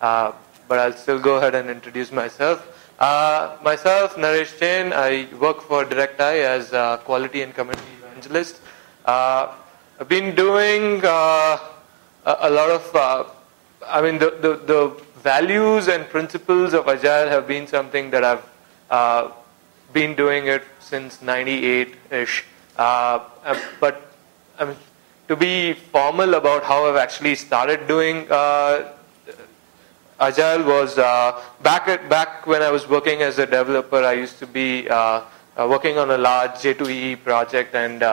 but I'll still go ahead and introduce myself. Myself, Naresh Jain. I work for DirectEye as a quality and community evangelist. I've been doing a lot of, the values and principles of Agile have been something that I've been doing it since 98-ish. But I mean, to be formal about how I've actually started doing Agile was back when I was working as a developer. I used to be working on a large J2EE project, and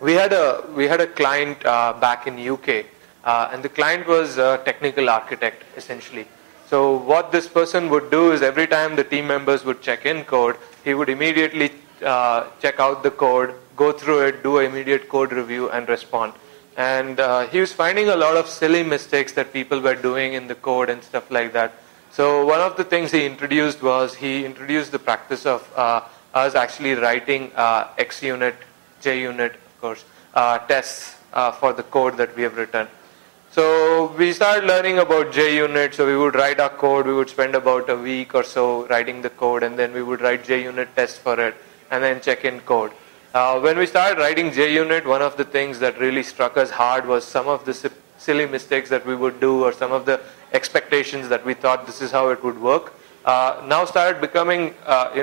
we had a client back in UK, and the client was a technical architect essentially. So what this person would do is every time the team members would check in code, he would immediately check out the code, go through it, do an immediate code review, and respond. And he was finding a lot of silly mistakes that people were doing in the code and stuff like that. So one of the things he introduced the practice of us actually writing XUnit, JUnit, of course, tests for the code that we have written. So we started learning about JUnit. So we would write our code. We would spend about a week or so writing the code, and then we would write JUnit tests for it, and then check in code. When we started writing JUnit, one of the things that really struck us hard was some of the silly mistakes that we would do, or some of the expectations that we thought this is how it would work. Now started becoming,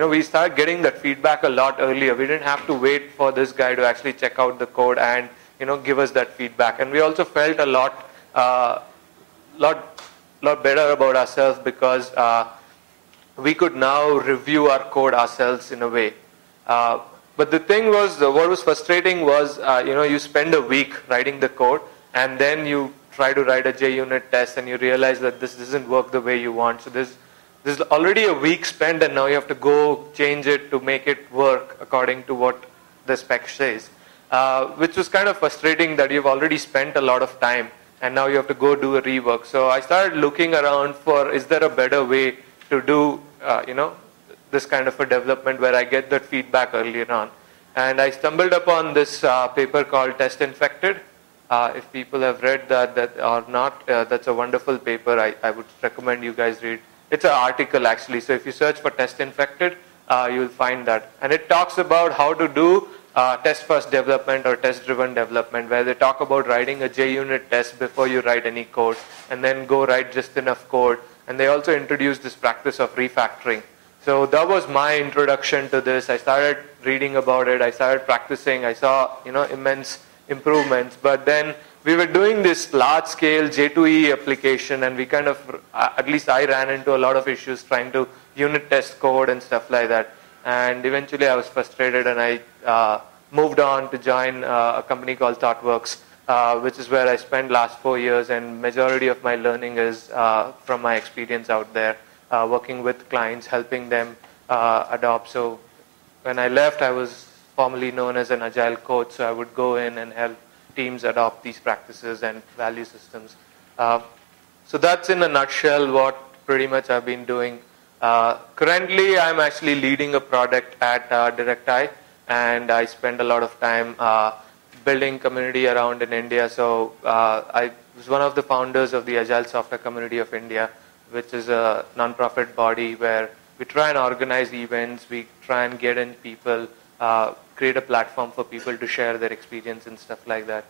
we started getting that feedback a lot earlier. We didn't have to wait for this guy to actually check out the code and give us that feedback. And we also felt a lot better about ourselves because we could now review our code ourselves in a way. But the thing was, what was frustrating was, you spend a week writing the code, and then you try to write a JUnit test, and you realize that this doesn't work the way you want. So there's already a week spent, and now you have to go change it to make it work according to what the spec says, which was kind of frustrating that you've already spent a lot of time, and now you have to go do a rework. So I started looking around for, is there a better way to do, this kind of a development where I get that feedback earlier on. And I stumbled upon this paper called Test Infected. If people have read that or not, that's a wonderful paper. I would recommend you guys read. It's an article actually. So if you search for Test Infected, you'll find that. And it talks about how to do test-first development or test-driven development, where they talk about writing a JUnit test before you write any code, and then go write just enough code. And they also introduce this practice of refactoring. So that was my introduction to this. I started reading about it. I started practicing. I saw, immense improvements. But then we were doing this large-scale J2E application, and we kind of, at least I ran into a lot of issues trying to unit test code and stuff like that. And eventually I was frustrated, and I moved on to join a company called Thoughtworks, which is where I spent last 4 years, and majority of my learning is from my experience out there. Working with clients, helping them adopt. So when I left, I was formerly known as an Agile coach, so I would go in and help teams adopt these practices and value systems. So that's in a nutshell what pretty much I've been doing. Currently, I'm actually leading a product at DirectEye, and I spend a lot of time building community around in India. So I was one of the founders of the Agile Software Community of India, which is a non-profit body where we try and organize events, we try and get in people, create a platform for people to share their experience and stuff like that.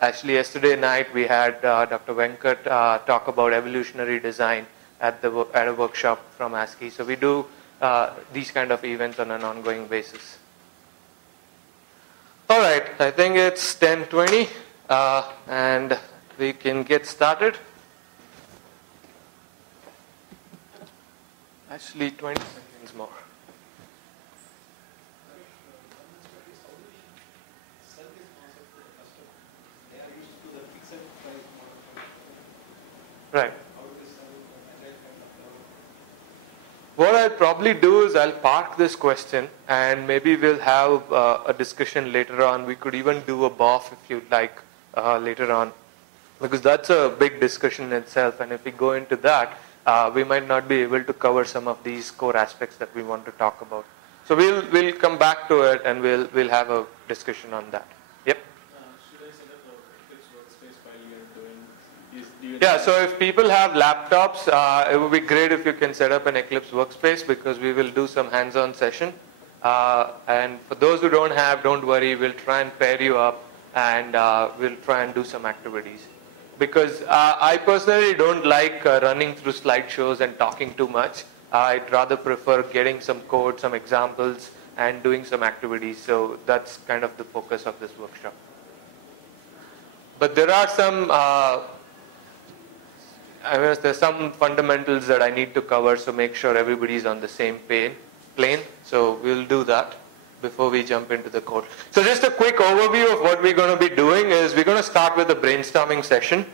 Actually, yesterday night we had Dr. Venkat talk about evolutionary design at a workshop from ASCII. So we do these kind of events on an ongoing basis. All right, I think it's 10:20, and we can get started. Actually, 20 seconds more. Right. What I'll probably do is I'll park this question, and maybe we'll have a discussion later on. We could even do a BOF if you'd like later on, because that's a big discussion in itself. And if we go into that, we might not be able to cover some of these core aspects that we want to talk about. So we'll come back to it, and we'll have a discussion on that. Yep. Should I set up a Eclipse Workspace while you're doing? Do Yeah, so if people have laptops, it would be great if you can set up an Eclipse Workspace because we will do some hands-on session. And for those who don't have, don't worry, we'll try and pair you up and we'll try and do some activities. Because I personally don't like running through slideshows and talking too much. I'd rather prefer getting some code, some examples, and doing some activities. So that's kind of the focus of this workshop. But there are some, there's some fundamentals that I need to cover, so make sure everybody's on the same plane. So we'll do that before we jump into the code. So just a quick overview of what we're going to be doing is we're going to start with a brainstorming session,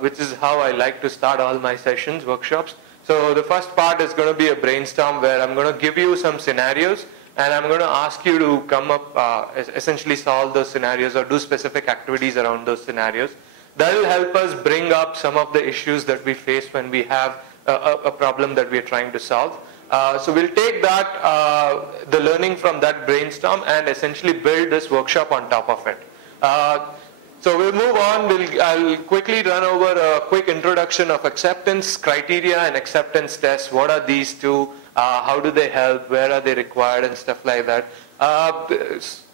which is how I like to start all my sessions, workshops. So the first part is going to be a brainstorm where I'm going to give you some scenarios and I'm going to ask you to come up, essentially solve those scenarios or do specific activities around those scenarios. That will help us bring up some of the issues that we face when we have a problem that we're trying to solve. So we'll take that, the learning from that brainstorm and essentially build this workshop on top of it. So we'll move on. I'll quickly run over a quick introduction of acceptance criteria and acceptance tests. What are these two? How do they help? Where are they required and stuff like that.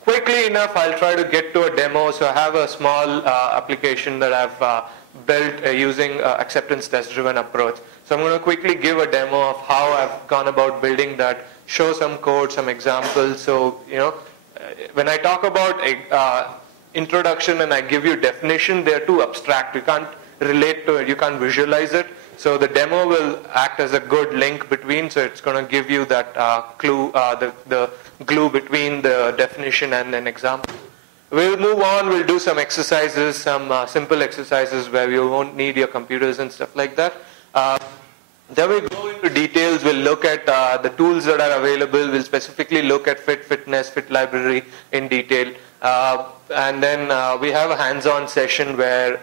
Quickly enough, I'll try to get to a demo. So I have a small application that I've built using acceptance test driven approach. So I'm going to quickly give a demo of how I've gone about building that, show some code, some examples. So, when I talk about introduction and I give you definition, they're too abstract. You can't relate to it. You can't visualize it. So the demo will act as a good link between. So it's going to give you that clue, the glue between the definition and an example. We'll move on. We'll do some exercises, some simple exercises where you won't need your computers and stuff like that. Then we go into details. We'll look at the tools that are available. We'll specifically look at fitness, fit library in detail. And then we have a hands-on session where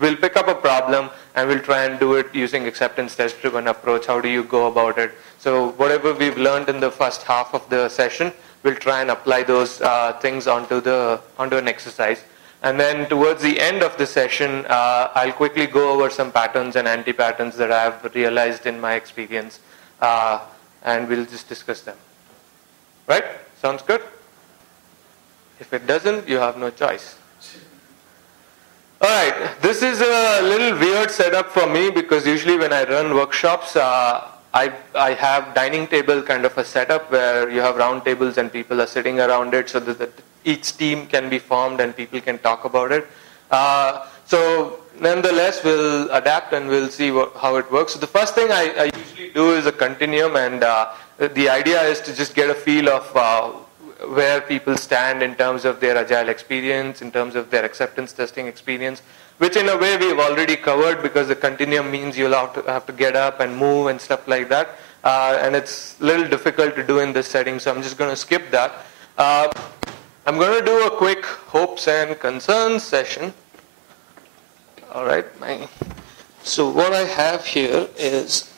we'll pick up a problem and we'll try and do it using acceptance test-driven approach. How do you go about it? So whatever we've learned in the first half of the session, we'll try and apply those things onto an exercise. And then towards the end of the session, I'll quickly go over some patterns and anti-patterns that I've realized in my experience. And we'll just discuss them. Right? Sounds good? If it doesn't, you have no choice. All right. This is a little weird setup for me because usually when I run workshops, I have dining table kind of a setup where you have round tables and people are sitting around it so that each team can be formed and people can talk about it. So nonetheless, we'll adapt and we'll see how it works. So the first thing I usually do is a continuum, and the idea is to just get a feel of where people stand in terms of their agile experience, in terms of their acceptance testing experience, which in a way we've already covered because the continuum means you'll have to get up and move and stuff like that. And it's a little difficult to do in this setting, so I'm just going to skip that. I'm going to do a quick hopes and concerns session. All right. So what I have here is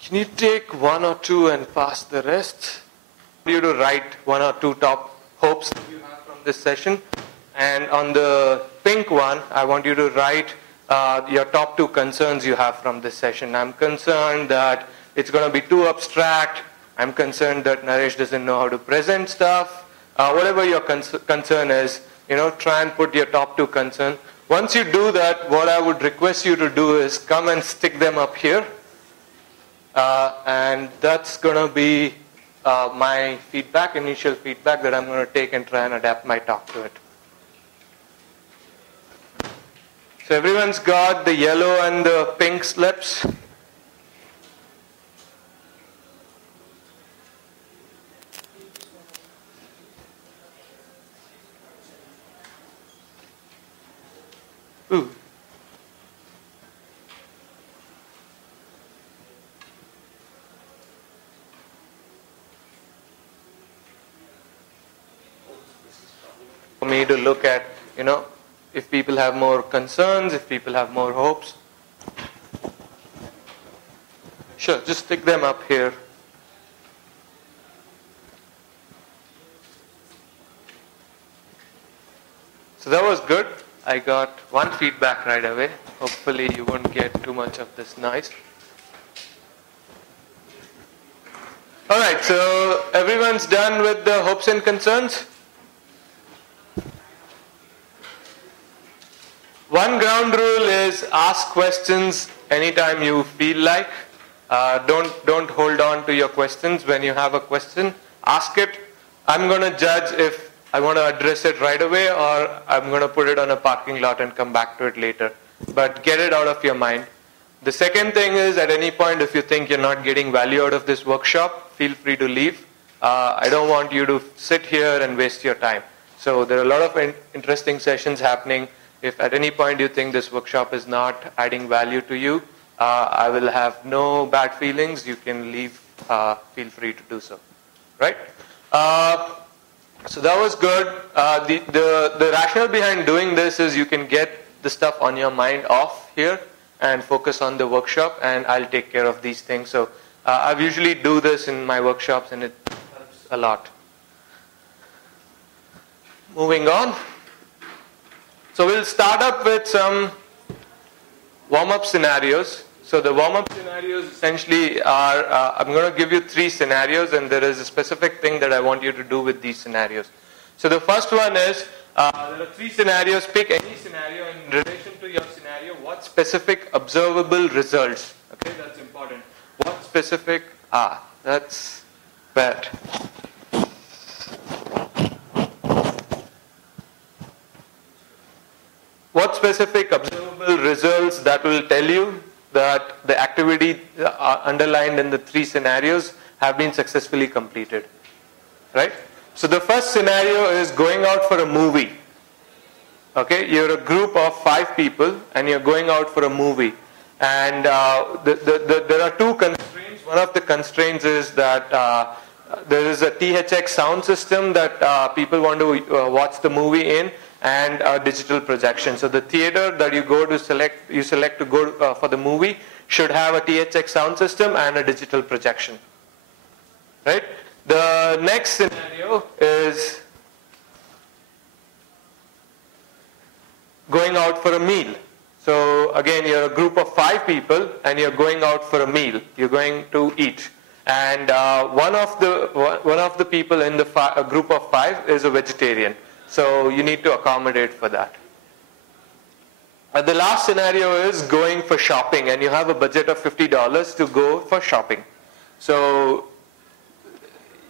can you take one or two and pass the rest? I want you to write one or two top hopes that you have from this session. And on the pink one, I want you to write your top two concerns you have from this session. I'm concerned that it's going to be too abstract. I'm concerned that Naresh doesn't know how to present stuff. Whatever your concern is, try and put your top two concerns. Once you do that, what I would request you to do is come and stick them up here. And that's going to be my feedback, initial feedback that I'm going to take and try and adapt my talk to it. So everyone's got the yellow and the pink slips. Ooh. For me to look at, if people have more concerns, if people have more hopes. Sure, just stick them up here. So that was good. I got one feedback right away. Hopefully you won't get too much of this noise. Alright, so everyone's done with the hopes and concerns? One ground rule is ask questions anytime you feel like. Don't hold on to your questions. When you have a question, ask it. I'm going to judge if I want to address it right away or I'm going to put it on a parking lot and come back to it later. But get it out of your mind. The second thing is, at any point if you think you're not getting value out of this workshop, feel free to leave. I don't want you to sit here and waste your time. So there are a lot of interesting sessions happening. If at any point you think this workshop is not adding value to you, I will have no bad feelings. You can leave. Feel free to do so. Right? So that was good. The rationale behind doing this is you can get the stuff on your mind off here and focus on the workshop, and I'll take care of these things. So I usually do this in my workshops, and it helps a lot. Moving on. So we'll start up with some warm-up scenarios. So the warm-up scenarios essentially are, I'm going to give you 3 scenarios, and there is a specific thing that I want you to do with these scenarios. So the first one is, there are 3 scenarios. Pick any scenario in relation to your scenario. What specific observable results? Okay, that's important. What specific, that's bad. What specific observable results that will tell you that the activity underlined in the 3 scenarios have been successfully completed, right? So the first scenario is going out for a movie. Okay, you're a group of 5 people and you're going out for a movie. And there are 2 constraints. One of the constraints is that there is a THX sound system that people want to watch the movie in, and a digital projection. So the theater that you select to go for the movie should have a THX sound system and a digital projection. Right? The next scenario is going out for a meal. So again, you're a group of 5 people and you're going out for a meal. You're going to eat. And one of the people in the group of 5 is a vegetarian. So you need to accommodate for that. The last scenario is going for shopping, and you have a budget of $50 to go for shopping. So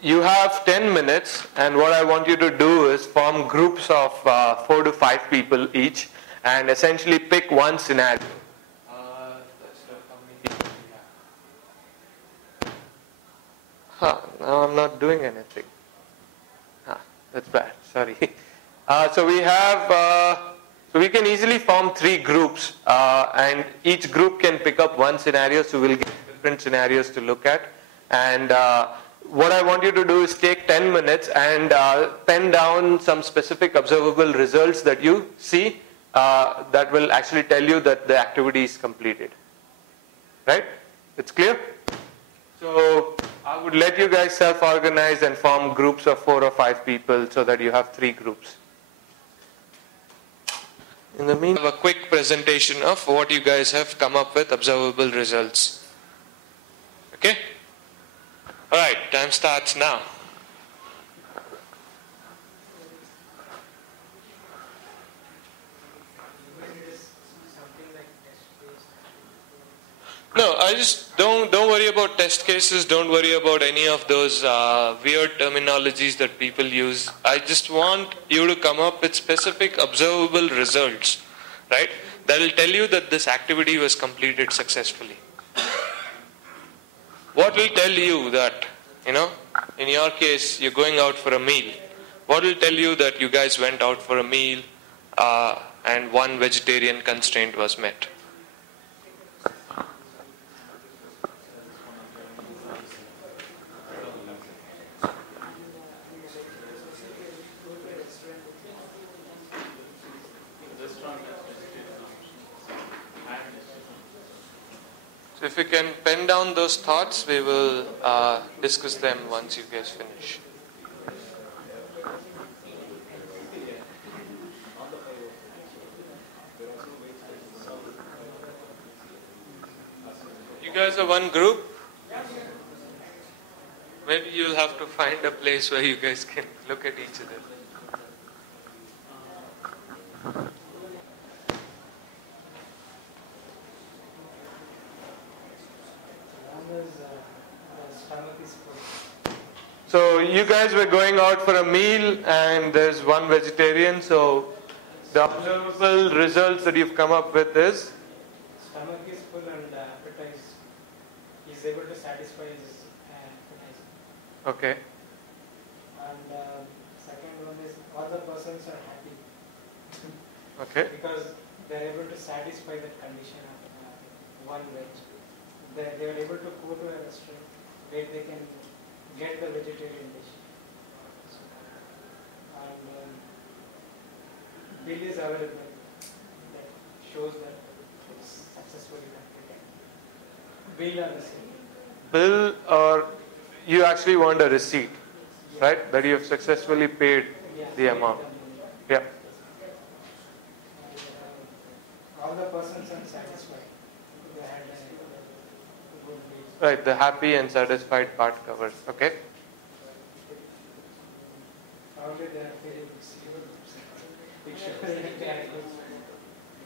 you have 10 minutes, and what I want you to do is form groups of 4 to 5 people each, and essentially pick one scenario. Now I'm not doing anything. That's bad. Sorry. So we can easily form 3 groups, and each group can pick up one scenario, so we'll get different scenarios to look at. And what I want you to do is take 10 minutes and pen down some specific observable results that you see that will actually tell you that the activity is completed. Right? It's clear? So I would let you guys self-organize and form groups of 4 or 5 people so that you have 3 groups. In the meantime, a quick presentation of what you guys have come up with observable results. Okay? Alright, time starts now. No, I just don't worry about test cases, don't worry about any of those weird terminologies that people use. I just want you to come up with specific observable results, right? That will tell you that this activity was completed successfully. What will tell you that, in your case, you're going out for a meal? What will tell you that you guys went out for a meal and one vegetarian constraint was met? So if you can pen down those thoughts, we will discuss them once you guys finish. guys are one group? Maybe you'll have to find a place where you guys can look at each other. So you guys were going out for a meal and there's one vegetarian, so the observable results that you've come up with is? Stomach is full and appetite is able to satisfy his appetite. Okay. And second one is all the persons are happy. Okay. Because they are able to satisfy that condition of one veg. They are able to go to a restaurant where they can get the vegetarian dish. And bill is available. That shows that it's successfully completed. Bill or receipt. Bill, or you actually want a receipt, right? That you have successfully paid the amount. Yeah. All the persons are satisfied. They had a good day. Right, the happy and satisfied part covers. Okay. Probably they are feeling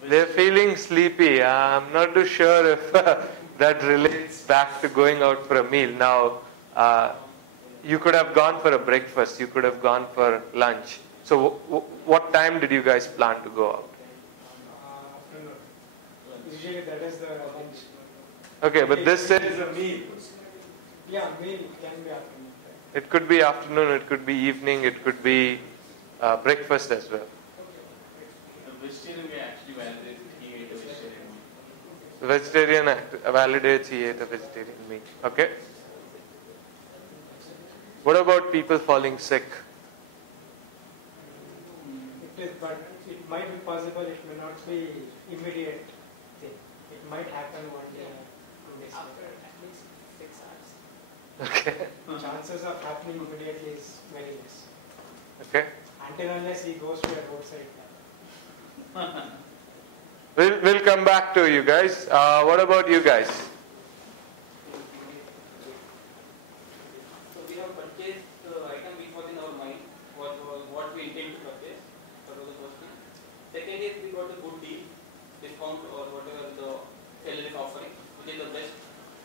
They're feeling sleepy. I'm not too sure if that relates back to going out for a meal. Now, you could have gone for a breakfast. You could have gone for lunch. So, what time did you guys plan to go out? afternoon. Usually that is the lunch. Okay, but this says a meal. Yeah, meal can be afternoon. it could be afternoon, it could be evening, it could be breakfast as well. The vegetarian guy actually validates he ate a vegetarian meal. The vegetarian validates he ate a vegetarian meal. Okay. What about people falling sick? It is, but it might be possible. It may not be immediate thing. It might happen 1 day, 2 days After later. at least 6 hours. Okay. Chances of happening immediately is very less. Okay. Until unless he goes to a roadside. We'll come back to you guys. What about you guys? So we have purchased the item which was in our mind, what we intend to purchase. That was the first thing. Second is we got a good deal, discount or whatever the seller is offering, which is the best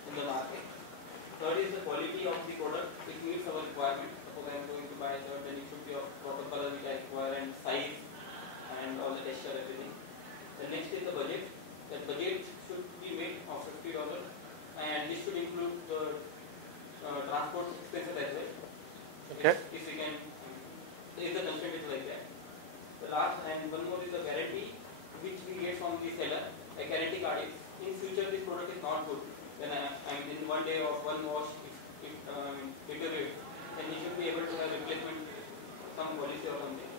in the market. Third is the quality of the product, which meets our requirement. Suppose I am going to buy a shirt, then it should be of proper color which I require and size and all the texture, everything. The next is the budget. The budget should be made of $50, and this should include the transport expenses as well. Okay. If we can, if the constraint is like that. The last and one more is the guarantee which we get from the seller. A guarantee card is in future this product is not good. Then I mean in 1 day of one wash if deteriorates, then he should be able to have replacement, some policy or something.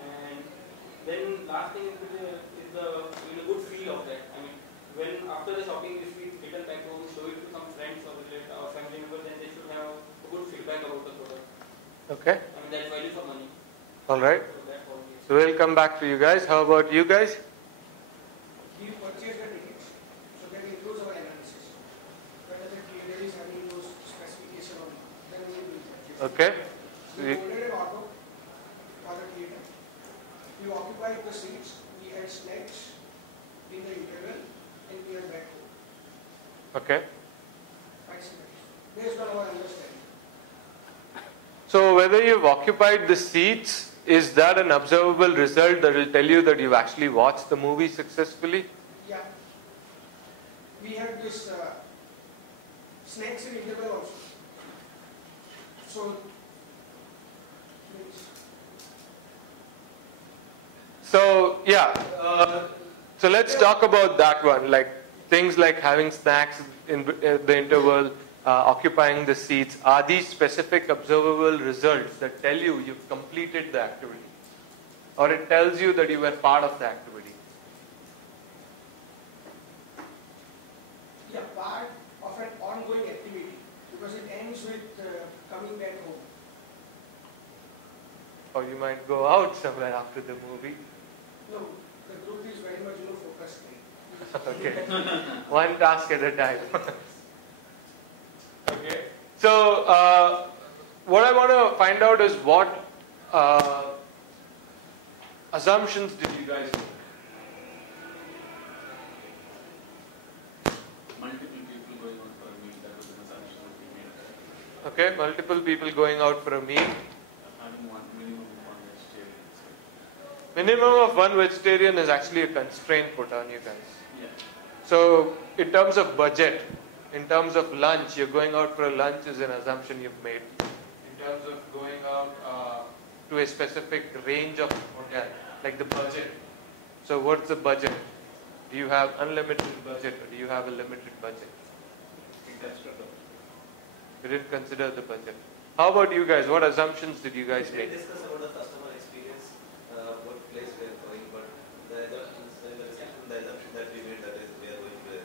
And then last thing is the good feel of that. I mean, when after the shopping, if we return back home, show it to some friends or relatives or family members, then they should have a good feedback about the product. Okay. I mean, that's value for money. All right. So that's all it is. So we'll come back to you guys. How about you guys? We purchase the tickets, so that includes our analysis. Whether the trader is having those specifications or not, then we will purchase. Okay. We ordered an auto for the theater. We occupied the seats, we had snacks in the interval, and we are back home. Okay. 5 seconds. Based on our understanding. So whether you've occupied the seats, is that an observable result that will tell you that you've actually watched the movie successfully? Yeah. We had this snacks in interval also. So, means So yeah, so let's talk about that one, like things like having snacks in the interval, occupying the seats. Are these specific observable results that tell you you've completed the activity? Or it tells you that you were part of the activity? yeah, part of an ongoing activity because it ends with coming back home. Or you might go out somewhere after the movie. No, the group is very much focused. Okay. One task at a time. So what I want to find out is what assumptions did you guys make? Multiple people going out for a meal, that was an assumption that we made. Okay, multiple people going out for a meal. Having one minimum of one vegetarian. Minimum of one vegetarian is actually a constraint put on you guys. Yeah. So in terms of budget, in terms of lunch, you're going out for a lunch is an assumption you've made. In terms of going out to a specific range of hotel, like the budget. So what's the budget? Do you have unlimited budget or do you have a limited budget? I think that's true. You didn't consider the budget. How about you guys? What assumptions did you guys We make? discussed about the customer experience, what place we are going, but the assumption that we made that is we are going to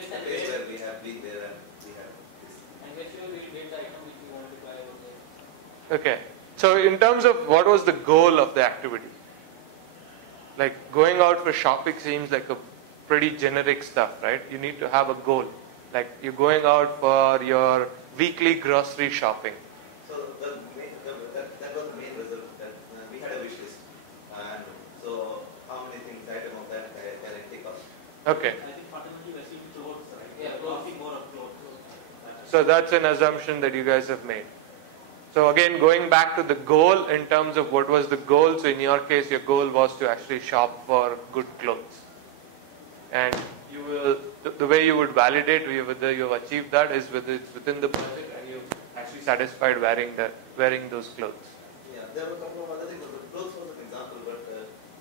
a place where we have been there and we have this. And we're sure we'll get the item which we want to buy over there. Okay. So in terms of what was the goal of the activity? Like going out for shopping seems like a pretty generic stuff, right? You need to have a goal. Like you're going out for your weekly grocery shopping. So that was the main result that we had a wish list. And so how many things, item of that can I take off? Okay. I think fundamentally we're seeing clothes, right? Yeah, We're clothes. talking more of clothes. So that's an assumption that you guys have made. So again, going back to the goal in terms of what was the goal. So in your case, your goal was to actually shop for good clothes. And you will, the way you would validate whether you have achieved that is whether it's within the budget and you're actually satisfied wearing those clothes. Yeah, there were a couple of other things. The clothes was an example, but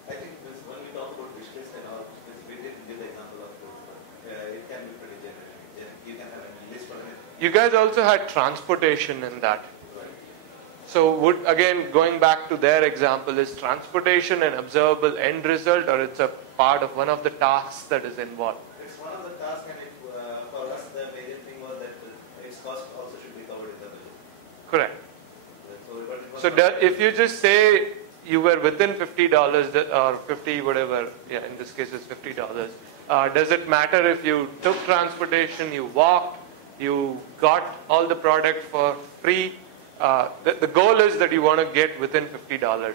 I think when we talk about wish list and all, we didn't give the example of clothes, but it can be pretty generic. You can have a list for it. You guys also had transportation in that. So again, going back to their example, is transportation an observable end result or it's a part of one of the tasks that is involved? It's one of the tasks, and for us, the major thing was that its cost also should be covered in the budget. Correct. So, but it was If you just say you were within $50 or 50 whatever, yeah, in this case it's $50, does it matter if you took transportation, you walked, you got all the product for free? The goal is that you want to get within $50.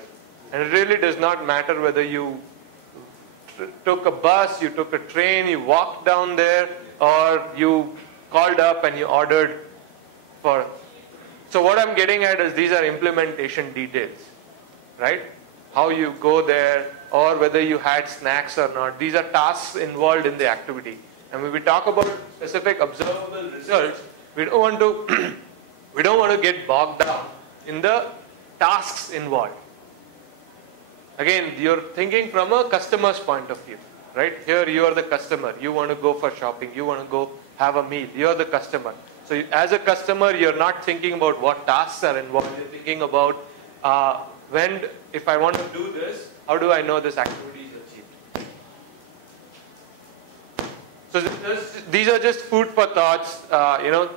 And it really does not matter whether you took a bus, you took a train, you walked down there, or you called up and you ordered for. So what I'm getting at is these are implementation details, right? How you go there, or whether you had snacks or not. These are tasks involved in the activity. And when we talk about specific observable results, we don't want to we don't want to get bogged down in the tasks involved. Again, you're thinking from a customer's point of view, right? Here you are the customer. You want to go for shopping. You want to go have a meal. You're the customer. So as a customer, you're not thinking about what tasks are involved. You're thinking about if I want to do this, how do I know this activity is achieved? So these are just food for thoughts.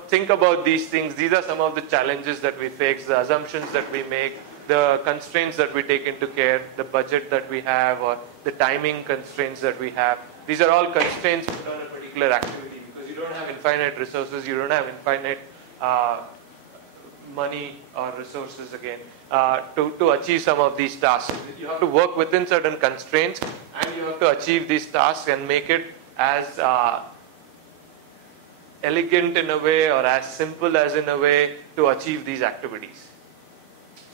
Think about these things. These are some of the challenges that we face, the assumptions that we make, the constraints that we take into care, the budget that we have, or the timing constraints that we have. These are all constraints put on a particular activity because you don't have infinite resources, you don't have infinite money or resources again to achieve some of these tasks. You have to work within certain constraints and you have to achieve these tasks and make it as elegant in a way or as simple as in a way to achieve these activities.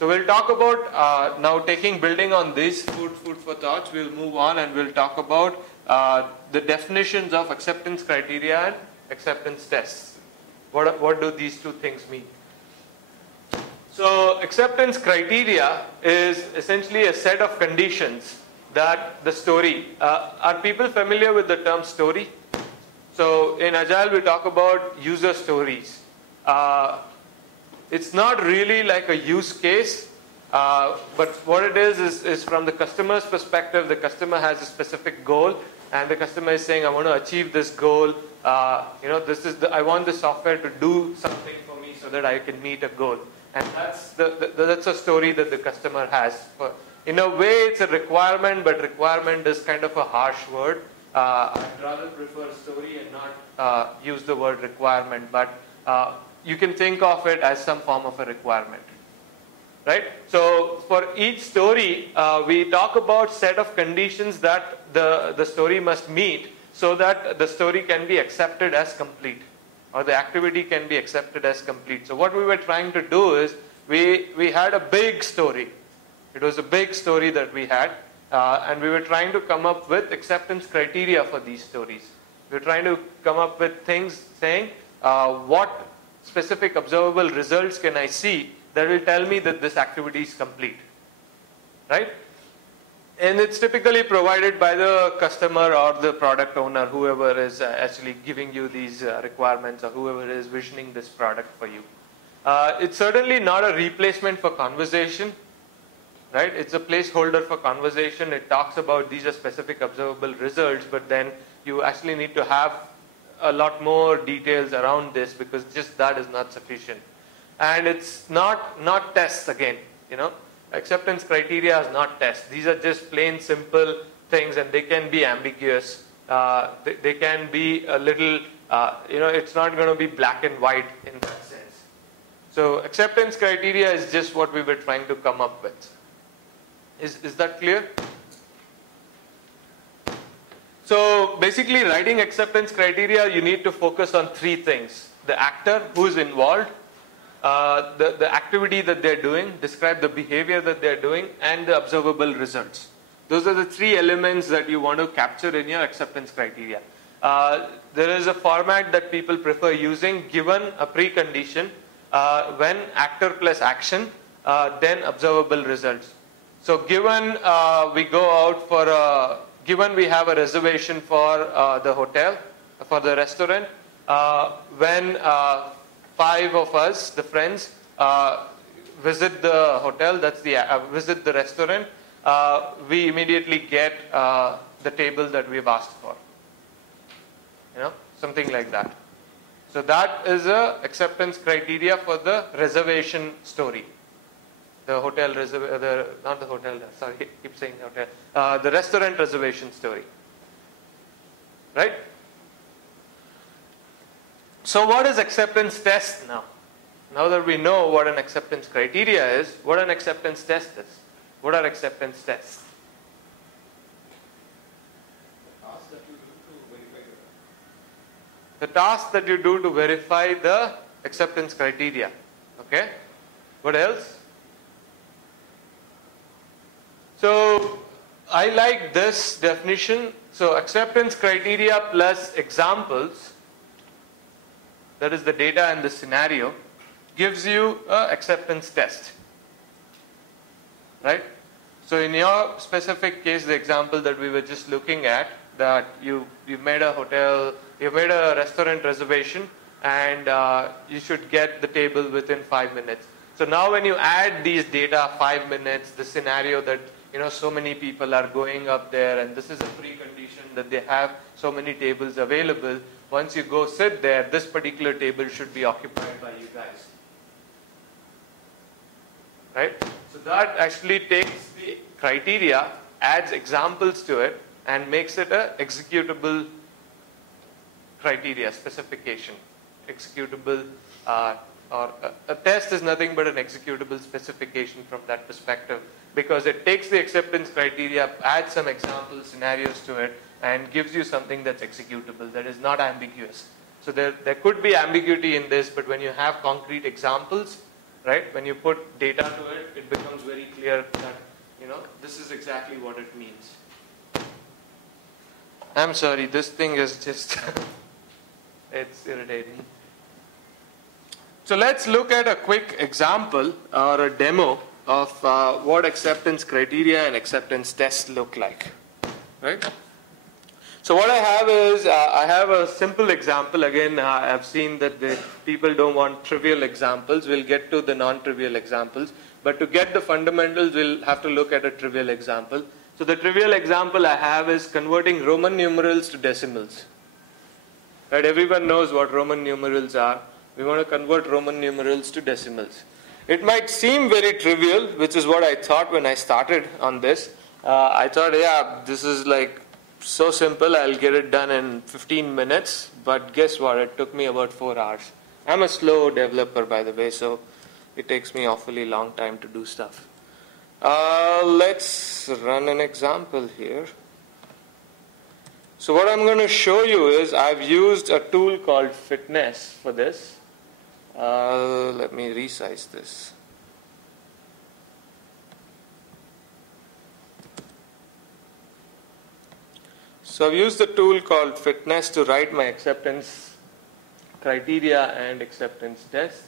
So we'll talk about now building on this food for thoughts. We'll move on and we'll talk about the definitions of acceptance criteria and acceptance tests. What do these two things mean? So acceptance criteria is essentially a set of conditions that the story. Are people familiar with the term story? So in Agile we talk about user stories. It's not really like a use case, but what it is from the customer's perspective, the customer has a specific goal and the customer is saying, I want to achieve this goal. I want the software to do something for me so that I can meet a goal. And that's a story that the customer has. In a way, it's a requirement, but requirement is kind of a harsh word. I'd rather prefer story and not use the word requirement. But you can think of it as some form of a requirement. Right? So for each story, we talk about set of conditions that the story must meet so that the story can be accepted as complete, or the activity can be accepted as complete. So what we were trying to do is, we had a big story. It was a big story that we had, and we were trying to come up with acceptance criteria for these stories. We were trying to come up with things saying, what specific observable results can I see that will tell me that this activity is complete, right? And it's typically provided by the customer or the product owner, whoever is actually giving you these requirements, or whoever is visioning this product for you. It's certainly not a replacement for conversation, right? It's a placeholder for conversation. It talks about these are specific observable results, but then you actually need to have a lot more details around this, because just that is not sufficient. And it's not tests again, you know. Acceptance criteria is not tests. These are just plain simple things, and they can be ambiguous. They can be a little, you know, it's not going to be black and white in that sense. So acceptance criteria is just what we were trying to come up with. Is that clear? So basically, writing acceptance criteria, you need to focus on three things: the actor who is involved, the activity that they're doing, describe the behavior that they're doing, and the observable results. Those are the three elements that you want to capture in your acceptance criteria. There is a format that people prefer using, given a precondition, when actor plus action, then observable results. So given we go out for given we have a reservation for the hotel, for the restaurant, when 5 of us, the friends, visit the hotel, that's the visit the restaurant, we immediately get the table that we've asked for. You know, something like that. So that is a acceptance criteria for the reservation story. The hotel not the hotel, sorry, I keep saying hotel. The restaurant reservation story. Right? So what is acceptance test now? Now that we know what an acceptance criteria is, what an acceptance test is. What are acceptance tests? The task that you do to verify the acceptance criteria. Okay? What else? So I like this definition. So acceptance criteria plus examples, that is the data and the scenario, gives you an acceptance test. Right? So in your specific case, the example that we were just looking at, that you've made a restaurant reservation, and you should get the table within 5 minutes. So now when you add these data, 5 minutes, the scenario that, you know, so many people are going up there, and this is a precondition that they have so many tables available. Once you go sit there, this particular table should be occupied by you guys. Right? So that actually takes the criteria, adds examples to it, and makes it a executable criteria, specification. Executable, or a test is nothing but an executable specification from that perspective, because it takes the acceptance criteria, adds some example scenarios to it, and gives you something that's executable, that is not ambiguous. So there could be ambiguity in this, but when you have concrete examples, right, when you put data to it, it becomes very clear that, you know, this is exactly what it means. I'm sorry, this thing is just, it's irritating. So let's look at a quick example or a demo of what acceptance criteria and acceptance tests look like. Right? So what I have is, I have a simple example. Again, I've seen that the people don't want trivial examples. We'll get to the non-trivial examples. But to get the fundamentals, we'll have to look at a trivial example. So the trivial example I have is converting Roman numerals to decimals. Right? Everyone knows what Roman numerals are. We want to convert Roman numerals to decimals. It might seem very trivial, which is what I thought when I started on this. I thought, yeah, this is like so simple, I'll get it done in 15 minutes. But guess what? It took me about 4 hours. I'm a slow developer, by the way, so it takes me awfully long time to do stuff. Let's run an example here. So what I'm going to show you is I've used a tool called Fitness for this. Let me resize this. So I've used the tool called Fitness to write my acceptance criteria and acceptance tests.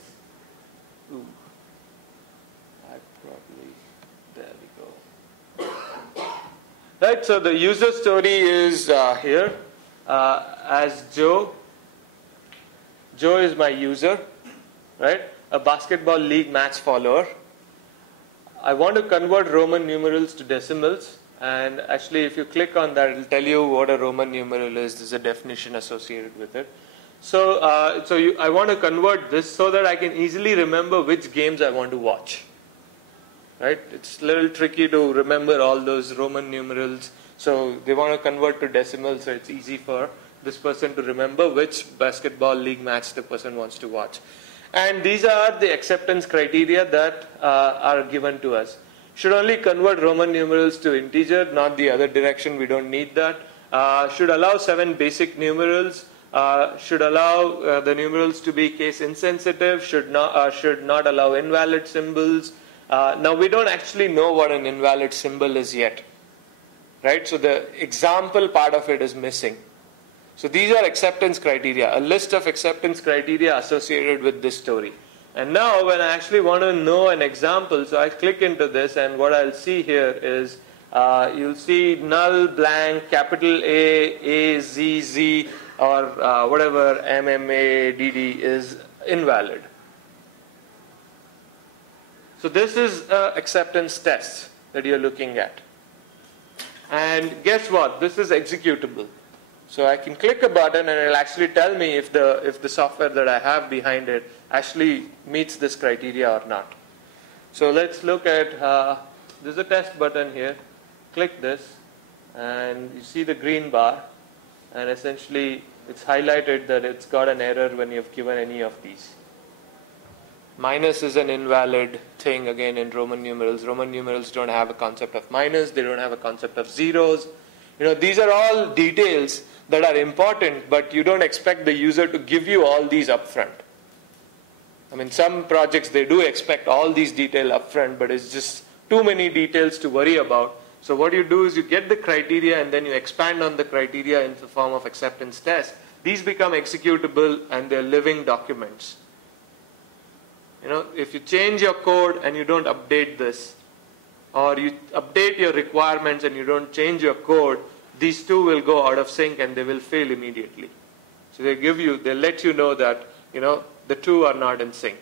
Ooh. There we go. Right, so the user story is here as Joe. Joe is my user, right? A basketball league match follower. I want to convert Roman numerals to decimals. And actually, if you click on that, it will tell you what a Roman numeral is. There's a definition associated with it. So, I want to convert this so that I can easily remember which games I want to watch. Right? It's a little tricky to remember all those Roman numerals. So they want to convert to decimals, so it's easy for this person to remember which basketball league match the person wants to watch. And these are the acceptance criteria that are given to us. Should only convert Roman numerals to integer, not the other direction. We don't need that. Should allow 7 basic numerals. Should allow the numerals to be case insensitive. Should not allow invalid symbols. Now we don't actually know what an invalid symbol is yet, right? So the example part of it is missing. So these are acceptance criteria, a list of acceptance criteria associated with this story. And now when I actually want to know an example, so I click into this, and what I'll see here is you'll see null, blank, capital A, Z, Z, or whatever, MMA, DD is invalid. So this is an acceptance test that you're looking at. And guess what? This is executable. So I can click a button and it'll actually tell me if the software that I have behind it actually meets this criteria or not. So let's look at, there's a test button here. Click this and you see the green bar, and essentially it's highlighted that it's got an error when you've given any of these. Minus is an invalid thing again in Roman numerals. Roman numerals don't have a concept of minus, they don't have a concept of zeros. These are all details that are important, but you don't expect the user to give you all these upfront. I mean, some projects they do expect all these details upfront, but it's just too many details to worry about. So what you do is you get the criteria and then you expand on the criteria in the form of acceptance tests. These become executable and they're living documents. If you change your code and you don't update this, or you update your requirements and you don't change your code, these two will go out of sync and they will fail immediately. So they let you know that, the two are not in sync.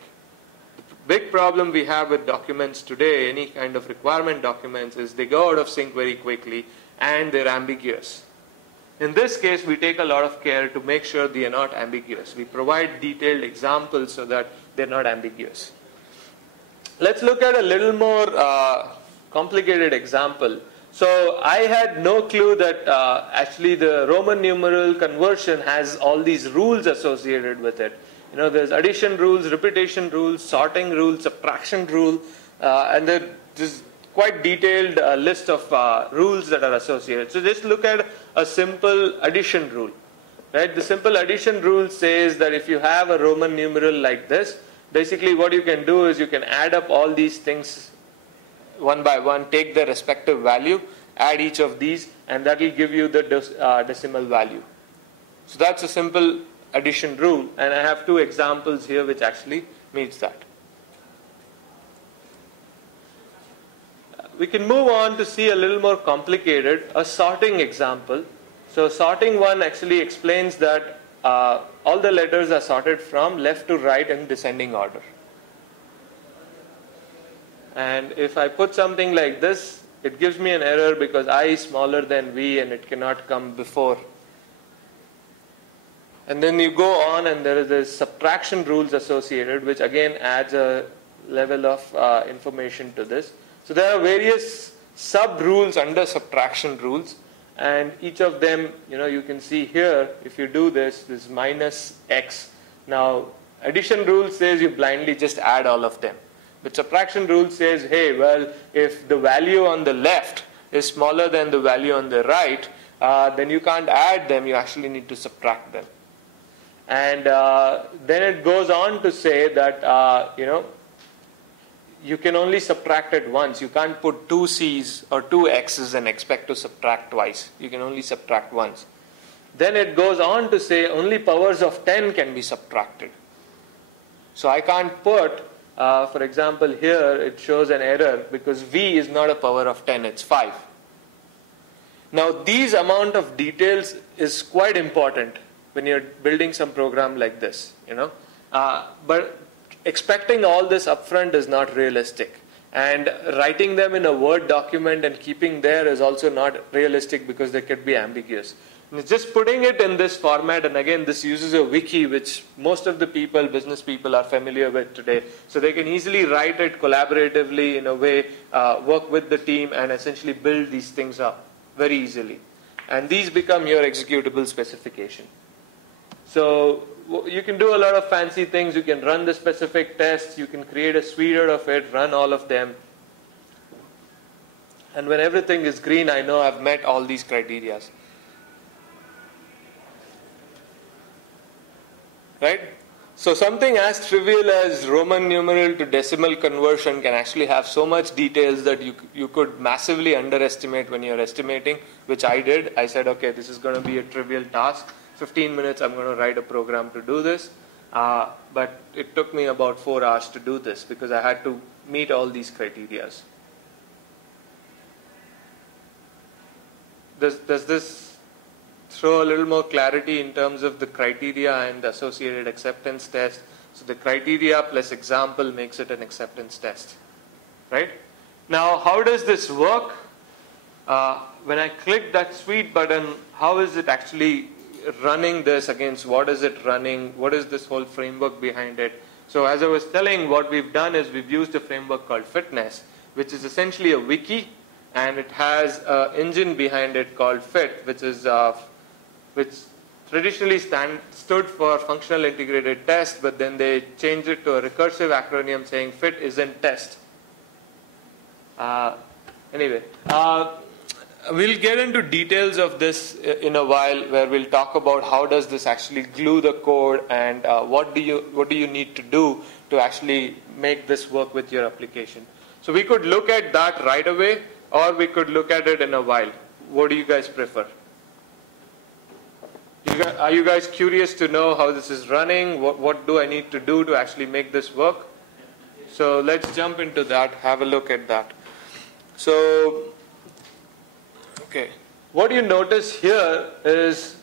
The big problem we have with documents today, any kind of requirement documents, is they go out of sync very quickly and they're ambiguous. In this case, we take a lot of care to make sure they are not ambiguous. We provide detailed examples so that they're not ambiguous. Let's look at a little more complicated example. So I had no clue that actually the Roman numeral conversion has all these rules associated with it. There's addition rules, repetition rules, sorting rules, subtraction rule, and there's quite detailed list of rules that are associated. So just look at a simple addition rule. Right? The simple addition rule says that if you have a Roman numeral like this, basically what you can do is you can add up all these things one by one, take their respective value, add each of these, and that will give you the decimal value. So that's a simple addition rule, and I have 2 examples here which actually meets that. We can move on to see a little more complicated, a sorting example. So sorting one actually explains that all the letters are sorted from left to right in descending order. And if I put something like this, it gives me an error because I is smaller than V and it cannot come before. And then you go on and there is this subtraction rules associated, which again adds a level of information to this. So there are various sub-rules under subtraction rules, and each of them, you can see here, if you do this minus X. Now, Addition rule says you blindly just add all of them. But subtraction rule says, hey, well, if the value on the left is smaller than the value on the right, then you can't add them, you actually need to subtract them. And then it goes on to say that, you can only subtract it once. You can't put two C's or two X's and expect to subtract twice. You can only subtract once. Then it goes on to say only powers of 10 can be subtracted. So I can't put, for example, here it shows an error because V is not a power of 10, it's 5. Now these amount of details is quite important when you're building some program like this, but expecting all this upfront is not realistic. And writing them in a Word document and keeping there is also not realistic because they could be ambiguous. And just putting it in this format, and again this uses a wiki which most of the people, business people, are familiar with today. So they can easily write it collaboratively in a way, work with the team and essentially build these things up very easily. And these become your executable specification. So you can do a lot of fancy things. You can run the specific tests. You can create a suite out of it, run all of them. And when everything is green, I know I've met all these criteria. Right? So something as trivial as Roman numeral to decimal conversion can actually have so much details that you could massively underestimate when you're estimating, which I did. I said, okay, this is going to be a trivial task. 15 minutes, I'm going to write a program to do this. But it took me about 4 hours to do this because I had to meet all these criteria. Does this throw a little more clarity in terms of the criteria and the associated acceptance test? So the criteria plus example makes it an acceptance test, right? Now, how does this work? When I click that suite button, how is it actually running this against what is it running? What is this whole framework behind it? So as I was telling, what we've done is we've used a framework called Fitness, which is essentially a wiki, and it has an engine behind it called FIT, which traditionally stood for Functional Integrated Test, but then they changed it to a recursive acronym saying FIT isn't test. Anyway, we'll get into details of this in a while, where we'll talk about how does this actually glue the code and what do you need to do to actually make this work with your application. So we could look at that right away, or we could look at it in a while. What do you guys prefer? Are you guys curious to know how this is running? What do I need to do to actually make this work? So let's jump into that, have a look at that. So, okay, what you notice here is,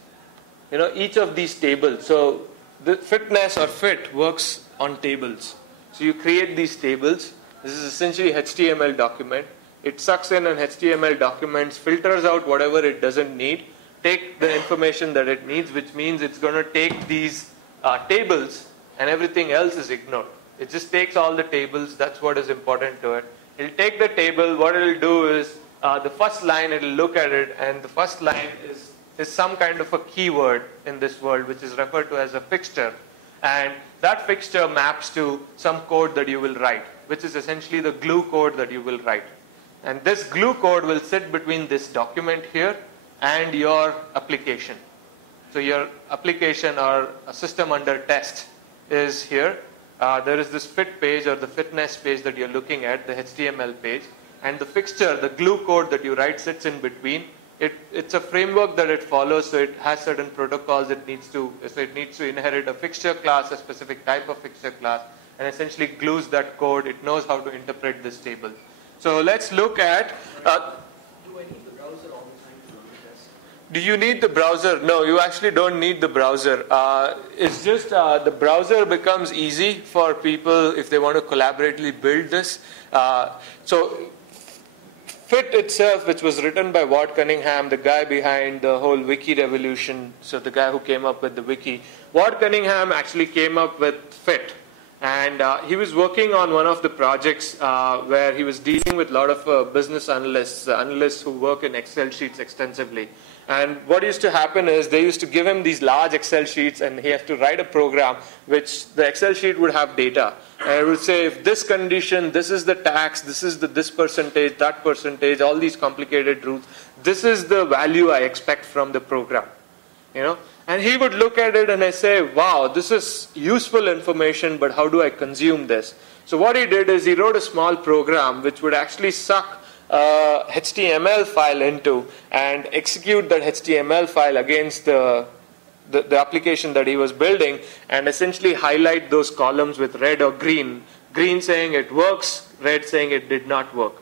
each of these tables. So the Fitness or FIT works on tables. So you create these tables. This is essentially an HTML document. It sucks in an HTML document, filters out whatever it doesn't need, take the information that it needs, which means it's going to take these tables and everything else is ignored. It just takes all the tables. That's what is important to it. It'll take the table. What it'll do is the first line, it'll look at it, and the first line is some kind of a keyword in this world, which is referred to as a fixture. And that fixture maps to some code that you will write, which is essentially the glue code that you will write. And this glue code will sit between this document here and your application. So your application or a system under test is here. There is this fit page or the fitness page that you're looking at, the HTML page. And the fixture, the glue code that you write, sits in between. It's a framework that it follows, so it has certain protocols it needs to inherit a fixture class, a specific type of fixture class, and essentially glues that code. It knows how to interpret this table. So let's look at... Do I need the browser all the time to run the test? Do you need the browser? No, you actually don't need the browser. It's just the browser becomes easy for people if they want to collaboratively build this. So FIT itself, which was written by Ward Cunningham, the guy behind the whole wiki revolution, so the guy who came up with the wiki, Ward Cunningham actually came up with FIT. And he was working on one of the projects where he was dealing with a lot of business analysts who work in Excel sheets extensively. And what used to happen is they used to give him these large Excel sheets, and he has to write a program which the Excel sheet would have data. And it would say, if this condition, this is the tax, this is this percentage, that percentage, all these complicated rules, this is the value I expect from the program. You know? And he would look at it and I say, wow, this is useful information, but how do I consume this? So what he did is he wrote a small program which would actually suck a HTML file into and execute that HTML file against the application that he was building, and essentially highlight those columns with red or green. Green saying it works, red saying it did not work.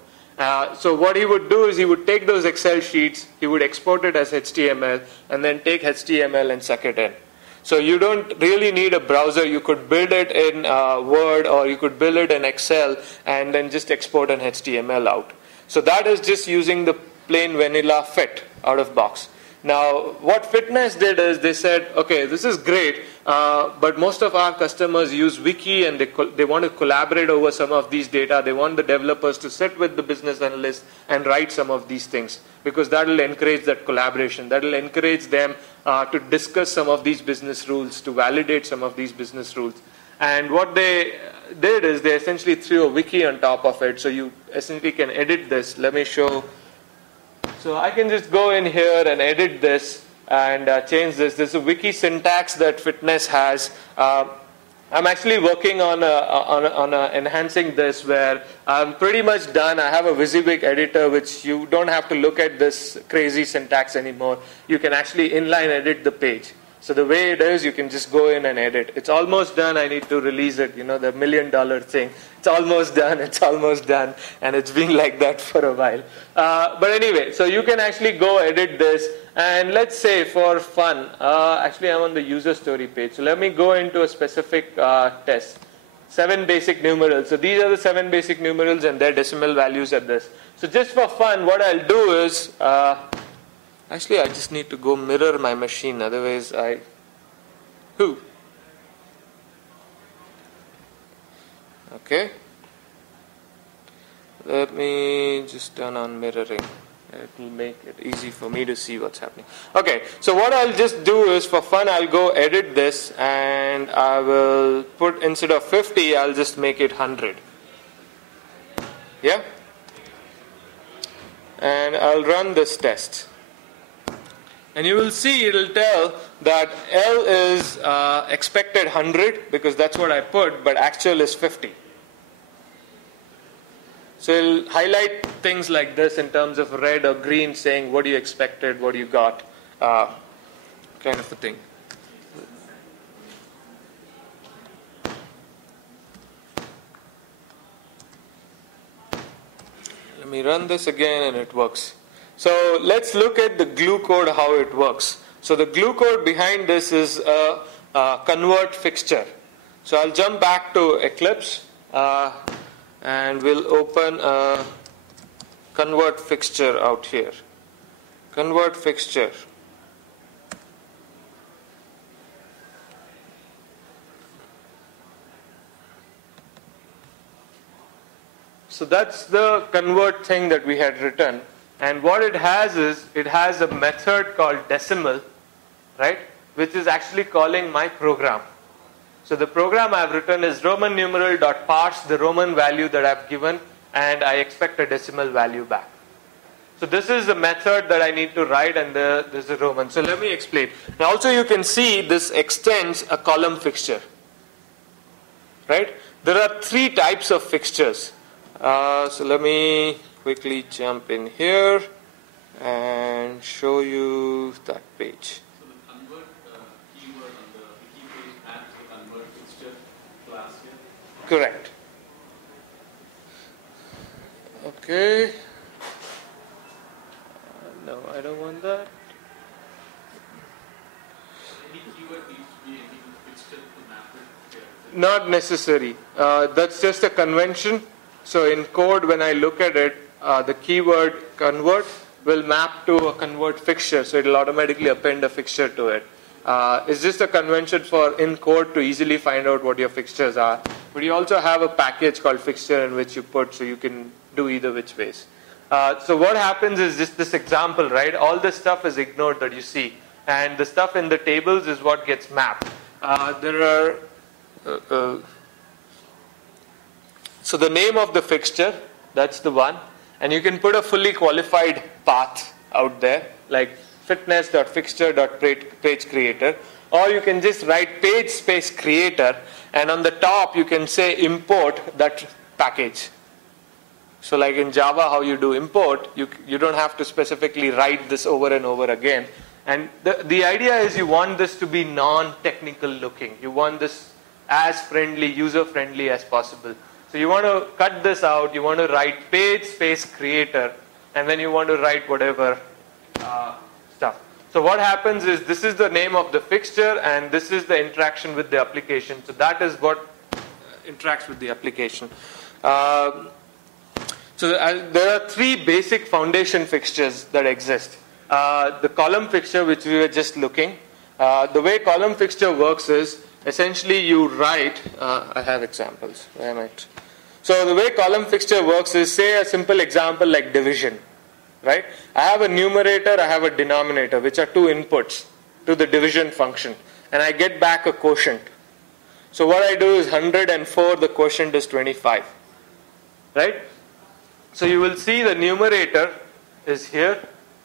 So what he would do is he would take those Excel sheets, he would export it as HTML, and then take HTML and suck it in. So you don't really need a browser. You could build it in Word, or you could build it in Excel and then just export an HTML out. So that is just using the plain vanilla fit out of box. Now, what Fitness did is they said, okay, this is great, but most of our customers use Wiki, and they want to collaborate over some of these data. They want the developers to sit with the business analysts and write some of these things, because that will encourage that collaboration. That will encourage them to discuss some of these business rules, to validate some of these business rules. And what they did is they essentially threw a wiki on top of it, so you essentially can edit this. Let me show. So I can just go in here and edit this and change this. There's a wiki syntax that Fitness has. I'm actually working on enhancing this, where I'm pretty much done. I have a WYSIWYG editor, which you don't have to look at this crazy syntax anymore. You can actually inline edit the page. So the way it is, you can just go in and edit. It's almost done. I need to release it, you know, the $1 million thing. It's almost done. It's almost done. And it's been like that for a while. But anyway, so you can actually go edit this. And let's say for fun, actually I'm on the user story page. So let me go into a specific test. 7 basic numerals. So these are the 7 basic numerals and their decimal values at this. So just for fun, what I'll do is, actually, I just need to go mirror my machine, otherwise Okay. Let me just turn on mirroring. It will make it easy for me to see what's happening. Okay, so what I'll just do is, for fun, I'll go edit this, and I will put, instead of 50, I'll just make it 100. Yeah? And I'll run this test. And you will see it will tell that L is expected 100, because that's what I put, but actual is 50. So it'll highlight things like this in terms of red or green, saying what you expected, what you got, kind of a thing. Let me run this again, and it works. So let's look at the glue code, how it works. So the glue code behind this is a convert fixture. So I'll jump back to Eclipse, and we'll open a convert fixture out here. Convert fixture. So that's the convert thing that we had written. And what it has is, it has a method called decimal, right, which is actually calling my program. So the program I've written is Roman numeral dot parse the Roman value that I've given, and I expect a decimal value back. So this is the method that I need to write, and there's a Roman. So let me explain. Now also you can see this extends a column fixture, right? There are 3 types of fixtures. So let me quickly jump in here and show you that page. So the convert keyword on the wiki page adds the convert fixture class here? Correct. Okay. No, I don't want that. Any keyword needs to be any fixture to map it here. Not necessary. That's just a convention. So in code, when I look at it, the keyword convert will map to a convert fixture, so it will automatically append a fixture to it. It's just a convention for in code to easily find out what your fixtures are. But you also have a package called fixture in which you put, so you can do either which ways. So what happens is just this example, right? All this stuff is ignored that you see. And the stuff in the tables is what gets mapped. There are... so the name of the fixture, that's the one. And you can put a fully qualified path out there, like fitness.fixture.page creator. Or you can just write page space creator, and on the top you can say import that package. So like in Java, how you do import, you don't have to specifically write this over and over again. And the idea is you want this to be non-technical looking. You want this as friendly, user-friendly as possible. So you want to cut this out, you want to write page space creator, and then you want to write whatever stuff. So what happens is this is the name of the fixture, and this is the interaction with the application. So that is what interacts with the application. So there are three basic foundation fixtures that exist. The column fixture, which we were just looking. The way column fixture works is essentially you write, I have examples. Where am I? So the way column fixture works is, say a simple example like division. Right? I have a numerator, I have a denominator, which are two inputs to the division function. And I get back a quotient. So what I do is 104, the quotient is 25. Right? So you will see the numerator is here,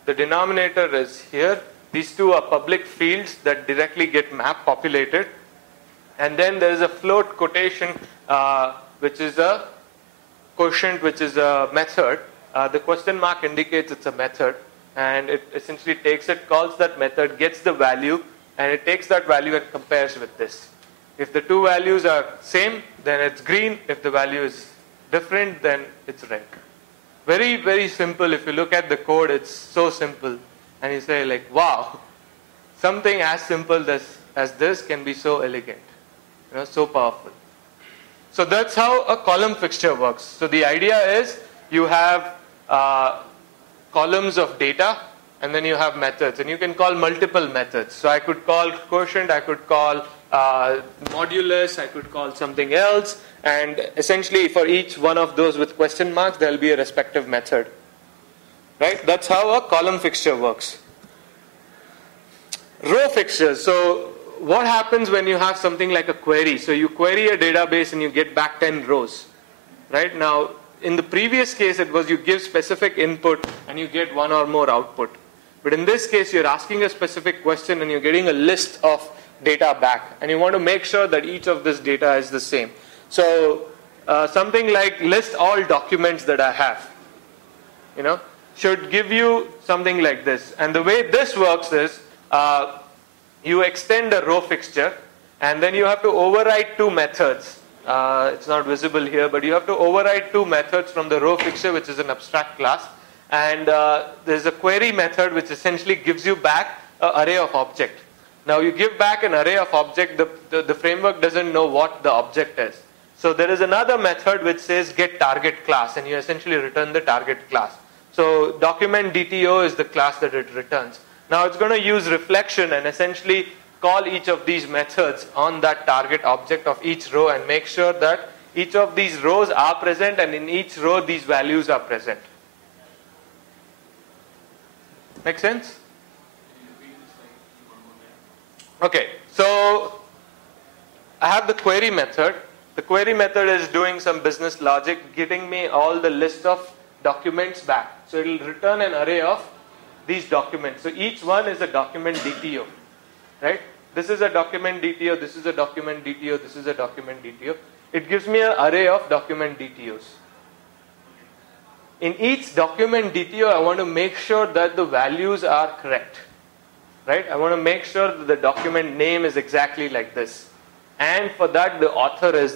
the denominator is here. These two are public fields that directly get map populated. And then there is a float quotation, which is a quotient, which is a method. The question mark indicates it's a method, and it essentially takes it, calls that method, gets the value, and it takes that value and compares with this. If the two values are same, then it's green. If the value is different, then it's red. Very, very simple. If you look at the code, it's so simple. And you say like, wow, something as simple as this can be so elegant, so powerful. So that's how a column fixture works. So the idea is you have columns of data, and then you have methods, and you can call multiple methods. So I could call quotient, I could call modulus, I could call something else, and essentially for each one of those with question marks, there will be a respective method. Right? That's how a column fixture works. Row fixtures. So what happens when you have something like a query? So you query a database and you get back 10 rows. Right? Now, in the previous case, it was you give specific input and you get one or more output. But in this case, you're asking a specific question and you're getting a list of data back. And you want to make sure that each of this data is the same. So something like list all documents that I have, should give you something like this. And the way this works is you extend a row fixture, and then you have to override two methods. It's not visible here, but you have to override two methods from the row fixture, which is an abstract class. And there's a query method, which essentially gives you back an array of object. Now you give back an array of object, the framework doesn't know what the object is. So there is another method which says get target class, and you essentially return the target class. So document DTO is the class that it returns. Now it's going to use reflection and essentially call each of these methods on that target object of each row and make sure that each of these rows are present, and in each row these values are present. Make sense? Okay, so I have the query method. The query method is doing some business logic, getting me all the list of documents back. So it will return an array of these documents. So each one is a document DTO, right? This is a document DTO, this is a document DTO, this is a document DTO. It gives me an array of document DTOs. In each document DTO, I want to make sure that the values are correct, right? I want to make sure that the document name is exactly like this. And for that, the author is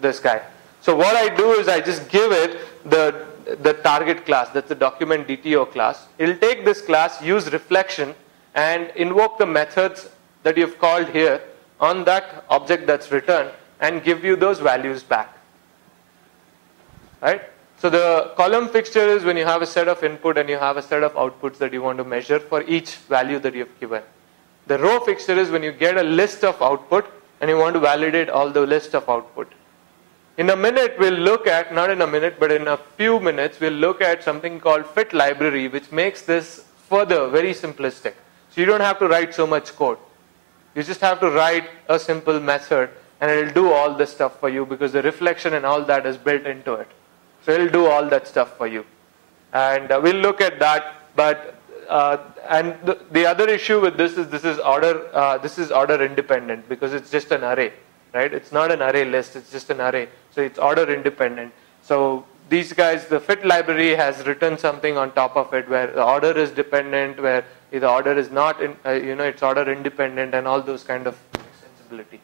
this guy. So what I do is I just give it the target class, that's the document DTO class. It'll take this class, use reflection, and invoke the methods that you've called here on that object that's returned and give you those values back. Right? So the column fixture is when you have a set of input and you have a set of outputs that you want to measure for each value that you've given. The row fixture is when you get a list of output and you want to validate all the list of output. In a minute, we'll look at, not in a minute, but in a few minutes, we'll look at something called fit library, which makes this further very simplistic. So you don't have to write so much code. You just have to write a simple method, and it'll do all this stuff for you because the reflection and all that is built into it. So it'll do all that stuff for you. And we'll look at that. But and the other issue with this is order independent because it's just an array, right? It's not an array list. It's just an array. So it's order independent. So these guys, the fit library has written something on top of it where the order is dependent, where the order is not, it's order independent, and all those kind of extensibility.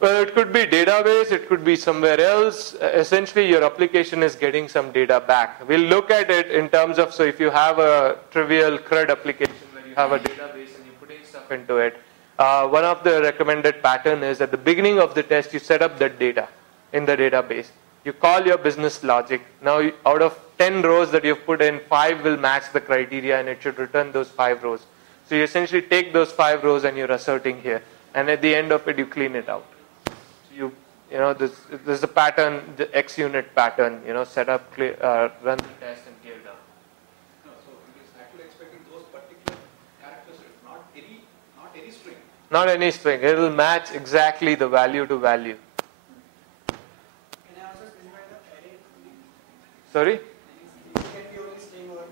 Well, it could be database, it could be somewhere else. Essentially, your application is getting some data back. We'll look at it in terms of, so if you have a trivial CRUD application where you have a database and you're putting stuff into it, one of the recommended pattern is at the beginning of the test, you set up that data in the database. You call your business logic. Now, out of 10 rows that you've put in, 5 will match the criteria and it should return those 5 rows. So you essentially take those 5 rows and you're asserting here. And at the end of it, you clean it out. There's a pattern, the XUnit pattern, set up, run the test and clear down. No, so it is actually expecting those particular characteristics, not any string. Not any string. It will match exactly the value to value. Can I also specify the array? Sorry? It can be only string or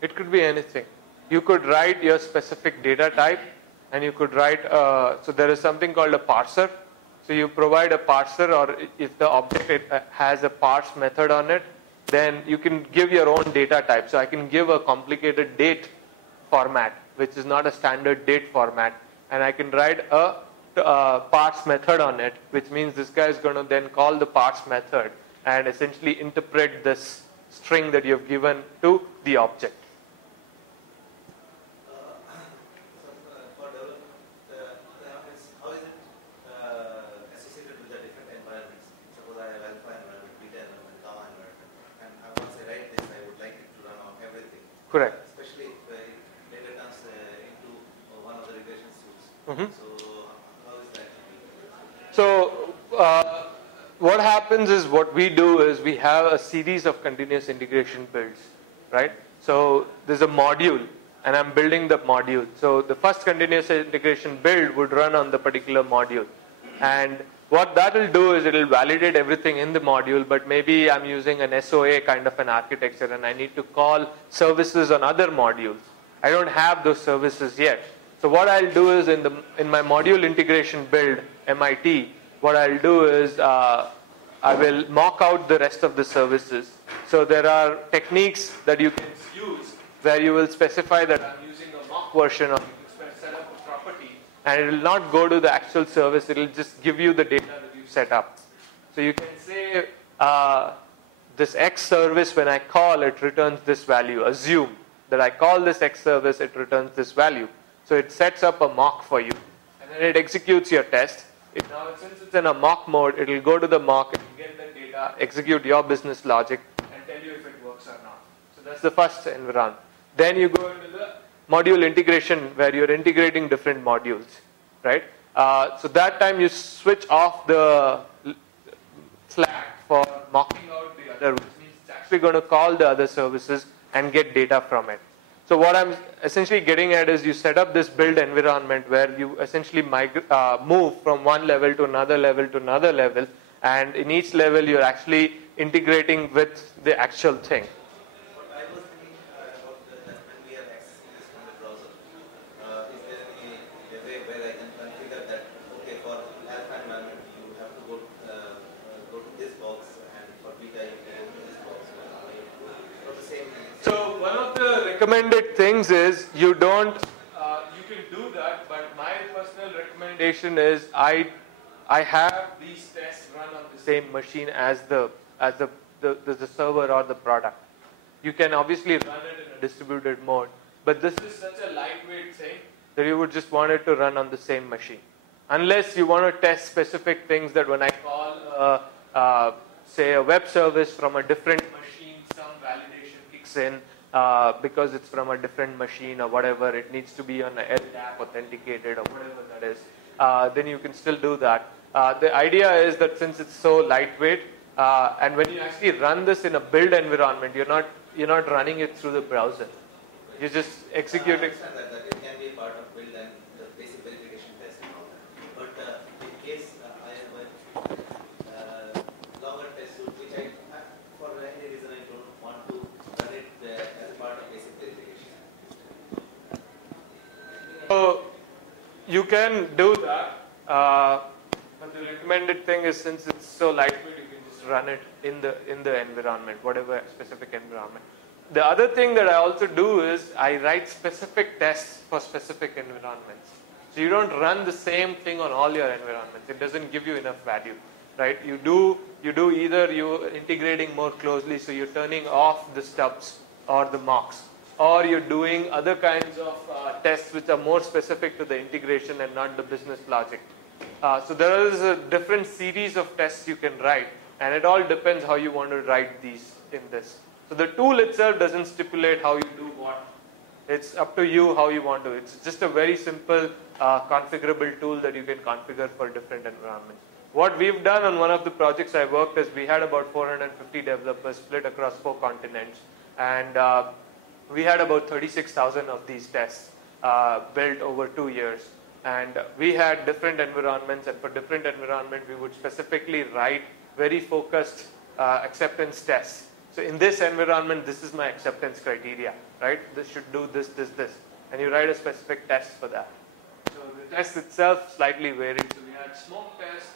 It could be anything. You could write your specific data type, and you could write, so there is something called a parser. So you provide a parser, or if the object has a parse method on it, then you can give your own data type. So I can give a complicated date format, which is not a standard date format, and I can write a parse method on it, which means this guy is going to then call the parse method and essentially interpret this string that you've given to the object. Correct. Especially if data turns into one of the regression suits. Mm-hmm. So how is that? So what happens is, what we do is we have a series of continuous integration builds, right? So there's a module, and I'm building the module. So the first continuous integration build would run on the particular module. And what that will do is it will validate everything in the module, but maybe I'm using an SOA kind of an architecture and I need to call services on other modules. I don't have those services yet. So what I'll do is in my module integration build, MIT, what I'll do is I will mock out the rest of the services. So there are techniques that you can use where you will specify that I'm using a mock version, or you can set up a property, and it will not go to the actual service. It will just give you the data that you set up. So you can say this X service, when I call, it returns this value. Assume that I call this X service, it returns this value. So it sets up a mock for you, and then it executes your test. Now, since it's in a mock mode, it will go to the mock and get the data, execute your business logic, and tell you if it works or not. So that's the first run. Then you go into the module integration, where you're integrating different modules, right? So that time you switch off the flag for mocking out the other, which means it's actually going to call the other services and get data from it. So what I'm essentially getting at is you set up this build environment where you essentially move from one level to another level to another level, and in each level you're actually integrating with the actual thing. What I was thinking about that when we are accessing this from the browser, is there any way where I can configure that, okay, for alpha environment you have to go to this box, and for beta you can go to this box, for the same. So one of the recommended things is you don't, you can do that, but my personal recommendation is I have these tests run on the same machine as the server or the product. You can obviously run it in a distributed mode, but this is such a lightweight thing that you would just want it to run on the same machine. Unless you want to test specific things that when I call, say, a web service from a different machine, some validation kicks in, because it's from a different machine or whatever, it needs to be on a LDAP authenticated or whatever that is, then you can still do that. The idea is that since it's so lightweight, and when you actually run this in a build environment, you're not running it through the browser. You're just executing. I understand that it can be part of build and the basic verification test and all that. But in case I have a longer test suite, which for any reason I don't want to run it as part of basic verification. So you can do that, but the recommended thing is, since it's so lightweight, you can just run it in the environment, whatever specific environment. The other thing that I also do is I write specific tests for specific environments. So you don't run the same thing on all your environments. It doesn't give you enough value, right? You do either you're integrating more closely, so you're turning off the stubs or the mocks, or you're doing other kinds of tests which are more specific to the integration and not the business logic. So there is a different series of tests you can write, and it all depends how you want to write these in this. So the tool itself doesn't stipulate how you do what. It's up to you how you want to. It's just a very simple configurable tool that you can configure for different environments. What we've done on one of the projects I worked is we had about 450 developers split across 4 continents, and we had about 36,000 of these tests built over 2 years. And we had different environments, and for different environment we would specifically write very focused acceptance tests. So in this environment, this is my acceptance criteria, right? This should do this, this, this. And you write a specific test for that. So the test itself slightly varied. So we had smoke tests,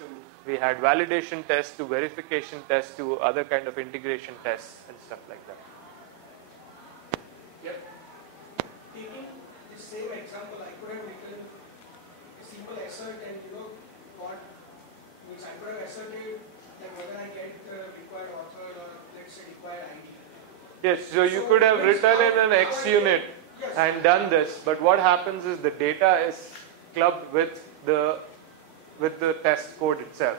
we had validation tests, to verification tests, to other kind of integration tests and stuff like that. Yep. Taking the same example, I could have written a simple assert and what means I could have asserted that whether I get the required author or let's say required ID. Yes, so you could have written in an X unit and done this, but what happens is the data is clubbed with the test code itself.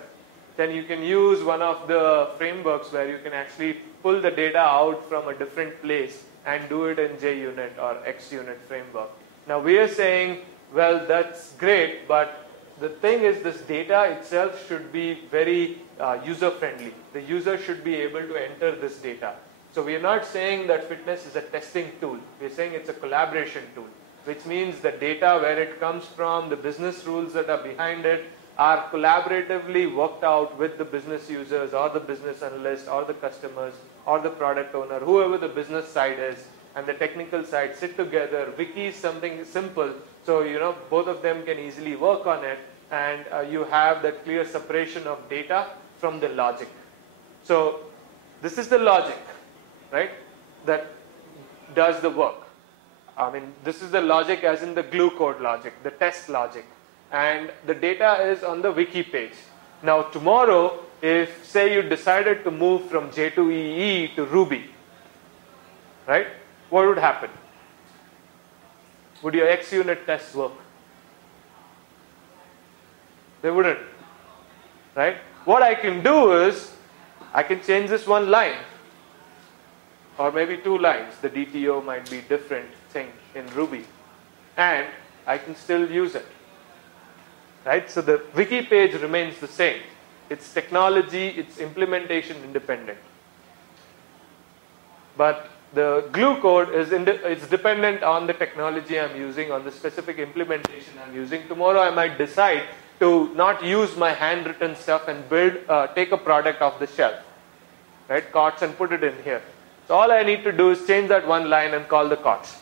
Then you can use one of the frameworks where you can actually pull the data out from a different place and do it in JUnit or XUnit framework. Now we are saying, well, that's great, but the thing is, this data itself should be very user-friendly. The user should be able to enter this data. So we are not saying that fitness is a testing tool. We are saying it's a collaboration tool, which means the data, where it comes from, the business rules that are behind it, are collaboratively worked out with the business users or the business analyst or the customers or the product owner, whoever the business side is, and the technical side sit together. Wiki is something simple, so both of them can easily work on it, and you have that clear separation of data from the logic. So this is the logic, right, that does the work. I mean, this is the logic as in the glue code logic, the test logic, and the data is on the wiki page. Now tomorrow, if say you decided to move from J2EE to Ruby, right, what would happen? Would your XUnit tests work? They wouldn't, right? What I can do is, I can change this one line, or maybe 2 lines. The DTO might be different thing in Ruby, and I can still use it, right? So the wiki page remains the same. It's technology, it's implementation independent. But the glue code it's dependent on the technology I'm using, on the specific implementation I'm using. Tomorrow I might decide to not use my handwritten stuff and take a product off the shelf, right, COTS, and put it in here. So all I need to do is change that one line and call the COTS,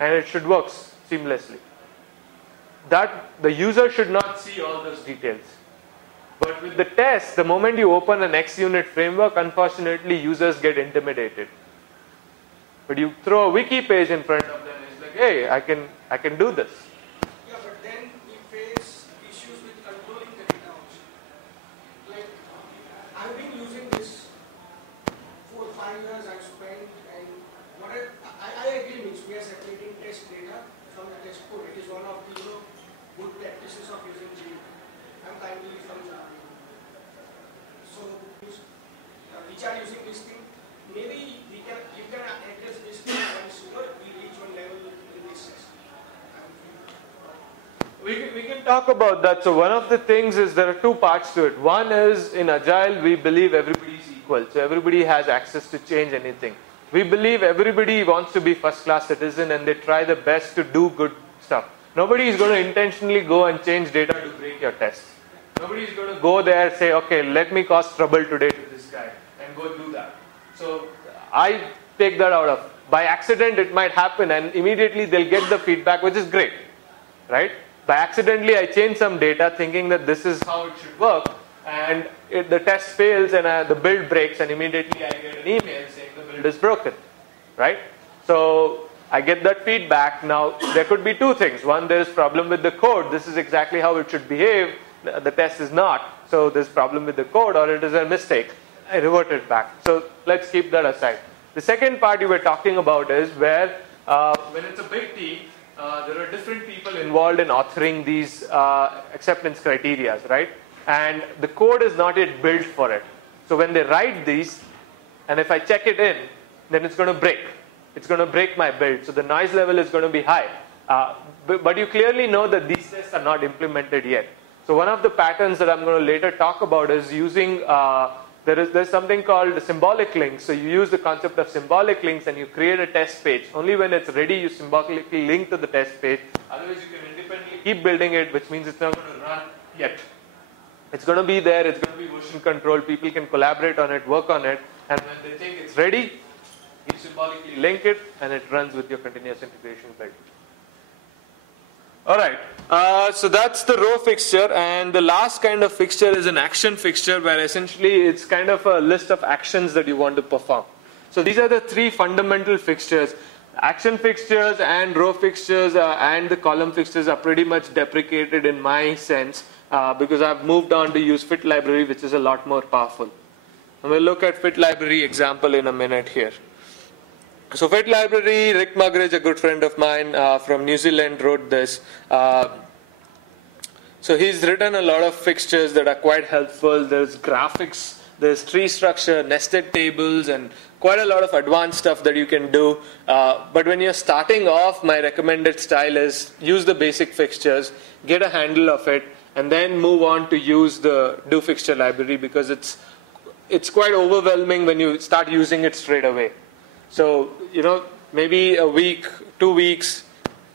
and it should work seamlessly. That the user should not see all those details. But with the test, the moment you open an XUnit framework, unfortunately users get intimidated. But you throw a wiki page in front of them, it's like, hey, I can do this. Yeah, but then we face issues with controlling the data also. Like, I've been using this 4 or 5 years I've spent, and what I agree means we are separating test data from the test code. It is one of the good practices of using Jain. I'm kindly from Java. So which are using this thing, maybe we can we can talk about that. So one of the things is there are two parts to it. One is in Agile, we believe everybody is equal. So everybody has access to change anything. We believe everybody wants to be first-class citizen and they try the best to do good stuff. Nobody is going to intentionally go and change data to break your tests. Nobody is going to go there and say, okay, let me cause trouble today to this guy and go do that. So I take that out of. By accident, it might happen and immediately they'll get the feedback, which is great, right? By accidentally, I change some data thinking that this is how it should work, and the test fails and the build breaks, and immediately I get an email saying the build is broken, right? So I get that feedback. Now, there could be two things. One, there is problem with the code. This is exactly how it should behave. The test is not. So there's problem with the code, or it is a mistake. I revert it back. So let's keep that aside. The second part you were talking about is where when it's a big team, there are different people involved in authoring these acceptance criteria, right? And the code is not yet built for it. So when they write these, and if I check it in, then it's going to break. It's going to break my build. So the noise level is going to be high. But you clearly know that these tests are not implemented yet. So one of the patterns that I'm going to later talk about is using, there's something called symbolic links. So you use the concept of symbolic links and you create a test page. Only when it's ready, you symbolically link to the test page. Otherwise, you can independently keep building it, which means it's not going to run yet. It's going to be there. It's going to be version controlled. People can collaborate on it, work on it. And when they think it's ready, you symbolically link it, and it runs with your continuous integration build. All right. So that's the row fixture. And the last kind of fixture is an action fixture, where essentially it's kind of a list of actions that you want to perform. So these are the three fundamental fixtures. Action fixtures and row fixtures and the column fixtures are pretty much deprecated in my sense because I've moved on to use fit library, which is a lot more powerful. And we'll look at fit library example in a minute here. So fit library, Rick Muggeridge, a good friend of mine from New Zealand, wrote this. So he's written a lot of fixtures that are quite helpful. There's graphics, there's tree structure, nested tables, and quite a lot of advanced stuff that you can do. But when you're starting off, my recommended style is use the basic fixtures, get a handle of it, and then move on to use the do fixture library, because it's quite overwhelming when you start using it straight away. So, maybe a week, 2 weeks,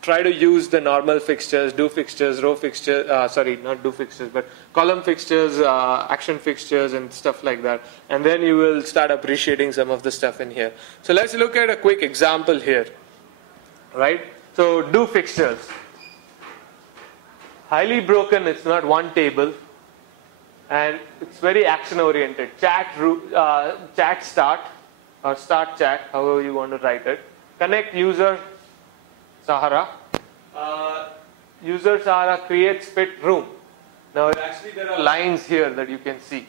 try to use the normal fixtures, do fixtures, row fixtures, not do fixtures, but column fixtures, action fixtures, and stuff like that. And then you will start appreciating some of the stuff in here. So let's look at a quick example here, right? So do fixtures. Highly broken, it's not one table. And it's very action oriented. Chat start, or start chat, however you want to write it. Connect user Sahara. User Sahara creates fit room. Now actually there are lines here that you can see.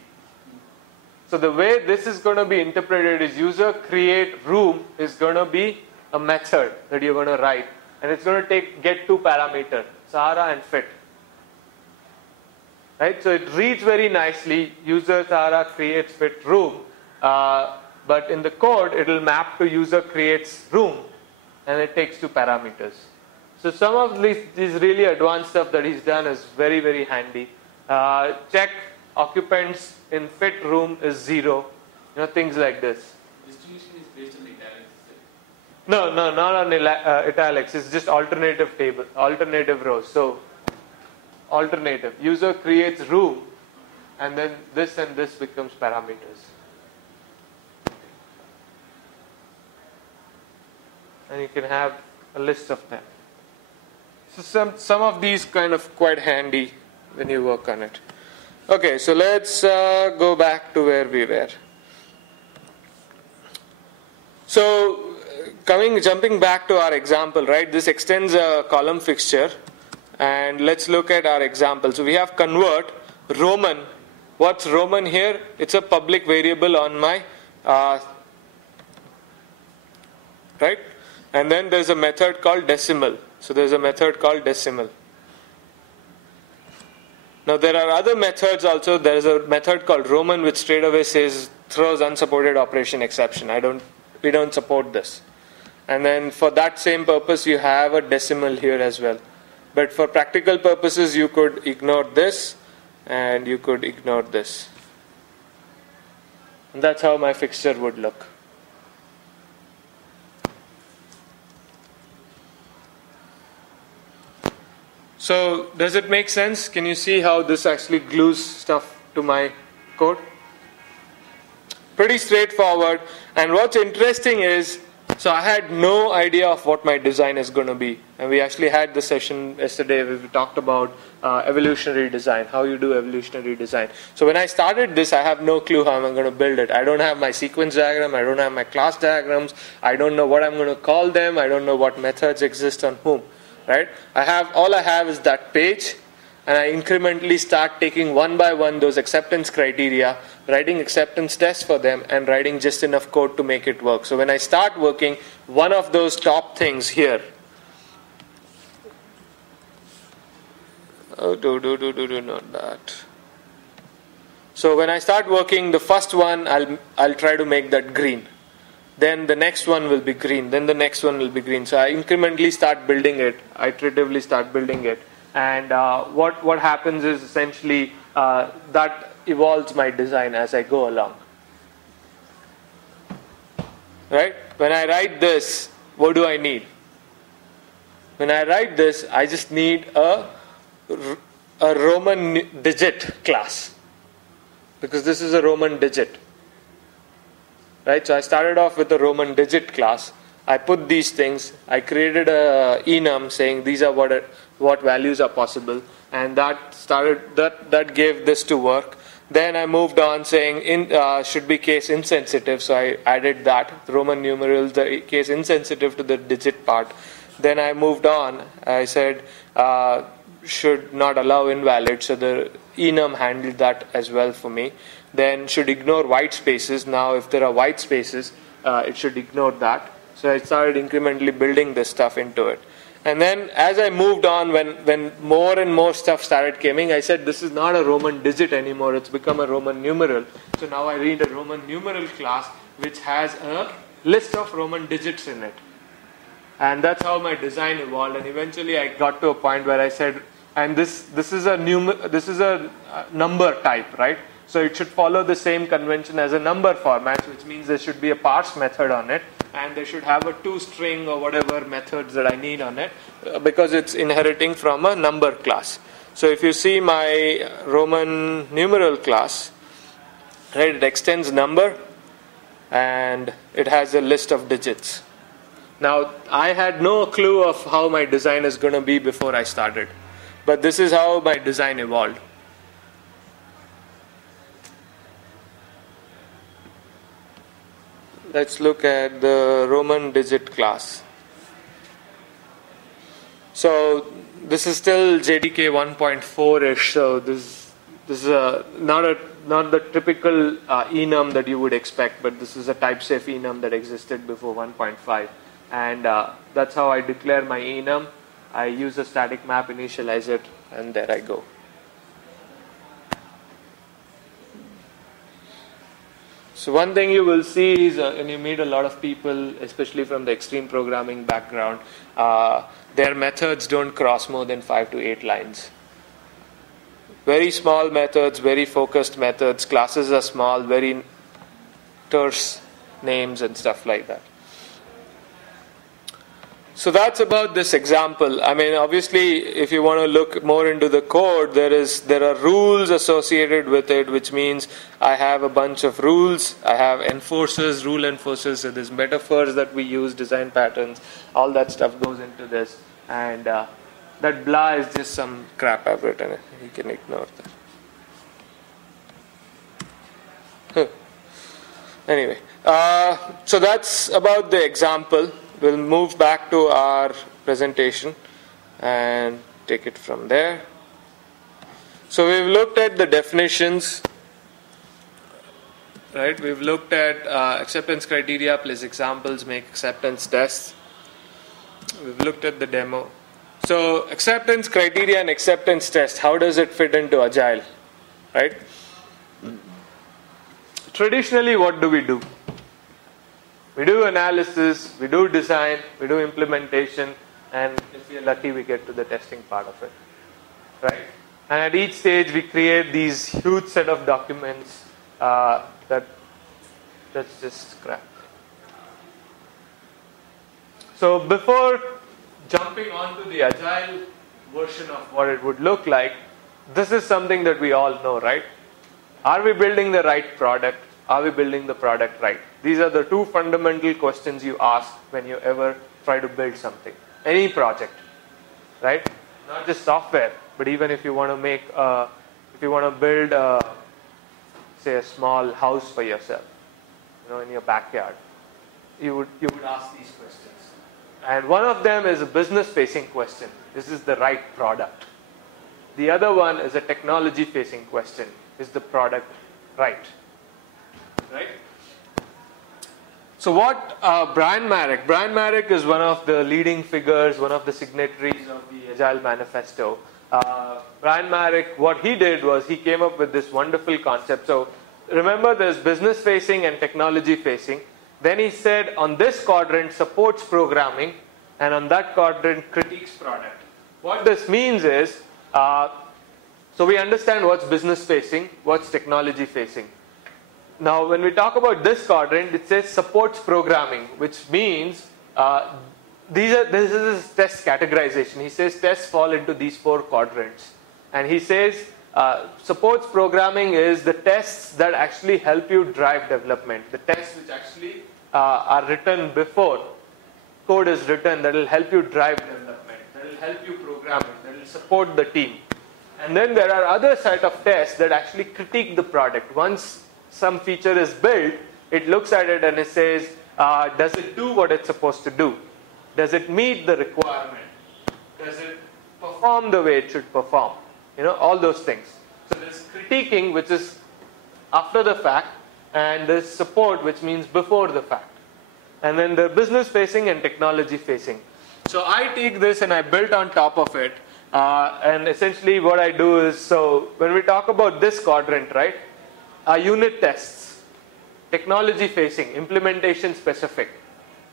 So the way this is going to be interpreted is user create room is going to be a method that you're going to write. And it's going to get two parameters, Sahara and fit. Right? So it reads very nicely, user Sahara creates fit room. But in the code, it will map to user creates room, and it takes two parameters. So some of these really advanced stuff that he's done is very, very handy. Check occupants in fit room is 0. Things like this. Distribution is based on italics. No, not on italics. It's just alternative table, alternative rows. So alternative. User creates room, and then this and this becomes parameters. And you can have a list of them. So some of these kind of quite handy when you work on it. Okay, so let's go back to where we were. So jumping back to our example, right? This extends a column fixture, and let's look at our example. So we have convert Roman. What's Roman here? It's a public variable on my right? And then there's a method called decimal. So there's a method called decimal. Now there are other methods also. There is a method called Roman, which straight away says throws unsupported operation exception. We don't support this. And then for that same purpose, you have a decimal here as well. But for practical purposes, you could ignore this and you could ignore this. And that's how my fixture would look. So does it make sense? Can you see how this actually glues stuff to my code? Pretty straightforward. And what's interesting is, so I had no idea of what my design is going to be. And we actually had the session yesterday where we talked about evolutionary design, how you do evolutionary design. So when I started this, I have no clue how I'm going to build it. I don't have my sequence diagram. I don't have my class diagrams. I don't know what I'm going to call them. I don't know what methods exist on whom. Right? All I have is that page, and I incrementally start taking one by one those acceptance criteria, writing acceptance tests for them, and writing just enough code to make it work. So when I start working, one of those top things here. Oh, not that. So when I start working, the first one, I'll try to make that green. Then the next one will be green. Then the next one will be green. So I incrementally start building it, iteratively start building it. And what happens is essentially that evolves my design as I go along. Right? When I write this, what do I need? When I write this, I just need a Roman digit class. Because this is a Roman digit. Right? So I started off with a Roman digit class. I put these things. I created a enum saying these are what values are possible, and that gave this to work. Then I moved on saying should be case insensitive. So I added that Roman numerals, the case insensitive to the digit part. Then I moved on. I said should not allow invalid. So the enum handled that as well for me. Then should ignore white spaces. Now if there are white spaces, it should ignore that. So I started incrementally building this stuff into it. And then as I moved on, when more and more stuff started coming, I said this is not a Roman digit anymore, it's become a Roman numeral. So now I read a Roman numeral class which has a list of Roman digits in it. And that's how my design evolved. And eventually I got to a point where I said, and this is a number type, right? So it should follow the same convention as a number format, which means there should be a parse method on it, and they should have a toString or whatever methods that I need on it, because it's inheriting from a number class. So if you see my Roman numeral class, right, it extends number, and it has a list of digits. Now, I had no clue of how my design is going to be before I started, but this is how my design evolved. Let's look at the Roman digit class. So this is still JDK 1.4-ish. So this is not the typical enum that you would expect, but this is a type-safe enum that existed before 1.5. And that's how I declare my enum. I use a static map, initialize it, and there I go. So one thing you will see is when you meet a lot of people, especially from the extreme programming background, their methods don't cross more than 5 to 8 lines. Very small methods, very focused methods, classes are small, very terse names and stuff like that. So that's about this example. I mean, obviously, if you want to look more into the code, there are rules associated with it, which means I have a bunch of rules. I have enforcers, rule enforcers. So there's metaphors that we use, design patterns. All that stuff goes into this. And that blah is just some crap I've written. You can ignore that. Anyway, so that's about the example. We'll move back to our presentation and take it from there. So we've looked at the definitions, right? We've looked at acceptance criteria plus examples, make acceptance tests. We've looked at the demo. So acceptance criteria and acceptance test, how does it fit into Agile, right? Traditionally, what do? We do analysis, we do design, we do implementation, and if we're lucky, we get to the testing part of it, right? And at each stage, we create these huge set of documents that's just crap. So before jumping onto the agile version of what it would look like, this is something that we all know, right? Are we building the right product? Are we building the product right? These are the two fundamental questions you ask when you ever try to build something. Any project, right? Not just software, but even if you want to make, if you want to build, say, a small house for yourself, in your backyard, you would ask these questions. And one of them is a business-facing question. This is the right product. The other one is a technology-facing question. Is the product right? Right? So what Brian Marek is one of the leading figures, one of the signatories of the Agile Manifesto. Brian Marek, what he did was he came up with this wonderful concept. So remember, there's business-facing and technology-facing. Then he said on this quadrant supports programming, and on that quadrant critiques product. What this means is, so we understand what's business-facing, what's technology-facing. Now, when we talk about this quadrant, it says supports programming, which means this is test categorization. He says tests fall into these 4 quadrants. And he says supports programming is the tests that actually help you drive development. The tests which actually are written before code is written that will help you drive development, that will help you program it, that will support the team. And then there are other set of tests that actually critique the product. Once some feature is built, it looks at it and it says, does it do what it's supposed to do? Does it meet the requirement? Does it perform the way it should perform? All those things. So there's critiquing, which is after the fact, and there's support, which means before the fact. And then the business facing and technology facing. So I take this and I built on top of it. And essentially what I do is, so when we talk about this quadrant, right, unit tests, technology facing, implementation specific,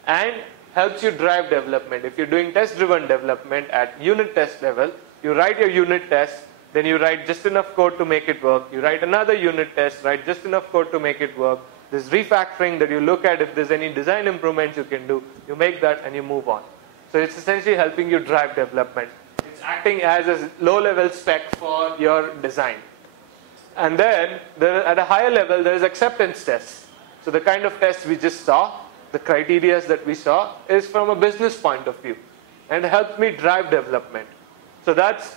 and helps you drive development. If you're doing test driven development at unit test level, you write your unit test, then you write just enough code to make it work. You write another unit test, write just enough code to make it work. There's refactoring that you look at if there's any design improvements you can do. You make that and you move on. So it's essentially helping you drive development. It's acting as a low-level spec for your design. And then at a higher level, there is acceptance tests. So the kind of tests we just saw, the criteria that we saw, is from a business point of view. And helps me drive development. So that's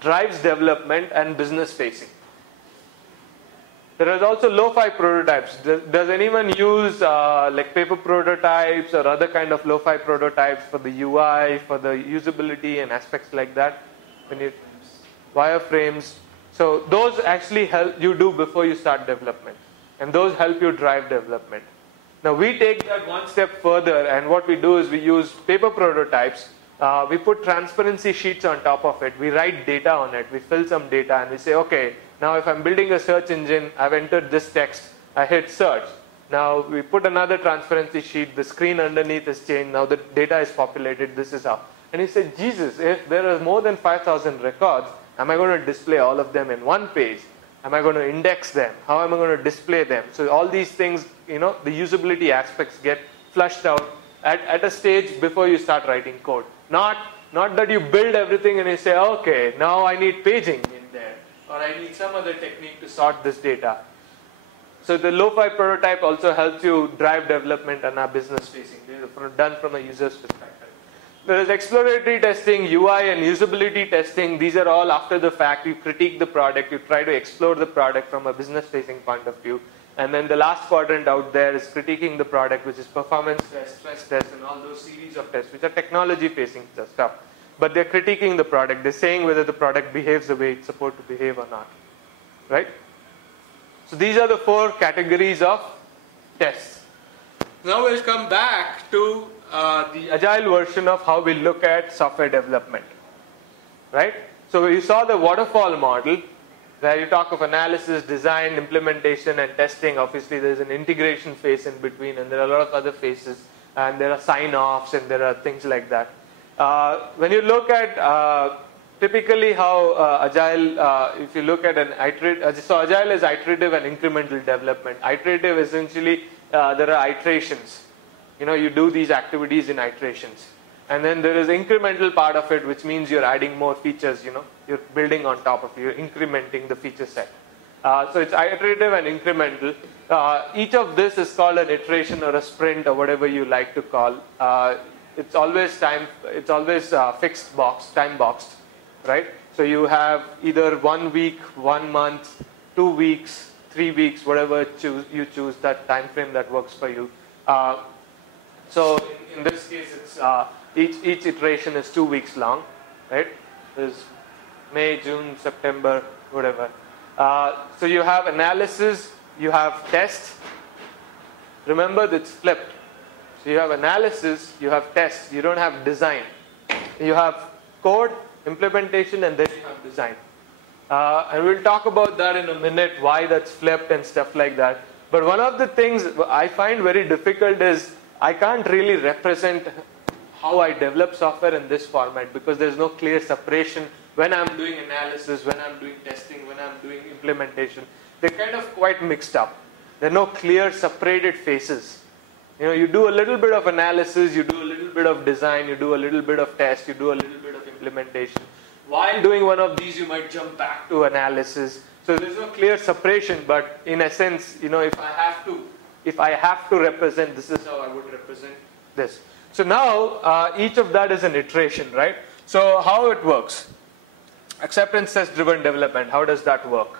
drives development and business facing. There is also lo-fi prototypes. Does anyone use like paper prototypes or other kind of lo-fi prototypes for the UI, for the usability and aspects like that? When you wireframes. So those actually help you do before you start development. And those help you drive development. Now we take that one step further, and what we do is we use paper prototypes. We put transparency sheets on top of it. We write data on it. We fill some data and we say, okay, now if I'm building a search engine, I've entered this text. I hit search. Now we put another transparency sheet. The screen underneath is changed. Now the data is populated. This is how. And he said, Jesus, if there are more than 5,000 records, am I going to display all of them in one page? Am I going to index them? How am I going to display them? So all these things, the usability aspects get flushed out at a stage before you start writing code. Not that you build everything and you say, okay, now I need paging in there, or I need some other technique to sort this data. So the lo-fi prototype also helps you drive development and are business facing. They're done from a user's perspective. There is exploratory testing, UI and usability testing. These are all after the fact. You critique the product. You try to explore the product from a business facing point of view. And then the last quadrant out there is critiquing the product, which is performance tests, stress tests, and all those series of tests, which are technology-facing stuff. But they're critiquing the product. They're saying whether the product behaves the way it's supposed to behave or not. Right? So these are the 4 categories of tests. Now we'll come back to the agile version of how we look at software development. Right? So you saw the waterfall model, where you talk of analysis, design, implementation, and testing. Obviously, there's an integration phase in between, and there are a lot of other phases and there are sign-offs, and there are things like that. When you look at typically how Agile, if you look at an iterative, so Agile is iterative and incremental development. Iterative essentially, there are iterations. You do these activities in iterations. And then there is incremental part of it, which means you're adding more features, you're building on top of it, you're incrementing the feature set. So it's iterative and incremental. Each of this is called an iteration or a sprint or whatever you like to call. It's always fixed box, time boxed, right? So you have either 1 week, 1 month, 2 weeks, 3 weeks, whatever you choose that time frame that works for you. So in this case, it's each iteration is 2 weeks long, right? There's May, June, September, whatever. So you have analysis, you have test. Remember, that's flipped. So you have analysis, you have test. You don't have design. You have code, implementation, and then you have design. And we'll talk about that in a minute, why that's flipped and stuff like that. But one of the things I find very difficult is I can't really represent how I develop software in this format because there's no clear separation when I'm doing analysis, when I'm doing testing, when I'm doing implementation. They're kind of quite mixed up. There are no clear separated phases. You do a little bit of analysis, you do a little bit of design, you do a little bit of test, you do a little bit of implementation. While doing one of these, you might jump back to analysis. So there's no clear separation, but in essence, if I have to represent, this is how I would represent this. So now, each of that is an iteration, right? So how it works? Acceptance test driven development, how does that work?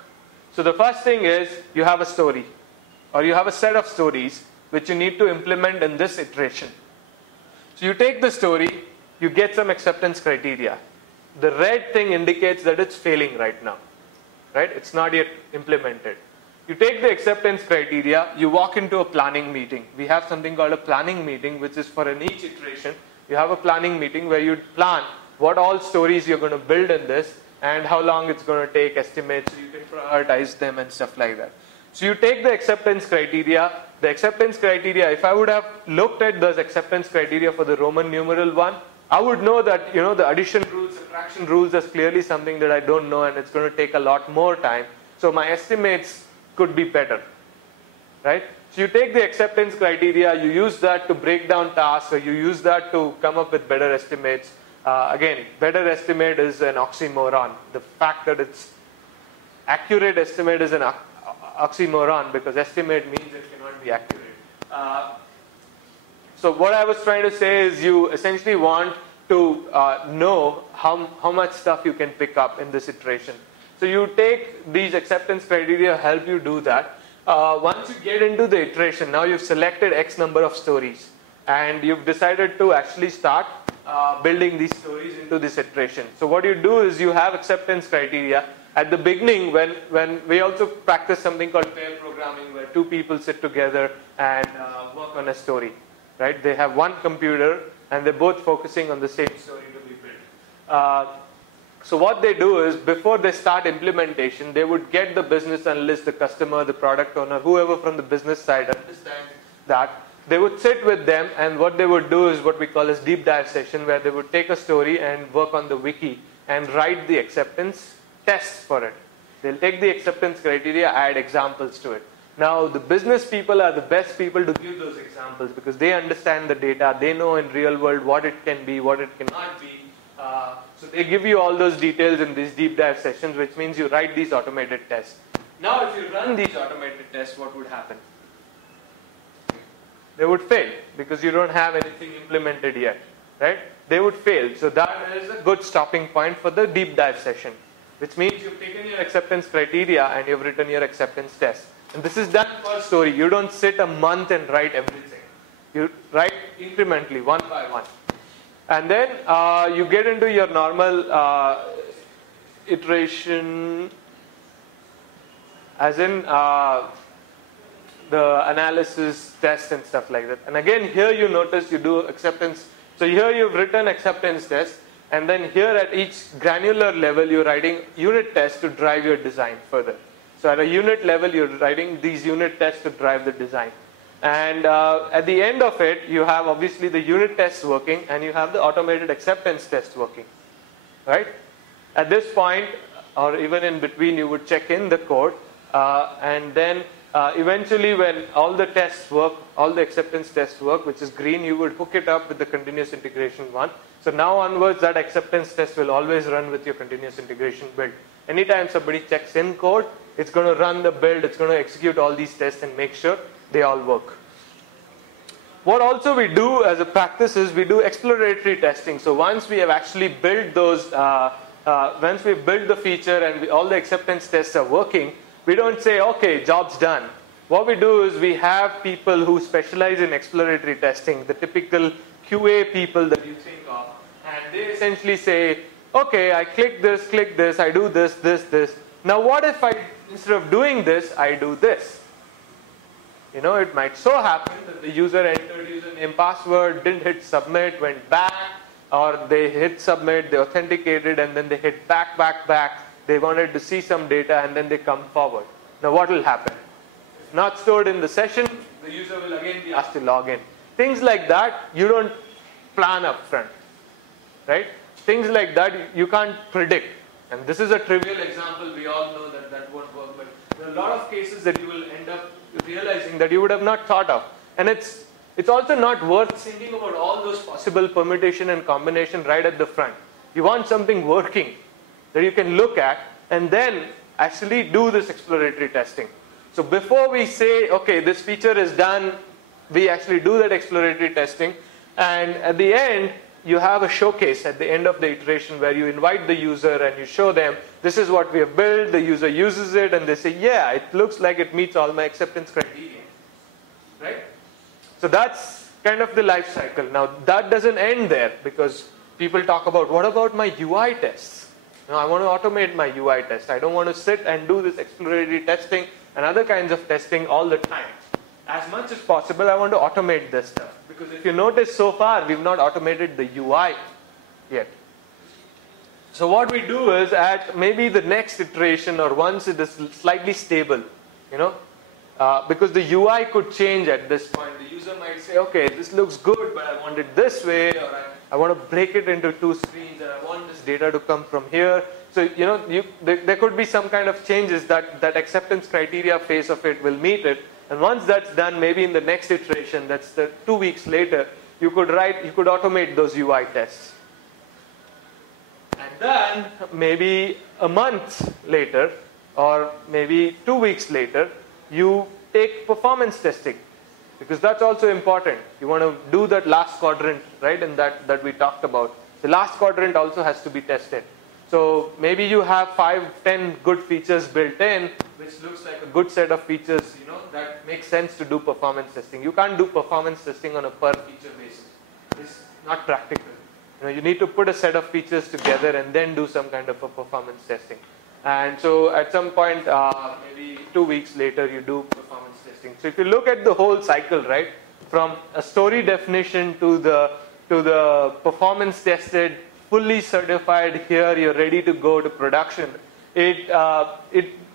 So the first thing is, you have a story, or you have a set of stories which you need to implement in this iteration. So you take the story, you get some acceptance criteria. The red thing indicates that it's failing right now, right? It's not yet implemented. You take the acceptance criteria, you walk into a planning meeting. We have something called a planning meeting, which is for in each iteration. You have a planning meeting where you plan what all stories you're going to build in this and how long it's going to take, estimates, so you can prioritize them and stuff like that. So you take the acceptance criteria. The acceptance criteria, if I would have looked at those acceptance criteria for the Roman numeral one, I would know that the addition rules, subtraction rules is clearly something that I don't know, and it's going to take a lot more time. So my estimates could be better, right? So you take the acceptance criteria, you use that to break down tasks, or you use that to come up with better estimates. Again, better estimate is an oxymoron. The fact that it's accurate estimate is an oxymoron because estimate means it cannot be accurate. So what I was trying to say is you essentially want to know how much stuff you can pick up in this iteration. So you take these acceptance criteria, help you do that. Once you get into the iteration, now you've selected X number of stories and you've decided to actually start building these stories into this iteration. So what you do is you have acceptance criteria. At the beginning, when we also practice something called pair programming, where two people sit together and work on a story, right? They have one computer and they're both focusing on the same story to be built. So what they do is, before they start implementation, they would get the business analyst, the customer, the product owner, whoever from the business side understands that. They would sit with them, and what they would do is what we call as deep dive session, where they would take a story and work on the wiki and write the acceptance tests for it. They'll take the acceptance criteria, add examples to it. Now, the business people are the best people to give those examples because they understand the data. They know in real world what it can be, what it cannot be. So they give you all those details in these deep dive sessions, which means you write these automated tests. Now, if you run these automated tests, what would happen? They would fail because you don't have anything implemented yet, right? They would fail. So that is a good stopping point for the deep dive session, which means you've taken your acceptance criteria and you've written your acceptance test. And this is done per story. You don't sit a month and write everything. You write incrementally, one by one. And then you get into your normal iteration, as in the analysis, test, and stuff like that. And again, here you notice you do acceptance. So here you've written acceptance test, and then here at each granular level, you're writing unit tests to drive your design further. So at a unit level, you're writing these unit tests to drive the design. And at the end of it, you have obviously the unit tests working, and you have the automated acceptance test working, right? At this point, or even in between, you would check in the code, and then eventually when all the tests work, all the acceptance tests work, which is green, you would hook it up with the continuous integration one. So now onwards, that acceptance test will always run with your continuous integration build. Anytime somebody checks in code, it's going to run the build, it's going to execute all these tests and make sure they all work. What also we do as a practice is we do exploratory testing. So once we have actually built those, once we build the feature and all the acceptance tests are working, we don't say, okay, job's done. What we do is we have people who specialize in exploratory testing, the typical QA people that you think of, and they essentially say, okay, I click this, I do this, this. Now what if instead of doing this, I do this? You know, it might so happen that the user entered username, password, didn't hit submit, went back, or they hit submit, they authenticated, and then they hit back. They wanted to see some data, and then they come forward. Now what will happen? If not stored in the session, the user will again be asked to log in. Things like that, you don't plan up front, right? Things like that, you can't predict. And this is a trivial example, we all know that that won't work, but there are a lot of cases that you will end up realizing that you would have not thought of. And it's also not worth thinking about all those possible permutation and combination right at the front. You want something working that you can look at and then actually do this exploratory testing. So before we say, okay, this feature is done, we actually do that exploratory testing, and at the end, you have a showcase at the end of the iteration where you invite the user and you show them, this is what we have built, the user uses it, and they say, yeah, it looks like it meets all my acceptance criteria, right? So that's kind of the life cycle. Now, that doesn't end there, because people talk about, what about my UI tests? Now, I want to automate my UI test. I don't want to sit and do this exploratory testing and other kinds of testing all the time. As much as possible, I want to automate this stuff. Because if you notice so far, we've not automated the UI yet. So what we do is at maybe the next iteration or once it is slightly stable, you know, because the UI could change at this point. The user might say, okay, this looks good, but I want it this way, or I want to break it into two screens, and I want this data to come from here. So, you know, there could be some kind of changes that acceptance criteria phase of it will meet it. And once that's done, maybe in the next iteration, that's the 2 weeks later, you could automate those UI tests. And then maybe a month later, or maybe 2 weeks later, you take performance testing, because that's also important. You want to do that last quadrant, right, and that we talked about. The last quadrant also has to be tested. So maybe you have 5-10 good features built in, which looks like a good set of features, you know, that makes sense to do performance testing. You can't do performance testing on a per feature basis. It's not practical. You know, you need to put a set of features together and then do some kind of a performance testing. And so at some point, maybe 2 weeks later, you do performance testing. So if you look at the whole cycle, right, from a story definition to the performance tested, fully certified, here you're ready to go to production, it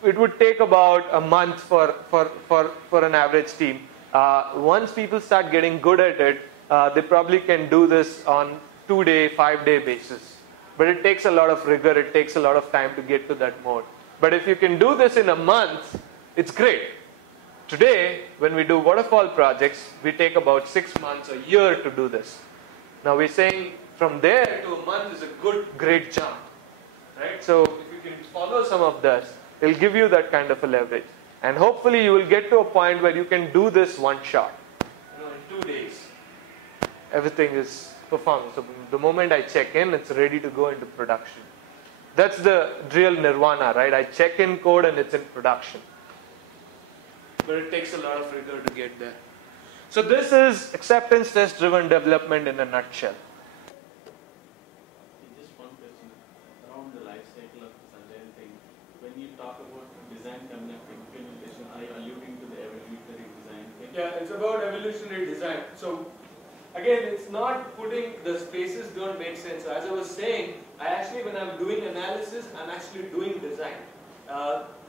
would take about a month for an average team. Once people start getting good at it, they probably can do this on 2-day, 5-day basis. But it takes a lot of rigor, it takes a lot of time to get to that mode. But if you can do this in a month, it's great. Today, when we do waterfall projects, we take about 6 months, a year to do this. Now we're saying from there to a month is a great jump, right? So if you can follow some of this, it'll give you that kind of a leverage. And hopefully you will get to a point where you can do this one shot. You know, in 2 days, everything is performed. So the moment I check in, it's ready to go into production. That's the real nirvana, right? I check in code and it's in production. But it takes a lot of rigor to get there. So this is acceptance test driven development in a nutshell. Just one question around the life cycle of this entire thing. When you talk about design implementation, are you alluding to the evolutionary design thing? Yeah, it's about evolutionary design. So again, it's not putting the spaces don't make sense. So as I was saying, when I'm doing analysis, I'm actually doing design.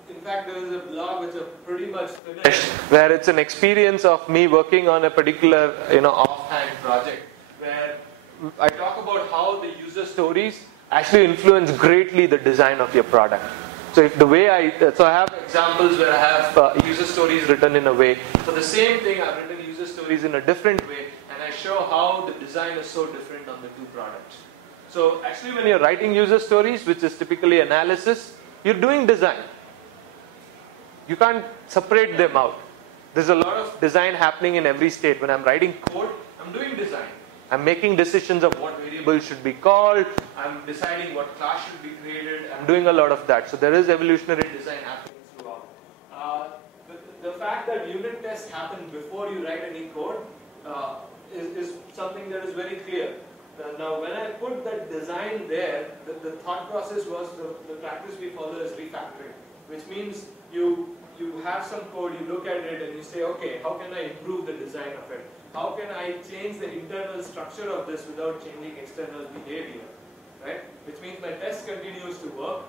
In fact, there is a blog which is pretty much finished, where it's an experience of me working on a particular, offhand project, where I talk about how the user stories actually influence greatly the design of your product. So if the way I have examples where I have user stories written in a way. For the same thing, I've written user stories in a different way, and I show how the design is so different on the two products. So actually, when you're writing user stories, which is typically analysis, you're doing design. You can't separate them out. There's a lot of design happening in every state. When I'm writing code, I'm doing design. I'm making decisions of what variable should be called. I'm deciding what class should be created. I'm doing a lot of that. So there is evolutionary design happening throughout. The fact that unit tests happen before you write any code is something that is very clear. Now, when I put that design there, the thought process was the practice we follow is refactoring, which means you have some code, you look at it and you say, okay, how can I improve the design of it? How can I change the internal structure of this without changing external behavior, right? Which means my test continues to work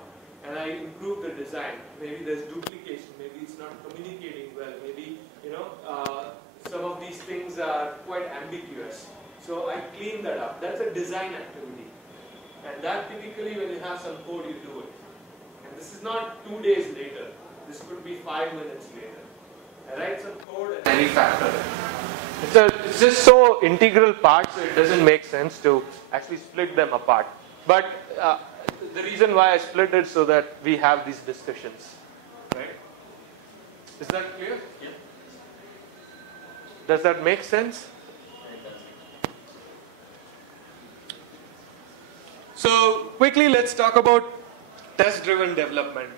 and I improve the design. Maybe there's duplication, maybe it's not communicating well, maybe, some of these things are quite ambiguous. So I clean that up. That's a design activity. And that typically when you have some code, you do it. And this is not 2 days later. This could be 5 minutes later. I write some code and I refactor it. It's just so integral parts, so it doesn't make sense to actually split them apart. But the reason why I split it so that we have these discussions. Right? Is that clear? Yeah. Does that make sense? So quickly, let's talk about test-driven development.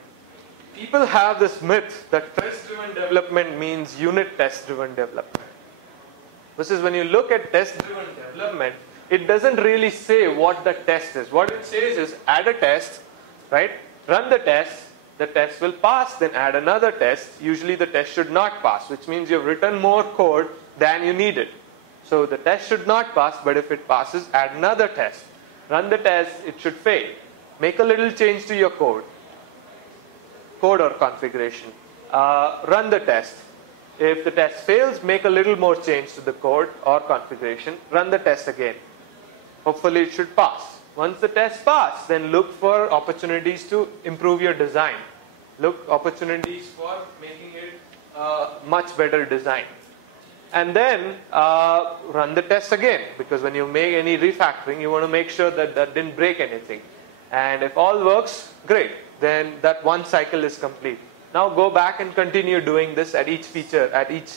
People have this myth that test-driven development means unit test-driven development. Versus when you look at test-driven development, it doesn't really say what the test is. What it says is add a test, right? Run the test will pass, then add another test. Usually the test should not pass, which means you've written more code than you needed. So the test should not pass, but if it passes, add another test. Run the test, it should fail. Make a little change to your code or configuration. Run the test. If the test fails, make a little more change to the code or configuration. Run the test again. Hopefully it should pass. Once the test passes, then look for opportunities to improve your design. Look opportunities for making it much better design. And then run the test again, because when you make any refactoring, you want to make sure that that didn't break anything. And if all works, great. Then that one cycle is complete. Now go back and continue doing this at each feature, at each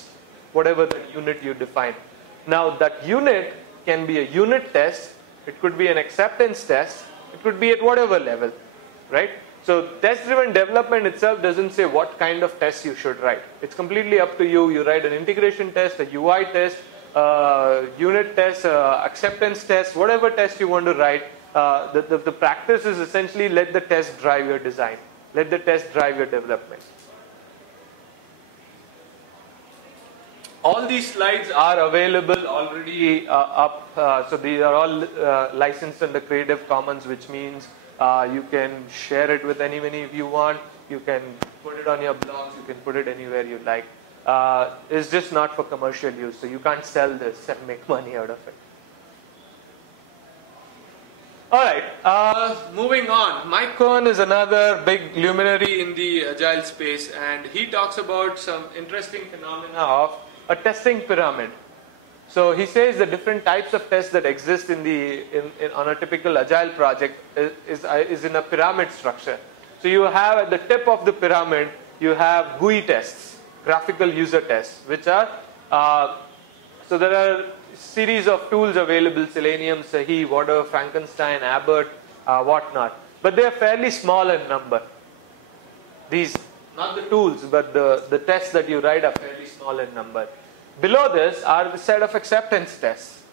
whatever the unit you define. Now that unit can be a unit test, it could be an acceptance test, it could be at whatever level, right? So test-driven development itself doesn't say what kind of test you should write. It's completely up to you. You write an integration test, a UI test, unit test, acceptance test, whatever test you want to write. The practice is essentially let the test drive your design. Let the test drive your development. All these slides are available already up. So these are all licensed under Creative Commons, which means you can share it with anybody if you want. You can put it on your blogs. You can put it anywhere you like. It's just not for commercial use. So you can't sell this and make money out of it. Alright, moving on. Mike Cohen is another big luminary in the agile space, and he talks about some interesting phenomena of a testing pyramid. So he says the different types of tests that exist on a typical agile project is in a pyramid structure. So you have at the tip of the pyramid, you have GUI tests, graphical user tests, which are, so there are series of tools available, Selenium, Sahi, Wada, Frankenstein, Abbott, whatnot. But they are fairly small in number. These, not the tools, but the tests that you write are fairly small in number. Below this are the set of acceptance tests,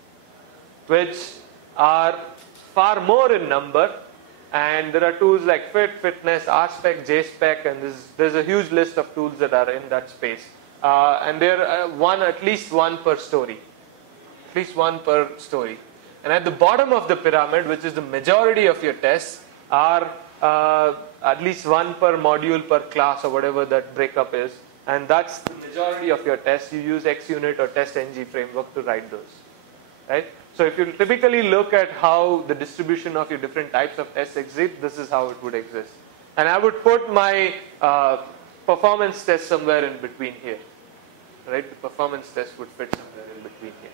which are far more in number. And there are tools like Fit, Fitness, RSpec, JSpec, and there's a huge list of tools that are in that space. And there are at least one per story. At least one per story. And at the bottom of the pyramid, which is the majority of your tests, are at least one per module per class or whatever that breakup is, and that's the majority of your tests. You use XUnit or TestNG framework to write those, right? So if you typically look at how the distribution of your different types of tests exist, this is how it would exist. And I would put my performance test somewhere in between here, right? The performance test would fit somewhere in between here.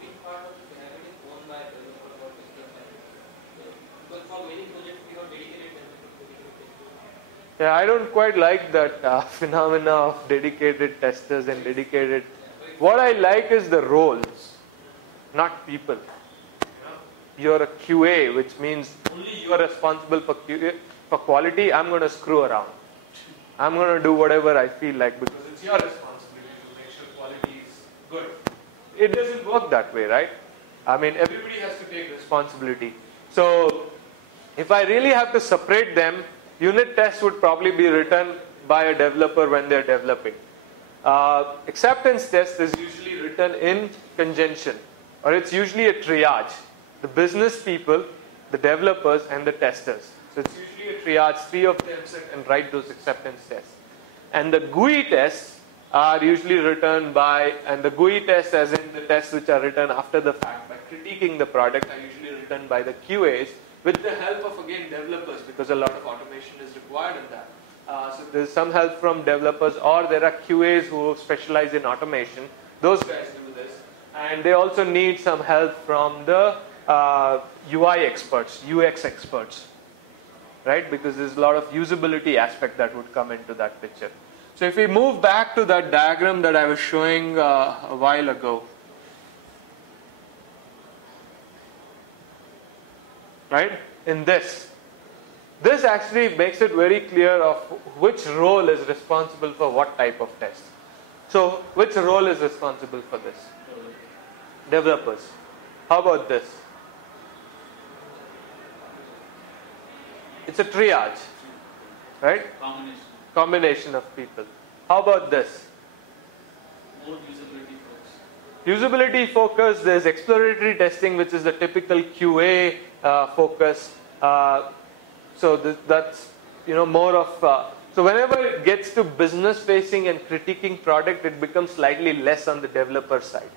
Big part of the pyramid is owned by developers or testers. Because for many projects we have dedicated developers. Yeah, I don't quite like that phenomena of dedicated testers and dedicated. What I like is the roles, not people. You're a QA, which means only you are responsible for QA, for quality. I'm going to screw around. I'm going to do whatever I feel like because it's your responsibility to make sure quality is good. It doesn't work that way, right? I mean, everybody has to take responsibility. So if I really have to separate them, unit tests would probably be written by a developer when they're developing. Acceptance test is usually written in conjunction, or it's usually a triage. The business people, the developers, and the testers. So it's usually a triage. Three of them sit and write those acceptance tests. And the GUI tests are usually written by, and the GUI tests, as in the tests which are written after the fact, by critiquing the product, are usually written by the QAs with the help of, again, developers, because a lot of automation is required in that. So there's some help from developers, or there are QAs who specialize in automation. Those guys do this. And they also need some help from the UI experts, UX experts, right? Because there's a lot of usability aspect that would come into that picture. So if we move back to that diagram that I was showing a while ago, right? In this actually makes it very clear of which role is responsible for what type of test. So which role is responsible for this? Developers. How about this? It's a triage, right? Combination of people. How about this? More usability focus. Usability focus, there's exploratory testing, which is the typical QA focus. So that's more of. So whenever it gets to business facing and critiquing product, it becomes slightly less on the developer side.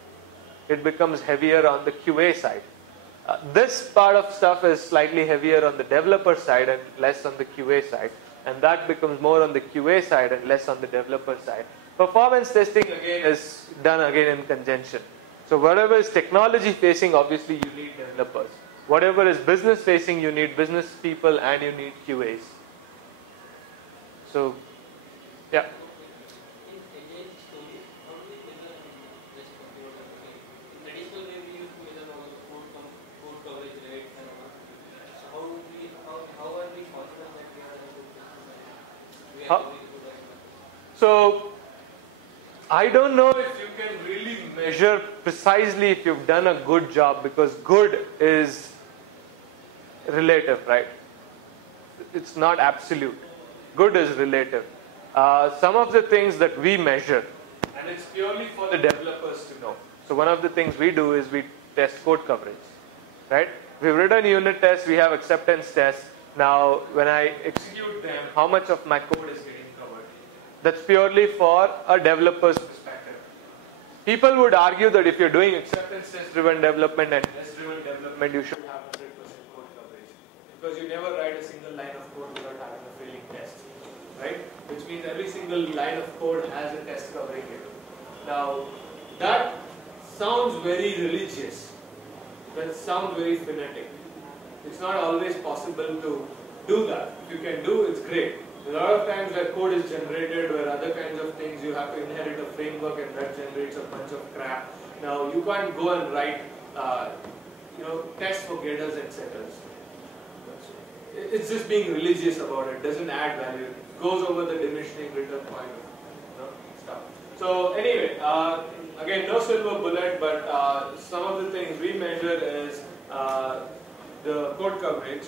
It becomes heavier on the QA side. This part of stuff is slightly heavier on the developer side and less on the QA side. And that becomes more on the QA side and less on the developer side. Performance testing again is done again in conjunction. So whatever is technology facing, obviously you need developers. Whatever is business facing, you need business people and you need QAs. So, yeah. So, I don't know if you can really measure precisely if you've done a good job, because good is relative, right? It's not absolute. Good is relative. Some of the things that we measure, and it's purely for the developers to know. So one of the things we do is we test code coverage, right? We've written unit tests, we have acceptance tests. Now, when I execute them, how much of my code is getting covered? That's purely for a developer's perspective. People would argue that if you're doing acceptance test-driven development and test-driven development, you should have 100% code coverage. Because you never write a single line of code without having a failing test, right? Which means every single line of code has a test covering it. Now, that sounds very religious. That sounds very fanatic. It's not always possible to do that. If you can do, it's great. A lot of times where code is generated, where other kinds of things, you have to inherit a framework and that generates a bunch of crap. Now, you can't go and write, tests for getters and setters. It's just being religious about it. Doesn't add value. It goes over the diminishing return point of stuff. So anyway, again, no silver bullet, but some of the things we measure is the code coverage.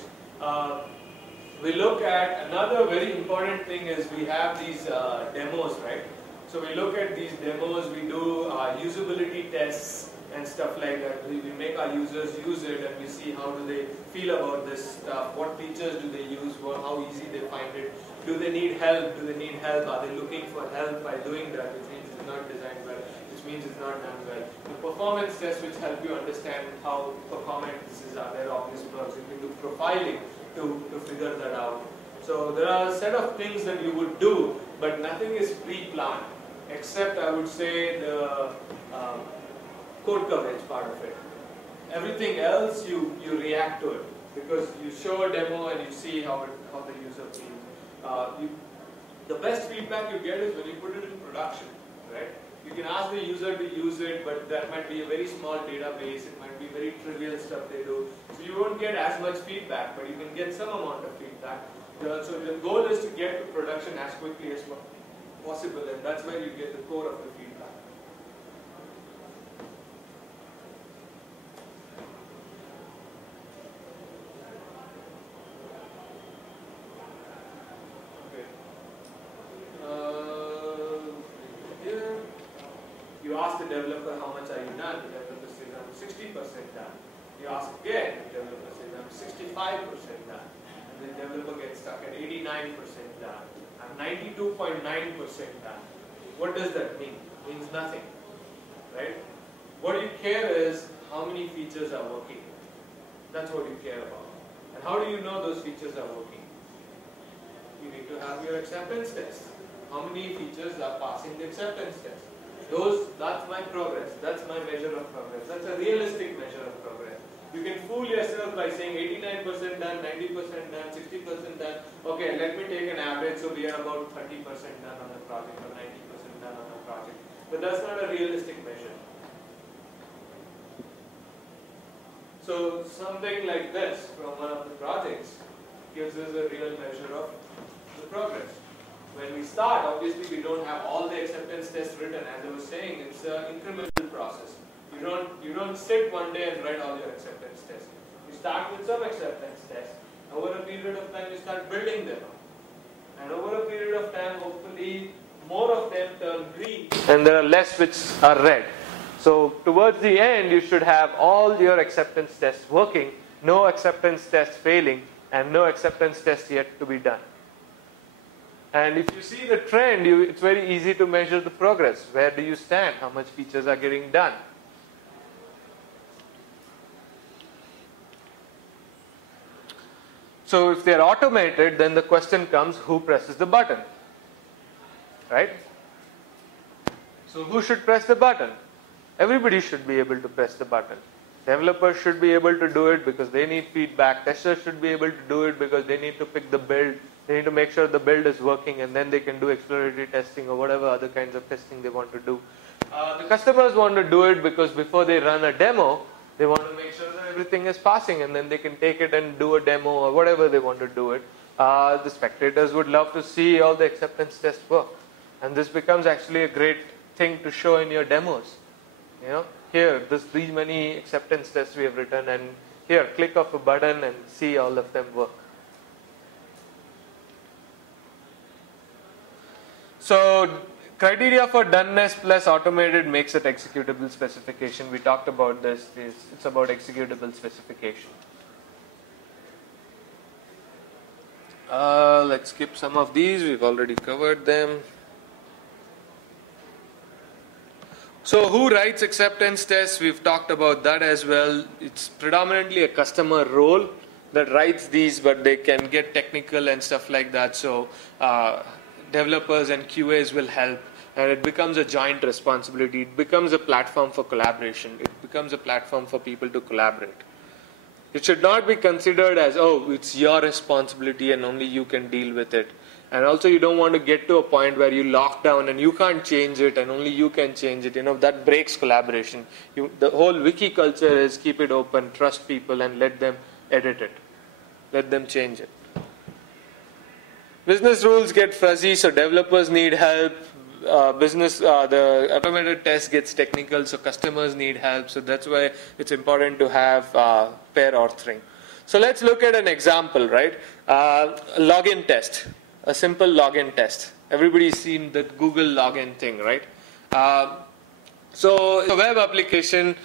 We look at another very important thing is we have these demos, right? So we look at these demos, we do usability tests, and stuff like that. We make our users use it, and we see how do they feel about this stuff, what features do they use, how easy they find it, do they need help, are they looking for help by doing that, which means it's not designed well, which means it's not done well. The performance tests which help you understand how performant this is, are there obvious bugs, you can do profiling to figure that out. So there are a set of things that you would do, but nothing is pre-planned, except I would say the code coverage part of it. Everything else you react to it, because you show a demo and you see how the user feels. The best feedback you get is when you put it in production, right? You can ask the user to use it, but that might be a very small database, it might be very trivial stuff they do. So you won't get as much feedback, but you can get some amount of feedback. So the goal is to get to production as quickly as possible, and that's where you get the core of the feedback. Here, you ask the developer how much are you done, the developer says I'm 60% done. You ask again, the developer says I'm 65% done. And the developer gets stuck at 89% done. I'm 92.9% done. What does that mean? It means nothing, right? What you care is how many features are working. That's what you care about. And how do you know those features are working? You need to have your acceptance test. How many features are passing the acceptance test? That's my progress. That's my measure of progress. That's a realistic measure of progress. You can fool yourself by saying 89% done, 90% done, 60% done. Okay, let me take an average, so we are about 30% done on the project or 90% done on the project. But that's not a realistic measure. So something like this from one of the projects gives us a real measure of the progress. When we start, obviously we don't have all the acceptance tests written. As I was saying, it's an incremental process. You don't sit one day and write all your acceptance tests. You start with some acceptance tests. Over a period of time, you start building them up. And over a period of time, hopefully, more of them turn green, and there are less which are red. So towards the end, you should have all your acceptance tests working, no acceptance tests failing, and no acceptance tests yet to be done. And if you see the trend, it's very easy to measure the progress. Where do you stand? How much features are getting done? So if they're automated, then the question comes, who presses the button? Right? So who should press the button? Everybody should be able to press the button. Developers should be able to do it because they need feedback. Testers should be able to do it because they need to pick the build. They need to make sure the build is working, and then they can do exploratory testing or whatever other kinds of testing they want to do. The customers want to do it because before they run a demo, they want to make sure that everything is passing, and then they can take it and do a demo or whatever they want to do it. The spectators would love to see all the acceptance tests work. And this becomes actually a great thing to show in your demos. You know, here, these many acceptance tests we have written, and here, click of a button and see all of them work. So, criteria for doneness plus automated makes it executable specification. We talked about this. It's about executable specification. Let's skip some of these. We've already covered them. So who writes acceptance tests? We've talked about that as well. It's predominantly a customer role that writes these, but they can get technical and stuff like that. So developers and QAs will help, and it becomes a joint responsibility. It becomes a platform for collaboration. It becomes a platform for people to collaborate. It should not be considered as, oh, it's your responsibility and only you can deal with it. And also you don't want to get to a point where you lock down and you can't change it and only you can change it. You know, that breaks collaboration. The whole wiki culture is keep it open, trust people, and let them edit it. Let them change it. Business rules get fuzzy, so developers need help. The automated test gets technical, so customers need help. So that's why it's important to have pair authoring. So let's look at an example, right? Login test. A simple login test. Everybody's seen the Google login thing, right? So a web application,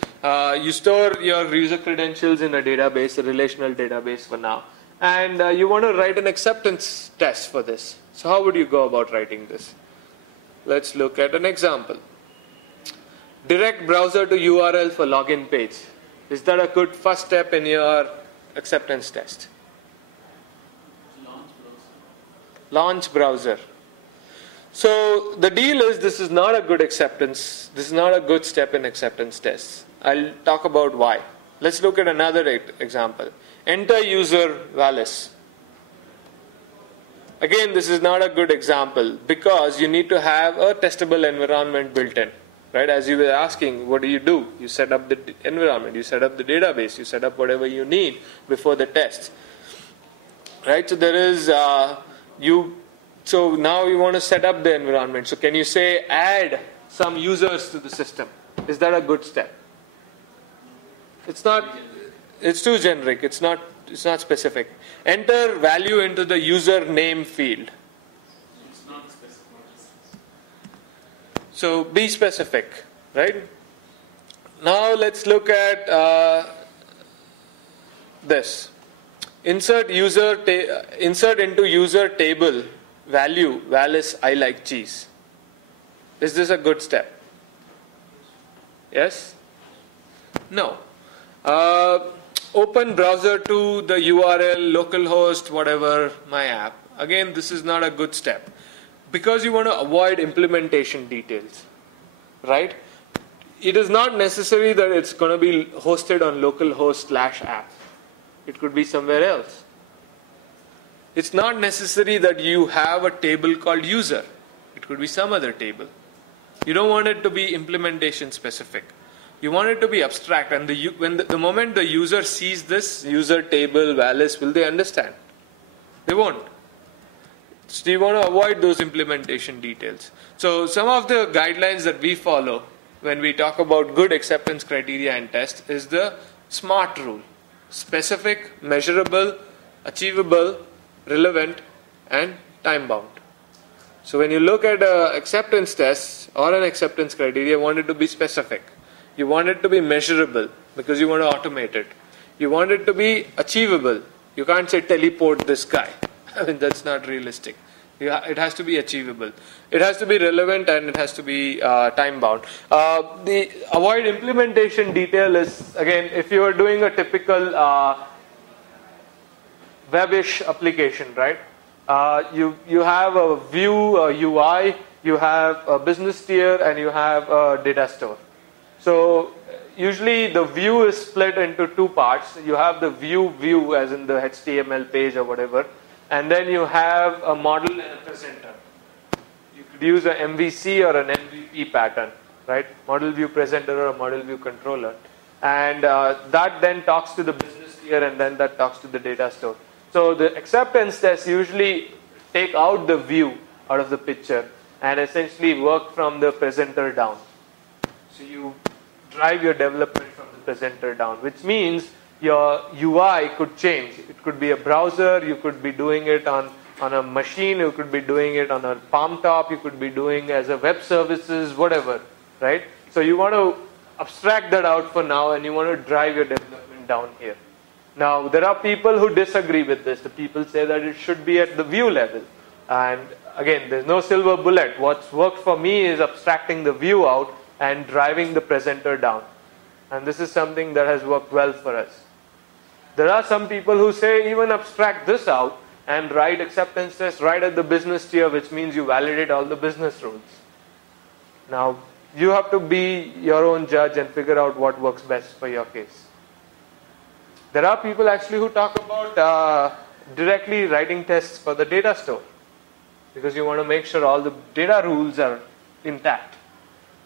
you store your user credentials in a database, a relational database for now. And you want to write an acceptance test for this. So how would you go about writing this? Let's look at an example. Direct browser to URL for login page. Is that a good first step in your acceptance test? Launch browser. So the deal is this is not a good acceptance. This is not a good step in acceptance tests. I'll talk about why. Let's look at another example. Enter user Valis. Again, this is not a good example because you need to have a testable environment built in. Right? As you were asking, what do? You set up the environment, you set up the database, you set up whatever you need before the test. Right? So there is So now you want to set up the environment. So can you say add some users to the system? Is that a good step? It's not. It's too generic. It's not specific. Enter value into the user name field. It's not specific. So be specific, right? Now let's look at this. Insert into user table value Valis I like cheese. Is this a good step? Yes? No. Open browser to the URL, localhost, whatever, my app. Again, this is not a good step because you want to avoid implementation details, right? It is not necessary that it's going to be hosted on localhost/app. It could be somewhere else. It's not necessary that you have a table called user. It could be some other table. You don't want it to be implementation specific. You want it to be abstract, and the moment the user sees this user table Valis, will they understand? They won't. So you want to avoid those implementation details. So some of the guidelines that we follow when we talk about good acceptance criteria and test is the SMART rule: specific, measurable, achievable, relevant, and time bound. So when you look at an acceptance test or an acceptance criteria, you want it to be specific. You want it to be measurable because you want to automate it. You want it to be achievable. You can't say teleport this guy. I mean, that's not realistic. It has to be achievable. It has to be relevant, and it has to be time bound. The avoid implementation detail is, again, if you are doing a typical web-ish application, right? You have a view, a UI, you have a business tier, and you have a data store. So usually the view is split into two parts. You have the view as in the HTML page or whatever, and then you have a model and a presenter. You could use an MVC or an MVP pattern, right? Model view presenter or a model view controller. And that then talks to the business tier, and then that talks to the data store. So the acceptance tests usually take out the view out of the picture and essentially work from the presenter down. So you drive your development from the presenter down, which means your UI could change. It could be a browser, you could be doing it on a machine, you could be doing it on a palm top, you could be doing as a web services, whatever, right? So you want to abstract that out for now, and you want to drive your development down here. Now, there are people who disagree with this. The people say that it should be at the view level. And again, there's no silver bullet. What's worked for me is abstracting the view out and driving the presenter down. And this is something that has worked well for us. There are some people who say even abstract this out and write acceptance tests right at the business tier, which means you validate all the business rules. Now, you have to be your own judge and figure out what works best for your case. There are people actually who talk about directly writing tests for the data store, because you want to make sure all the data rules are intact.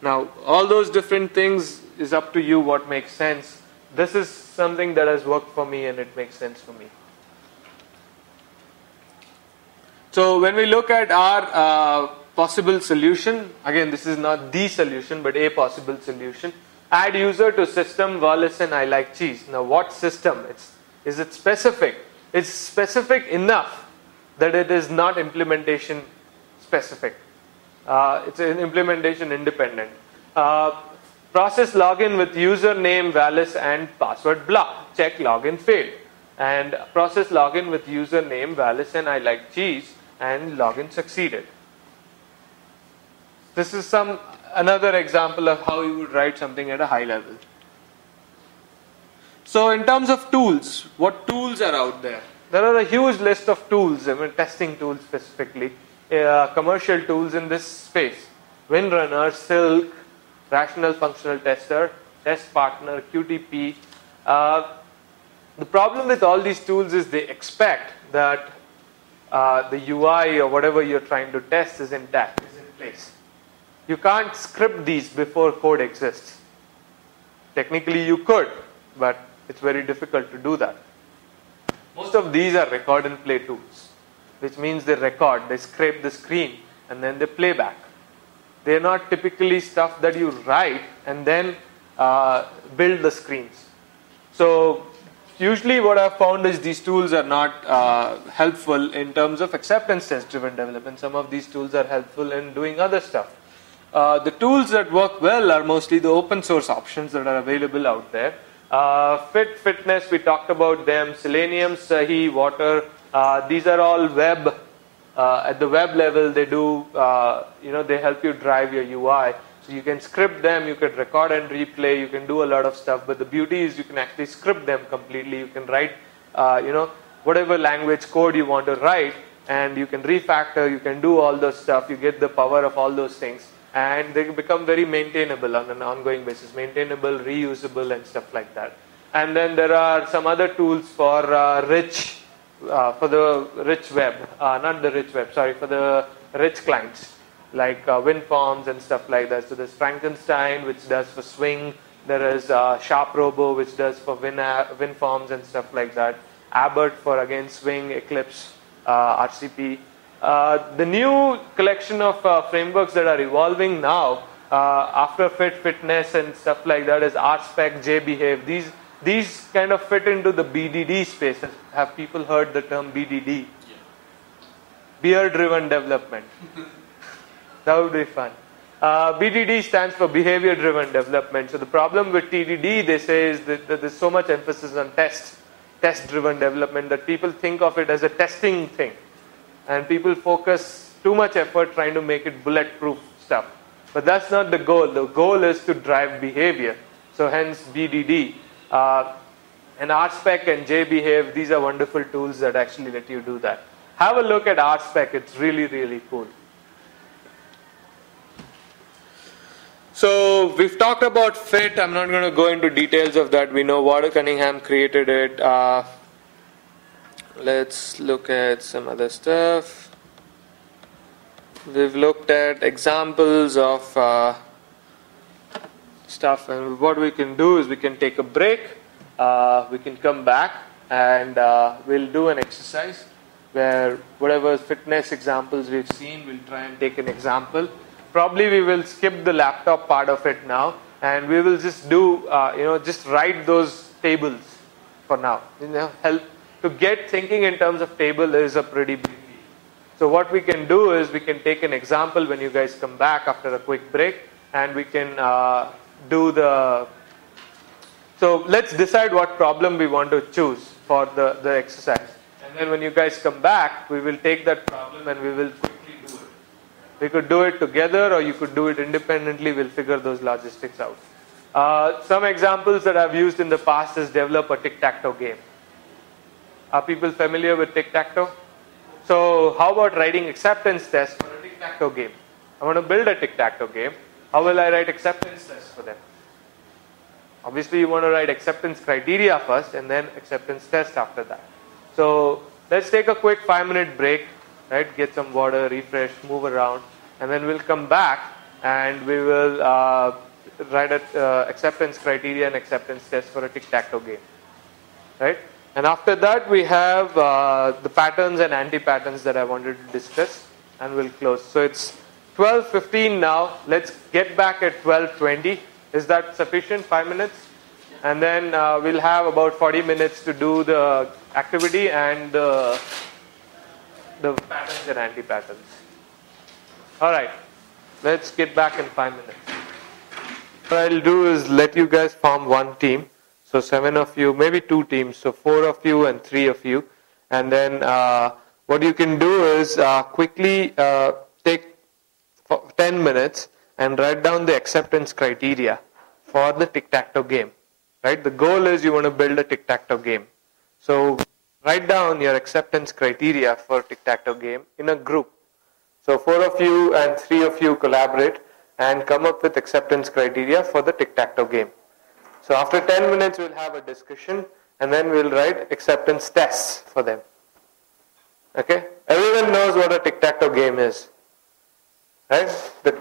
Now, all those different things is up to you what makes sense. This is something that has worked for me, and it makes sense for me. So when we look at our possible solution, again, this is not the solution, but a possible solution. Add user to system, Wallace, and I like cheese. Now, what system? Is it specific? It's specific enough that it is not implementation specific. It's an implementation independent. Process login with username, valid, and password block. Check login failed. And process login with username, valid, and I like cheese, and login succeeded. This is another example of how you would write something at a high level. So in terms of tools, what tools are out there? There are a huge list of tools, I mean testing tools specifically, commercial tools in this space. Windrunner, Silk, Rational Functional Tester, Test Partner, QTP. The problem with all these tools is they expect that the UI or whatever you're trying to test is intact, is in place. You can't script these before code exists. Technically you could, but it's very difficult to do that. Most of these are record and play tools, which means they record, they scrape the screen, and then they play back. They're not typically stuff that you write and then build the screens. So usually what I've found is these tools are not helpful in terms of acceptance test driven development. Some of these tools are helpful in doing other stuff. The tools that work well are mostly the open source options that are available out there. Fitness, we talked about them. Selenium, Sahi, Water, these are all web. At the web level, they do, they help you drive your UI. So you can script them, you can record and replay, you can do a lot of stuff. But the beauty is you can actually script them completely. You can write, whatever language code you want to write, and you can refactor, you can do all those stuff. You get the power of all those things. And they become very maintainable on an ongoing basis, maintainable, reusable, and stuff like that. And then there are some other tools for the rich web, for the rich clients, like WinForms and stuff like that. So there's Frankenstein, which does for Swing. There is SharpRobo, which does for WinForms and stuff like that. Abbott for, again, Swing, Eclipse, RCP. The new collection of frameworks that are evolving now after fitness and stuff like that is RSpec, JBehave. These kind of fit into the BDD space. Have people heard the term BDD? Yeah. Beer-driven development. That would be fun. BDD stands for behavior-driven development. So the problem with TDD, they say, is that there's so much emphasis on test-driven development that people think of it as a testing thing. And people focus too much effort trying to make it bulletproof stuff. But that's not the goal. The goal is to drive behavior. So hence BDD. And RSpec and JBehave, these are wonderful tools that actually let you do that. Have a look at RSpec. It's really, really cool. So we've talked about fit. I'm not going to go into details of that. We know Walter Cunningham created it. Let's look at some other stuff. We've looked at examples of stuff, and what we can do is we can take a break. We can come back and we'll do an exercise where whatever fitness examples we've seen, we'll try and take an example. Probably we will skip the laptop part of it now, and we will just do, just write those tables for now. Help. To get thinking in terms of table is a pretty big deal. So what we can do is we can take an example when you guys come back after a quick break, and we can do the... So let's decide what problem we want to choose for the exercise. And then when you guys come back, we will take that problem and we will quickly do it. We could do it together or you could do it independently. We'll figure those logistics out. Some examples that I've used in the past is develop a tic-tac-toe game. Are people familiar with tic-tac-toe? So how about writing acceptance tests for a tic-tac-toe game? I want to build a tic-tac-toe game. How will I write acceptance tests for them? Obviously, you want to write acceptance criteria first and then acceptance test after that. So let's take a quick 5-minute break, right? Get some water, refresh, move around, and then we'll come back and we will write an acceptance criteria and acceptance test for a tic-tac-toe game, right? And after that, we have the patterns and anti-patterns that I wanted to discuss, and we'll close. So it's 12:15 now. Let's get back at 12:20. Is that sufficient? 5 minutes? And then we'll have about 40 minutes to do the activity and the patterns and anti-patterns. All right. Let's get back in 5 minutes. What I'll do is let you guys form one team. So 7 of you, maybe 2 teams. So 4 of you and 3 of you. And then what you can do is quickly take 10 minutes and write down the acceptance criteria for the tic-tac-toe game. Right? The goal is you want to build a tic-tac-toe game. So write down your acceptance criteria for tic-tac-toe game in a group. So 4 of you and 3 of you collaborate and come up with acceptance criteria for the tic-tac-toe game. So after 10 minutes we'll have a discussion and then we'll write acceptance tests for them. Okay? Everyone knows what a tic-tac-toe game is. Right? The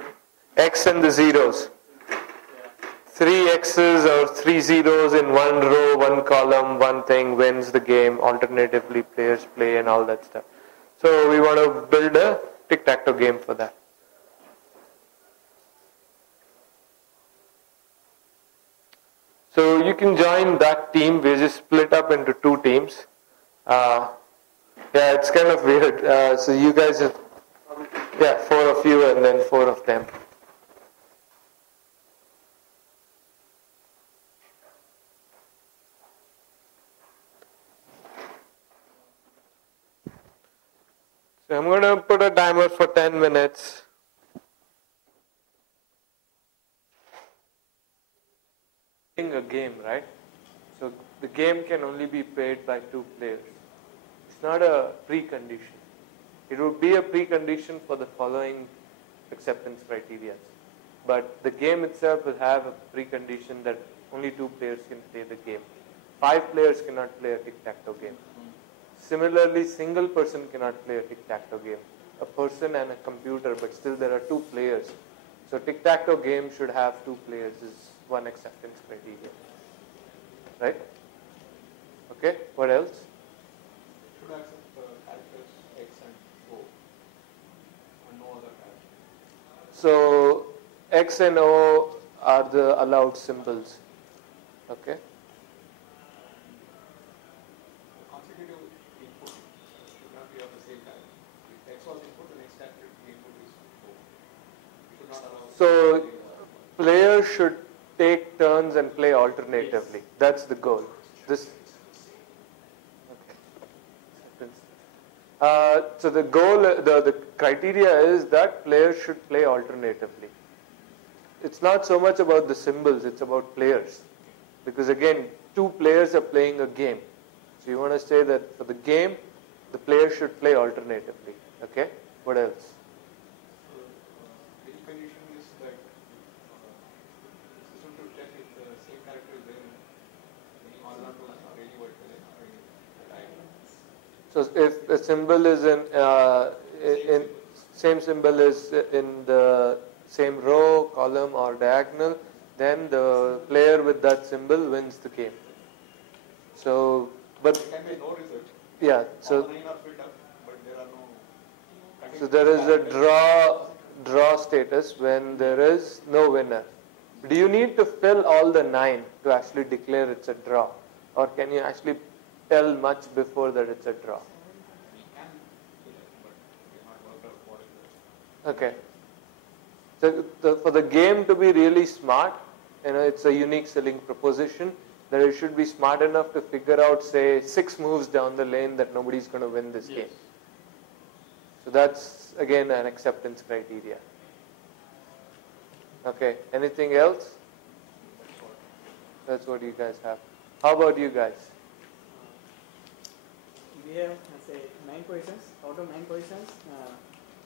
X and the zeros. 3 X's or 3 zeros in one row, one column, one thing wins the game. Alternatively, players play and all that stuff. So we want to build a tic-tac-toe game for that. So you can join that team. We just split up into 2 teams. Yeah, it's kind of weird. So you guys have, 4 of you and then 4 of them. So I'm going to put a timer for 10 minutes. A game, right? So the game can only be played by 2 players. It's not a precondition. It would be a precondition for the following acceptance criteria. But the game itself will have a precondition that only 2 players can play the game. 5 players cannot play a tic-tac-toe game. Similarly, single person cannot play a tic-tac-toe game. A person and a computer, but still there are 2 players. So tic-tac-toe game should have 2 players is one acceptance criteria. Right? Okay, what else? Should accept characters X and O and no other characters. So X and O are the allowed symbols. Okay? Consecutive input should not be of the same character. If X was input, the next character input is O. We should not allow. So players should take turns and play alternatively. That's the goal. This. Okay. So the goal, the criteria is that players should play alternatively. It's not so much about the symbols, it's about players. Because again, 2 players are playing a game. So you want to say that for the game, the players should play alternatively. Okay? What else? The condition is that system to check if the same character is there in any horizontal line or any vertical line or any diagonal. So if a symbol is in same symbol is in the same row, column or diagonal, then the player with that symbol wins the game. So, but there can be no result. yeah, so all 9 are filled up, but there are no. so there is a draw status when there is no winner. Do you need to fill all the 9 to actually declare it's a draw, or can you actually tell much before that it's a draw? We can do that, but we have not worked out what is Okay. So for the game to be really smart, it's a unique selling proposition that it should be smart enough to figure out, say, 6 moves down the lane that nobody's going to win this game. So that's again an acceptance criteria. Okay. Anything else? That's what you guys have. How about you guys? We have, say, 9 positions. Out of 9 positions,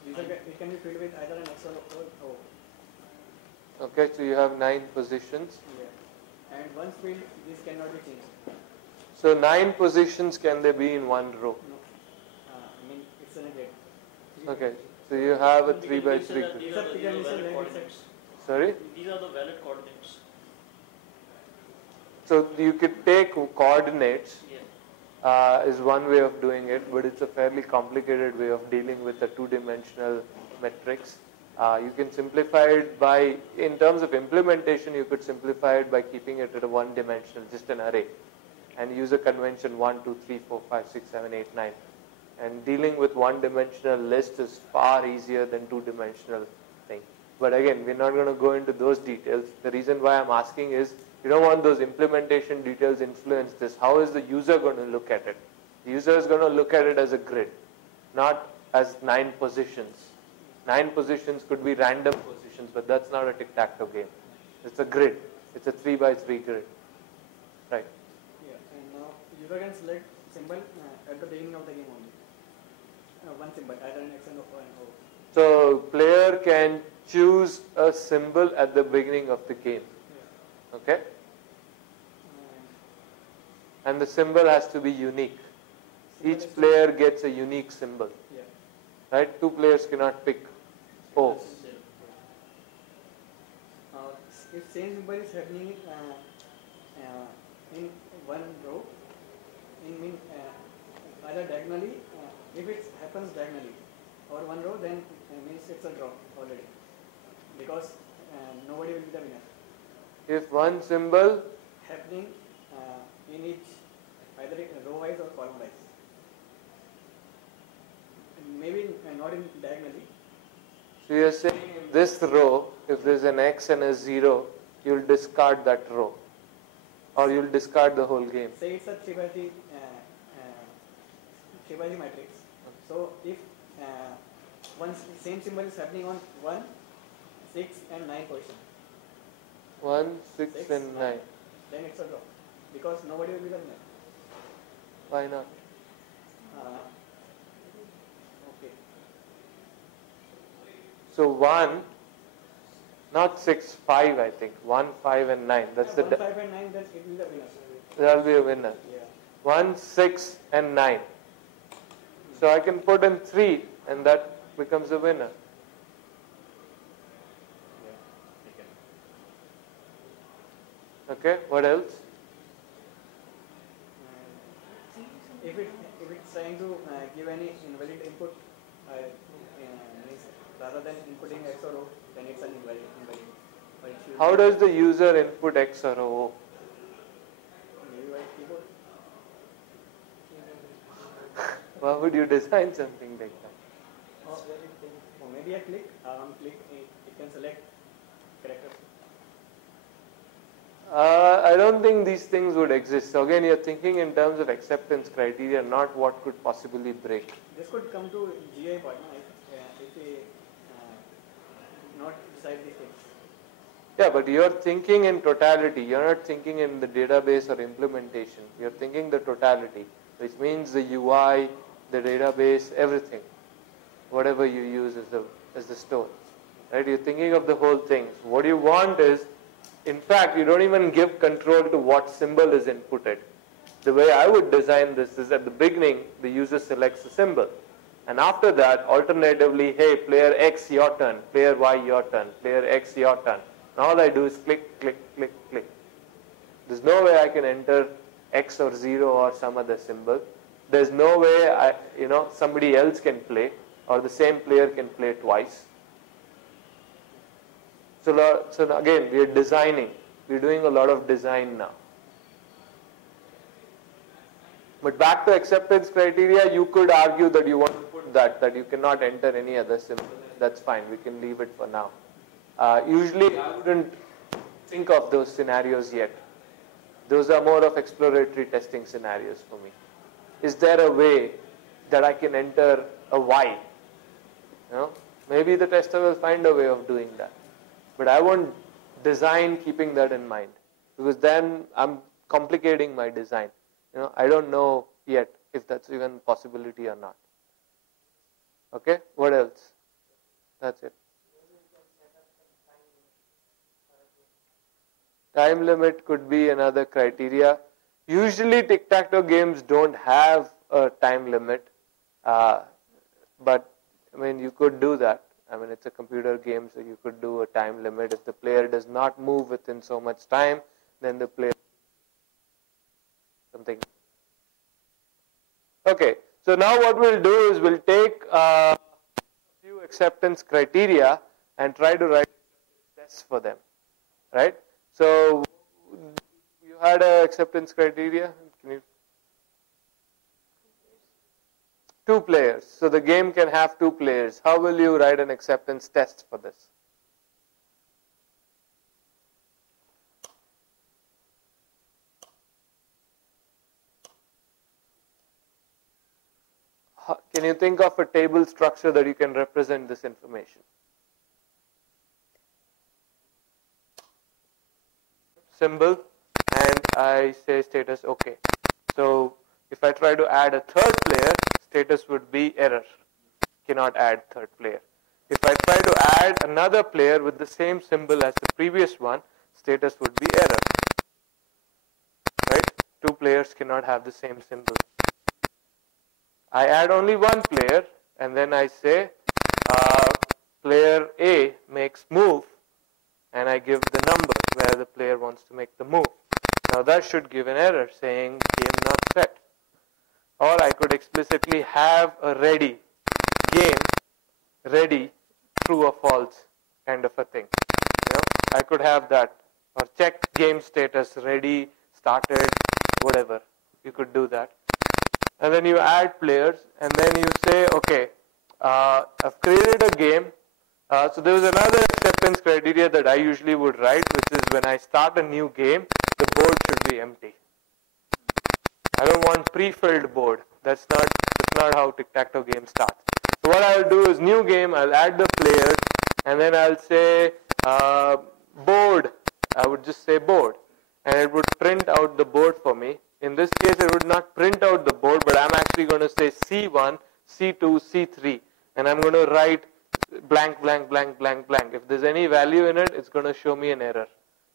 it can be filled with either an X or O. Okay, so you have 9 positions. Yeah. And once filled, this cannot be changed. So 9 positions, can they be in one row? No. I mean, it's in a grid. Okay, so you have a 3 by 3 grid. These are the valid coordinates. Sorry? These are the valid coordinates. So you could take coordinates Yeah. is one way of doing it, but it's a fairly complicated way of dealing with a 2-dimensional matrix. You can simplify it by, in terms of implementation, you could simplify it by keeping it at a 1-dimensional, just an array, and use a convention 1, 2, 3, 4, 5, 6, 7, 8, 9. And dealing with 1-dimensional list is far easier than 2-dimensional thing. But again, we're not going to go into those details. The reason why I'm asking is you don't want those implementation details influence this. How is the user going to look at it? The user is going to look at it as a grid, not as 9 positions. 9 positions could be random positions, but that's not a tic-tac-toe game. It's a grid. It's a 3 by 3 grid. Right. Yeah, and now user can select symbol at the beginning of the game only. One symbol, either an X and O or an O. So player can choose a symbol at the beginning of the game. Yeah. Okay? And the symbol has to be unique. Each player gets a unique symbol. Yeah. Right? 2 players cannot pick O. If same symbol is happening in one row, either diagonally, if it happens diagonally or one row, then means it's a draw already, because nobody will be the winner. If one symbol Happening in each, either row wise or column wise. Maybe not in diagonally. So you're saying in this row, if there's an X and a 0, you'll discard that row. Or you'll discard the whole game. Say it's a 3 by 3 matrix. So if one same symbol is happening on 1, 6 and 9 position. 1, 6 and 9. Then it's a draw. Because nobody will be the winner. Why not? Okay. So 1, not 6, 5 I think. 1, 5 and 9. That's 1, 5 and 9, then it will be the winner. That'll be a winner. Yeah. 1, 6 and 9. So I can put in 3 and that becomes a winner. Okay, what else? If it's trying to give any invalid input, means rather than inputting X or O, then it's an invalid. How does the user input X or O? Maybe by keyboard. Why would you design something like that? Or maybe a click, it can select characters. I don't think these things would exist. So again, you're thinking in terms of acceptance criteria, not what could possibly break. This could come to GI part, if we not decide these things. Yeah, but you're thinking in totality. You're not thinking in the database or implementation. You're thinking the totality, which means the UI, the database, everything. Whatever you use as the store. Right? You're thinking of the whole thing. So what you want is, in fact, you don't even give control to what symbol is inputted. The way I would design this is at the beginning, the user selects a symbol. And after that, alternatively, hey, player X, your turn. Player Y, your turn. Player X, your turn. And all I do is click, click, click, click. There's no way I can enter X or 0 or some other symbol. There's no way somebody else can play or the same player can play twice. So again, we are designing. We're doing a lot of design now. But back to acceptance criteria, you could argue that you want to put that you cannot enter any other symbol. That's fine. We can leave it for now. Usually, I wouldn't think of those scenarios yet. Those are more of exploratory testing scenarios for me. Is there a way that I can enter a Y? Maybe the tester will find a way of doing that. But I won't design keeping that in mind, because then I'm complicating my design. I don't know yet if that's even a possibility or not. Okay, what else? That's it. Time limit could be another criteria. Usually tic-tac-toe games don't have a time limit, but you could do that. It's a computer game, so you could do a time limit. If the player does not move within so much time, then the player something. Okay, so now what we'll do is we'll take a few acceptance criteria and try to write tests for them, right? So you had an acceptance criteria. Can you? 2 players. So the game can have 2 players. How will you write an acceptance test for this? Can you think of a table structure that you can represent this information? Symbol, and I say status OK. So if I try to add a third player, status would be error. Cannot add third player. If I try to add another player with the same symbol as the previous one, status would be error. Right? Two players cannot have the same symbol. I add only one player, and then I say player A makes move, and I give the number where the player wants to make the move. Now that should give an error saying game not set. Or I could explicitly have a ready game, ready, true or false kind of a thing. I could have that. Or check game status, ready, started, whatever. You could do that. And then you add players, and then you say, okay, I've created a game. So there was another acceptance criteria that I usually would write, which is when I start a new game, the board should be empty. I don't want pre-filled board. That's not how tic-tac-toe game starts. So what I'll do is new game, I'll add the players, and then I'll say board. I would just say board, and it would print out the board for me. In this case, it would not print out the board, but I'm actually going to say C1, C2, C3, and I'm going to write blank, blank, blank, blank, blank. If there's any value in it, it's going to show me an error.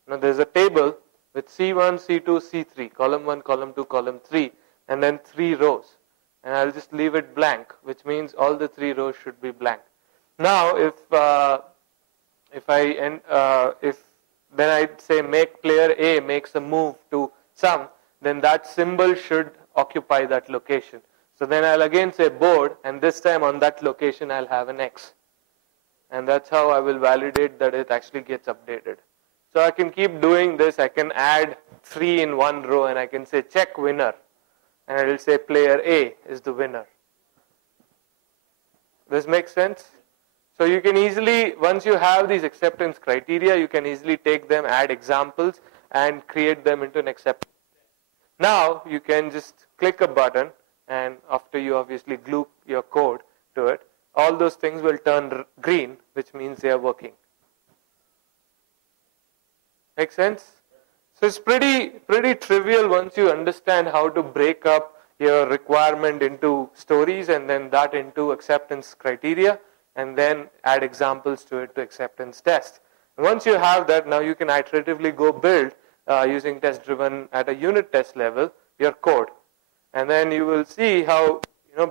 Now there's a table with C1, C2, C3, column 1, column 2, column 3, and then 3 rows. And I'll just leave it blank, which means all the 3 rows should be blank. Now, if then I'd say make player A makes a move to some, then that symbol should occupy that location. So then I'll again say board, and this time on that location I'll have an X. And that's how I will validate that it actually gets updated. So I can keep doing this. I can add 3 in one row, and I can say check winner, and it will say player A is the winner. This makes sense? So you can easily, once you have these acceptance criteria, you can easily take them, add examples, and create them into an acceptance. Now you can just click a button, and after you obviously glue your code to it, all those things will turn green, which means they are working. Make sense? So it's pretty trivial once you understand how to break up your requirement into stories and then that into acceptance criteria, and then add examples to it to acceptance test. And once you have that, now you can iteratively go build using test-driven at a unit test level your code. And then you will see how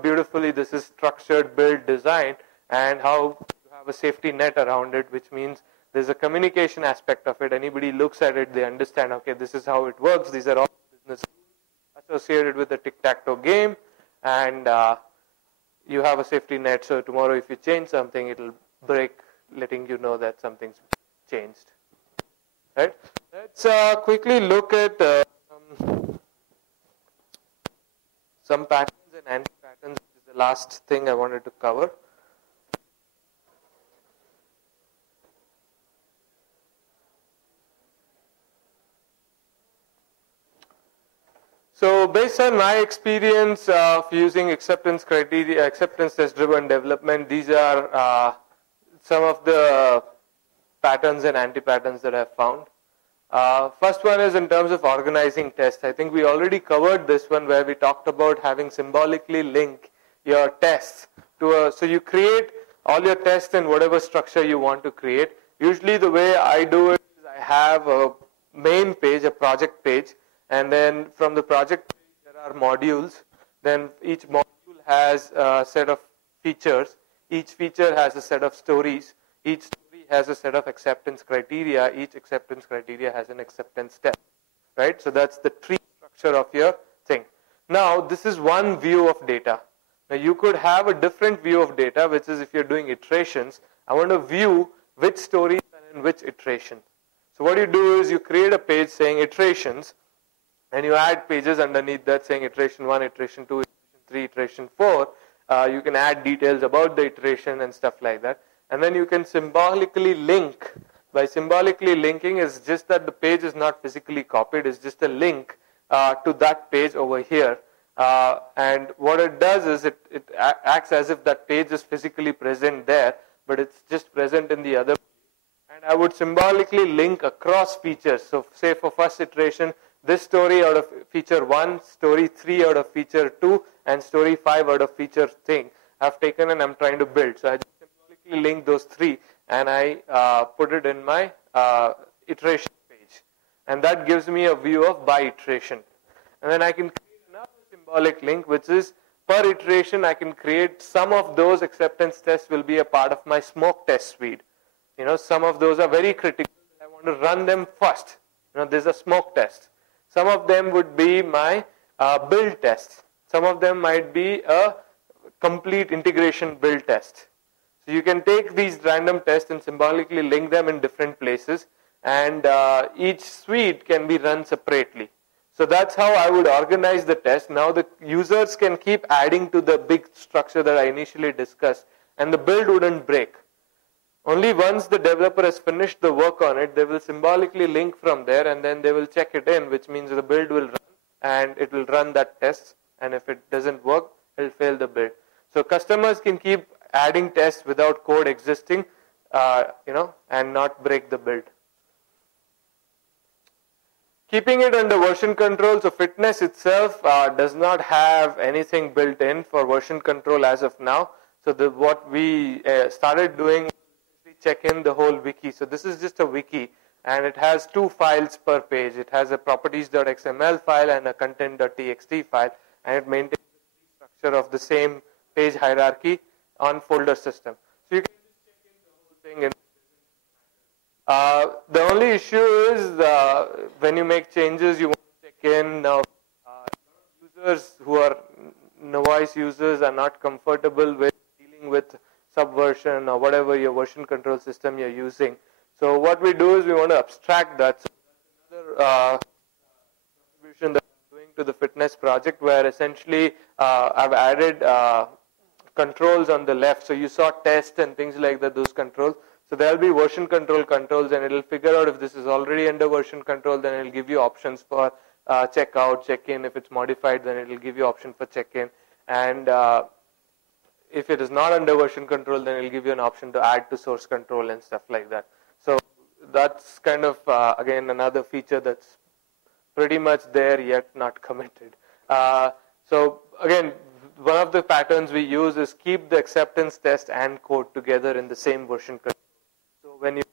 beautifully this is structured, built, designed, and how you have a safety net around it, which means there's a communication aspect of it. Anybody looks at it, they understand, okay, this is how it works. These are all business associated with the tic-tac-toe game, and you have a safety net, so tomorrow if you change something, it'll break, letting you know that something's changed. Right? Let's quickly look at some patterns and anti-patterns, which is the last thing I wanted to cover. So based on my experience of using acceptance criteria, acceptance test-driven development, these are some of the patterns and anti-patterns that I've found. First one is in terms of organizing tests. I think we already covered this one where we talked about having symbolically link your tests to so you create all your tests in whatever structure you want to create. Usually the way I do it is I have a main page, a project page, and then from the project page there are modules. Then each module has a set of features. Each feature has a set of stories. Each story has a set of acceptance criteria. Each acceptance criteria has an acceptance test. Right? So that's the tree structure of your thing. Now this is one view of data. Now you could have a different view of data, which is if you're doing iterations, I want to view which stories are in which iteration. So what you do is you create a page saying iterations, and you add pages underneath that saying iteration 1, iteration 2, iteration 3, iteration 4. You can add details about the iteration and stuff like that. And then you can symbolically link. By symbolically linking is just that the page is not physically copied. It's just a link to that page over here. And what it does is it acts as if that page is physically present there, but it's just present in the other. And I would symbolically link across features. So say for first iteration, this story out of feature 1, story 3 out of feature 2, and story 5 out of feature thing I've taken and I'm trying to build. So I just symbolically link those 3 and I put it in my iteration page. And that gives me a view of by iteration. And then I can create another symbolic link, which is per iteration I can create some of those acceptance tests will be a part of my smoke test suite. Some of those are very critical. I want to run them first. There's a smoke test. Some of them would be my build test. Some of them might be a complete integration build test. So you can take these random tests and symbolically link them in different places, and each suite can be run separately. So that's how I would organize the test. Now the users can keep adding to the big structure that I initially discussed, and the build wouldn't break. Only once the developer has finished the work on it, they will symbolically link from there, and then they will check it in, which means the build will run and it will run that test, and if it doesn't work, it will fail the build. So customers can keep adding tests without code existing, and not break the build. Keeping it under version control, so fitness itself does not have anything built in for version control as of now. So what we started doing, we check in the whole wiki. So this is just a wiki, and it has 2 files per page. It has a properties.xml file and a content.txt file, and it maintains the structure of the same page hierarchy on folder system. So you can just check in the whole thing in. The only issue is when you make changes, you want to check in. Now, users who are novice users are not comfortable with dealing with subversion or whatever your version control system you're using. So what we do is we want to abstract that. So that's another contribution that I'm doing to the fitness project, where essentially I've added controls on the left. So you saw test and things like that, those controls. So there will be version control controls, and it will figure out if this is already under version control, then it will give you options for checkout, check-in. If it's modified, then it will give you option for check-in. And if it is not under version control, then it will give you an option to add to source control and stuff like that. So that's kind of, again, another feature that's pretty much there yet not committed. So again, one of the patterns we use is keep the acceptance test and code together in the same version control. So when you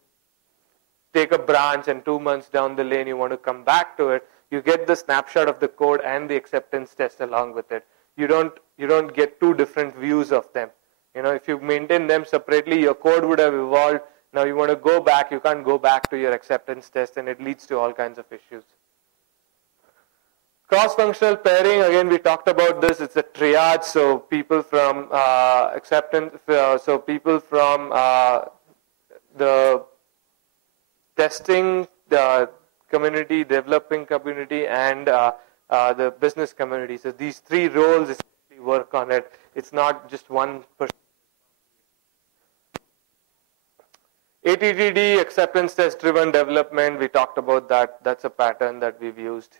take a branch and 2 months down the lane you want to come back to it, you get the snapshot of the code and the acceptance test along with it. You don't get 2 different views of them. If you maintain them separately, your code would have evolved. Now you want to go back, you can't go back to your acceptance test, and it leads to all kinds of issues. Cross-functional pairing, again, we talked about this. It's a triage, so people from acceptance, so people from the testing, the community, developing community, and the business community. So these 3 roles essentially work on it. It's not just one person. ATTD, acceptance test driven development, we talked about that. That's a pattern that we've used.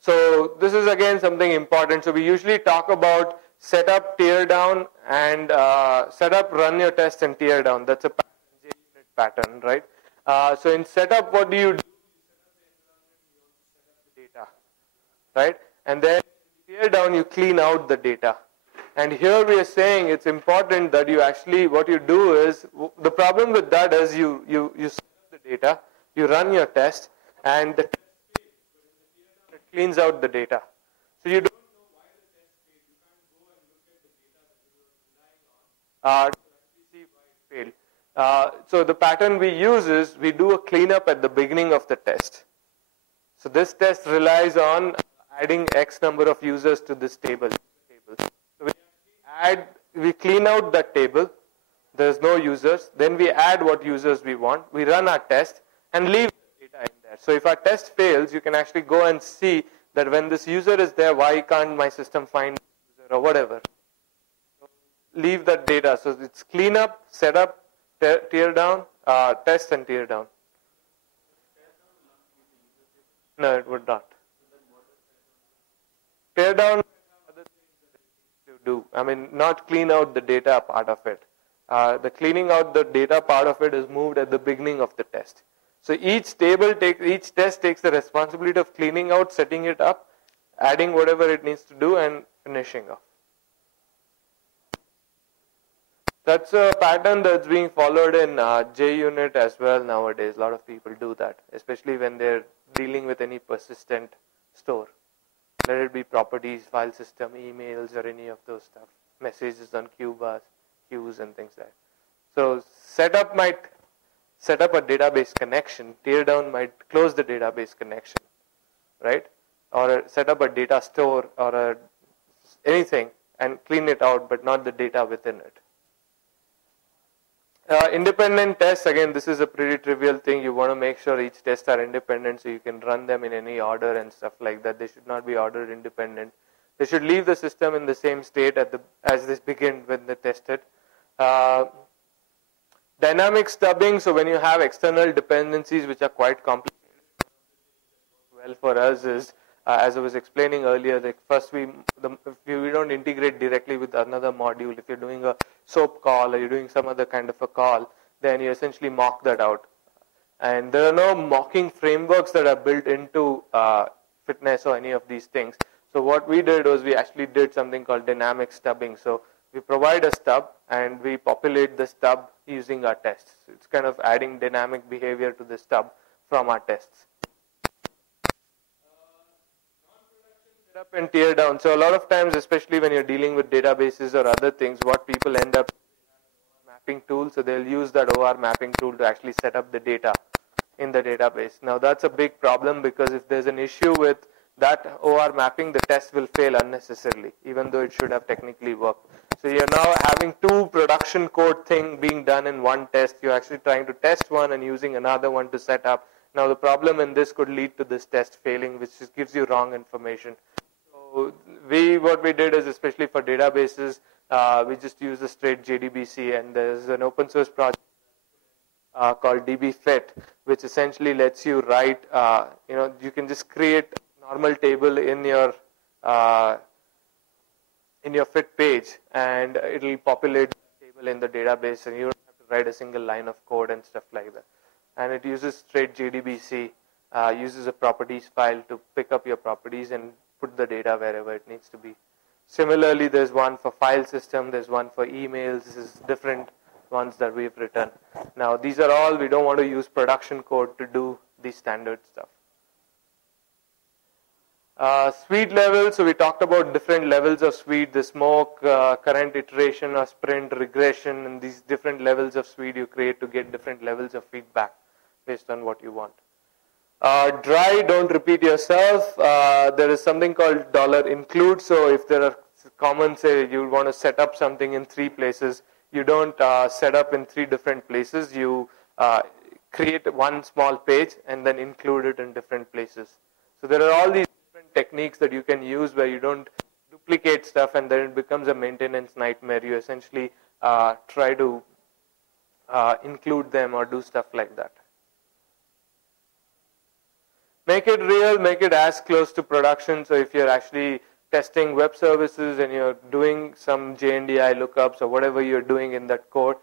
So this is again something important. So we usually talk about setup, tear down, and setup, run your test, and tear down. That's a JUnit pattern, right? So in setup, what do? You set up the data, right? And then tear down, you clean out the data. And here we are saying it's important that you actually, what you do is, the problem with that is you set up the data, you run your test, and the test fails, but in the tear down it cleans out the data. So you don't know why the test failed. You can't go and look at the data that you were relying on to actually see why it failed. So the pattern we use is we do a cleanup at the beginning of the test. So this test relies on adding X number of users to this table. So we clean out that table. There's no users. Then we add what users we want. We run our test and leave the data in there. So if our test fails, you can actually go and see that when this user is there, why can't my system find the user or whatever. So leave that data. So it's clean up, set up, tear down, test and tear down. No, it would not. Tear down other things that it needs to do. I mean, not clean out the data part of it. The cleaning out the data part of it is moved at the beginning of the test. So each test takes the responsibility of cleaning out, setting it up, adding whatever it needs to do, and finishing off. That's a pattern that's being followed in JUnit as well nowadays. A lot of people do that, especially when they're dealing with any persistent store. Let it be properties, file system, emails, or any of those stuff. Messages on queues and things like that. So setup might set up a database connection. Tear down might close the database connection, right? Or set up a data store or anything and clean it out, but not the data within it. Independent tests, again, this is a pretty trivial thing. You want to make sure each test are independent so you can run them in any order and stuff like that. They should not be ordered independent. They should leave the system in the same state as this begin when they test it. Dynamic stubbing, so when you have external dependencies which are quite complicated, well for us is, as I was explaining earlier, like first we don't integrate directly with another module. If you're doing a SOAP call or you're doing some other kind of a call, then you essentially mock that out. And there are no mocking frameworks that are built into fitness or any of these things. So what we did was we actually did something called dynamic stubbing. So we provide a stub and we populate the stub using our tests. It's kind of adding dynamic behavior to the stub from our tests. Up and tear down. So a lot of times, especially when you're dealing with databases or other things, what people end up mapping tool. So they'll use that OR mapping tool to actually set up the data in the database. Now that's a big problem because if there's an issue with that OR mapping, the test will fail unnecessarily, even though it should have technically worked. So you're now having two production code thing being done in one test. You're actually trying to test one and using another one to set up. Now the problem in this could lead to this test failing, which just gives you wrong information. So what we did is, especially for databases, we just use a straight JDBC, and there's an open source project called dbfit, which essentially lets you write, you can just create a normal table in your fit page, and it'll populate the table in the database, and you don't have to write a single line of code and stuff like that. And it uses straight JDBC, uses a properties file to pick up your properties and put the data wherever it needs to be. Similarly, there's one for file system, there's one for emails. This is different ones that we've written. Now, these are all, we don't want to use production code to do the standard stuff. Suite level, so we talked about different levels of suite, the smoke, current iteration or sprint, regression, and these different levels of suite you create to get different levels of feedback based on what you want. Dry, don't repeat yourself. There is something called $include. So if there are common, say you want to set up something in 3 places, you don't set up in 3 different places. You create one small page and then include it in different places. So there are all these different techniques that you can use where you don't duplicate stuff and then it becomes a maintenance nightmare. You essentially try to include them or do stuff like that. Make it real, make it as close to production. So if you're actually testing web services and you're doing some JNDI lookups or whatever you're doing in that code,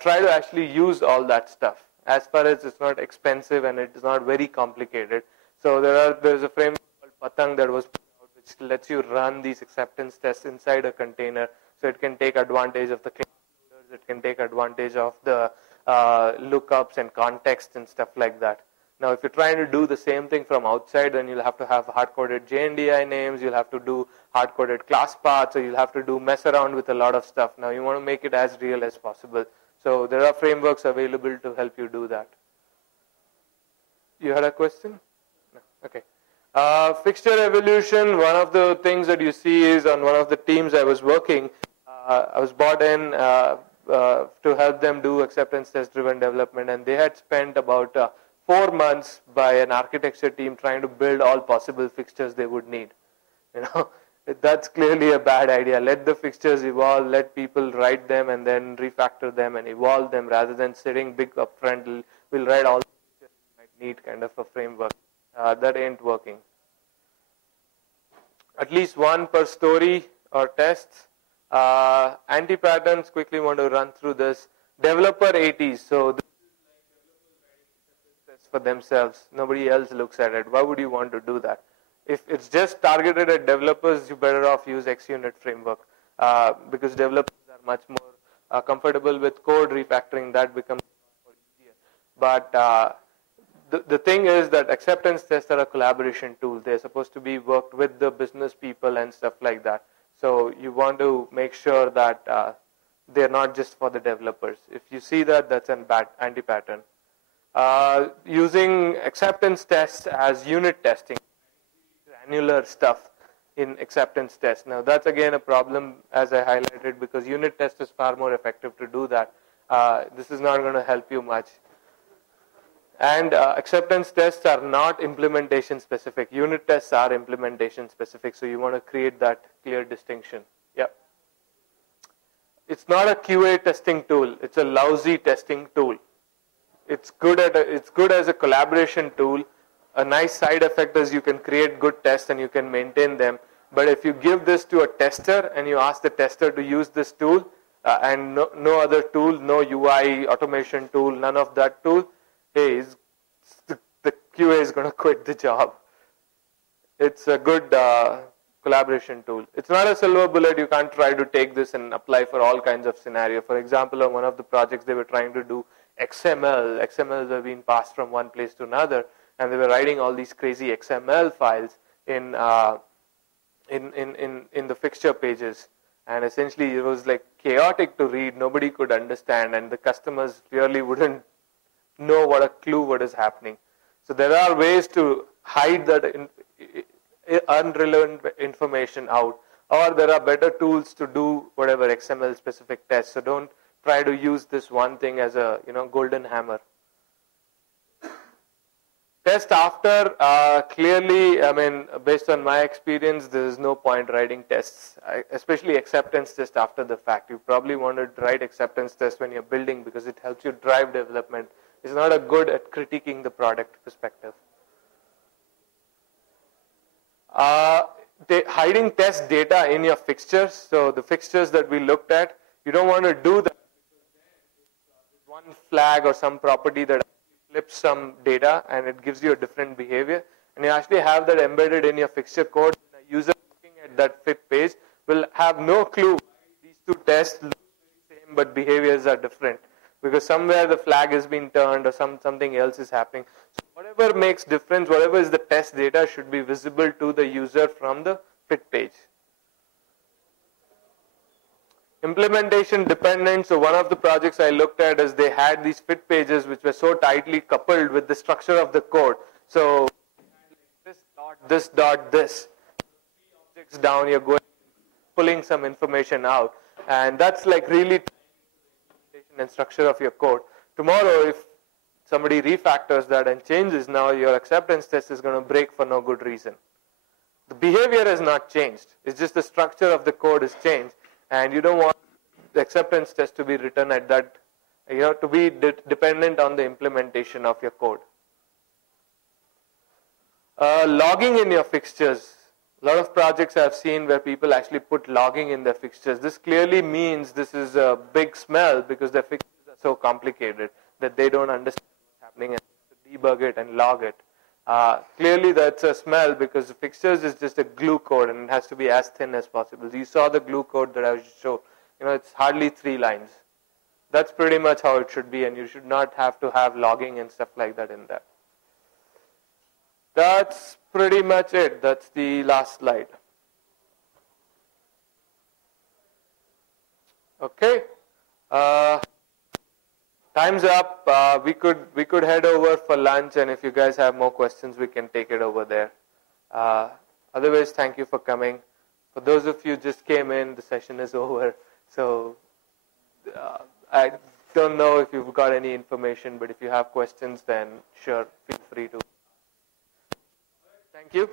try to actually use all that stuff. As far as it's not expensive and it's not very complicated. So there's a framework called Patang that was put out which lets you run these acceptance tests inside a container. So it can take advantage of the class loaders, it can take advantage of the lookups and context and stuff like that. Now, if you're trying to do the same thing from outside, then you'll have to have hard-coded JNDI names, you'll have to do hard-coded class paths, or you'll have to mess around with a lot of stuff. Now, you want to make it as real as possible. So there are frameworks available to help you do that. You had a question? No. Okay. Fixture evolution, one of the things that you see is on one of the teams I was working, I was brought in to help them do acceptance test-driven development, and they had spent about 4 months by an architecture team trying to build all possible fixtures they would need. That's clearly a bad idea. Let the fixtures evolve, let people write them and then refactor them and evolve them rather than sitting big upfront, we'll write all the fixtures you might need kind of a framework. That ain't working. at least one per story or tests. Anti-patterns, quickly want to run through this. Developer 80s, so this is for themselves. Nobody else looks at it. Why would you want to do that? If it's just targeted at developers, you're better off use XUnit framework because developers are much more comfortable with code refactoring. That becomes more easier. But the thing is that acceptance tests are a collaboration tool. They're supposed to be worked with the business people and stuff like that. So you want to make sure that they're not just for the developers. If you see that, that's an anti-pattern. Using acceptance tests as unit testing, granular stuff in acceptance tests. Now that's again a problem, as I highlighted, because unit test is far more effective to do that. This is not going to help you much. And acceptance tests are not implementation specific. Unit tests are implementation specific, so you want to create that clear distinction. Yep. It's not a QA testing tool. It's a lousy testing tool. It's good as a collaboration tool. A nice side effect is you can create good tests and you can maintain them. But if you give this to a tester and you ask the tester to use this tool and no other tool, no UI automation tool, none of that tool, hey, the QA is going to quit the job. It's a good collaboration tool. It's not a silver bullet. You can't try to take this and apply for all kinds of scenarios. For example, on one of the projects they were trying to do XML. XMLs were being passed from one place to another, and they were writing all these crazy XML files in the fixture pages. And essentially it was like chaotic to read. Nobody could understand, and the customers clearly wouldn't know what is happening. So there are ways to hide that unrelevant information out, or there are better tools to do whatever XML specific tests. So don't try to use this one thing as a golden hammer. Test after, clearly, I mean, based on my experience, there is no point writing tests, especially acceptance test after the fact. You probably want to write acceptance test when you're building because it helps you drive development. It's not a good at critiquing the product perspective. Hiding test data in your fixtures. So the fixtures that we looked at, you don't want to do that. One flag or some property that flips some data and it gives you a different behavior, and you actually have that embedded in your fixture code. A user looking at that fit page will have no clue these two tests look the same but behaviors are different, because somewhere the flag has been turned or something else is happening. So whatever makes difference, whatever is the test data should be visible to the user from the fit page. Implementation dependent. So one of the projects I looked at is they had these fit pages which were so tightly coupled with the structure of the code. So this dot, this. 3 objects down, you're going pulling some information out. And that's like really implementation and structure of your code. Tomorrow, if somebody refactors that and changes, now your acceptance test is going to break for no good reason. The behavior has not changed. It's just the structure of the code has changed. And you don't want the acceptance test to be written at that, to be dependent on the implementation of your code. Logging in your fixtures. A lot of projects I've seen where people actually put logging in their fixtures. This clearly means this is a big smell because their fixtures are so complicated that they don't understand what's happening and debug it and log it. Clearly that's a smell because the fixtures is just a glue code and it has to be as thin as possible. You saw the glue code that I showed. It's hardly 3 lines. That's pretty much how it should be, and you should not have to have logging and stuff like that in there. That's pretty much it. That's the last slide. Okay. Time's up. We could head over for lunch, and if you guys have more questions, we can take it over there. Otherwise, thank you for coming. For those of you who just came in, the session is over. So I don't know if you've got any information, but if you have questions, then sure, feel free to. Thank you.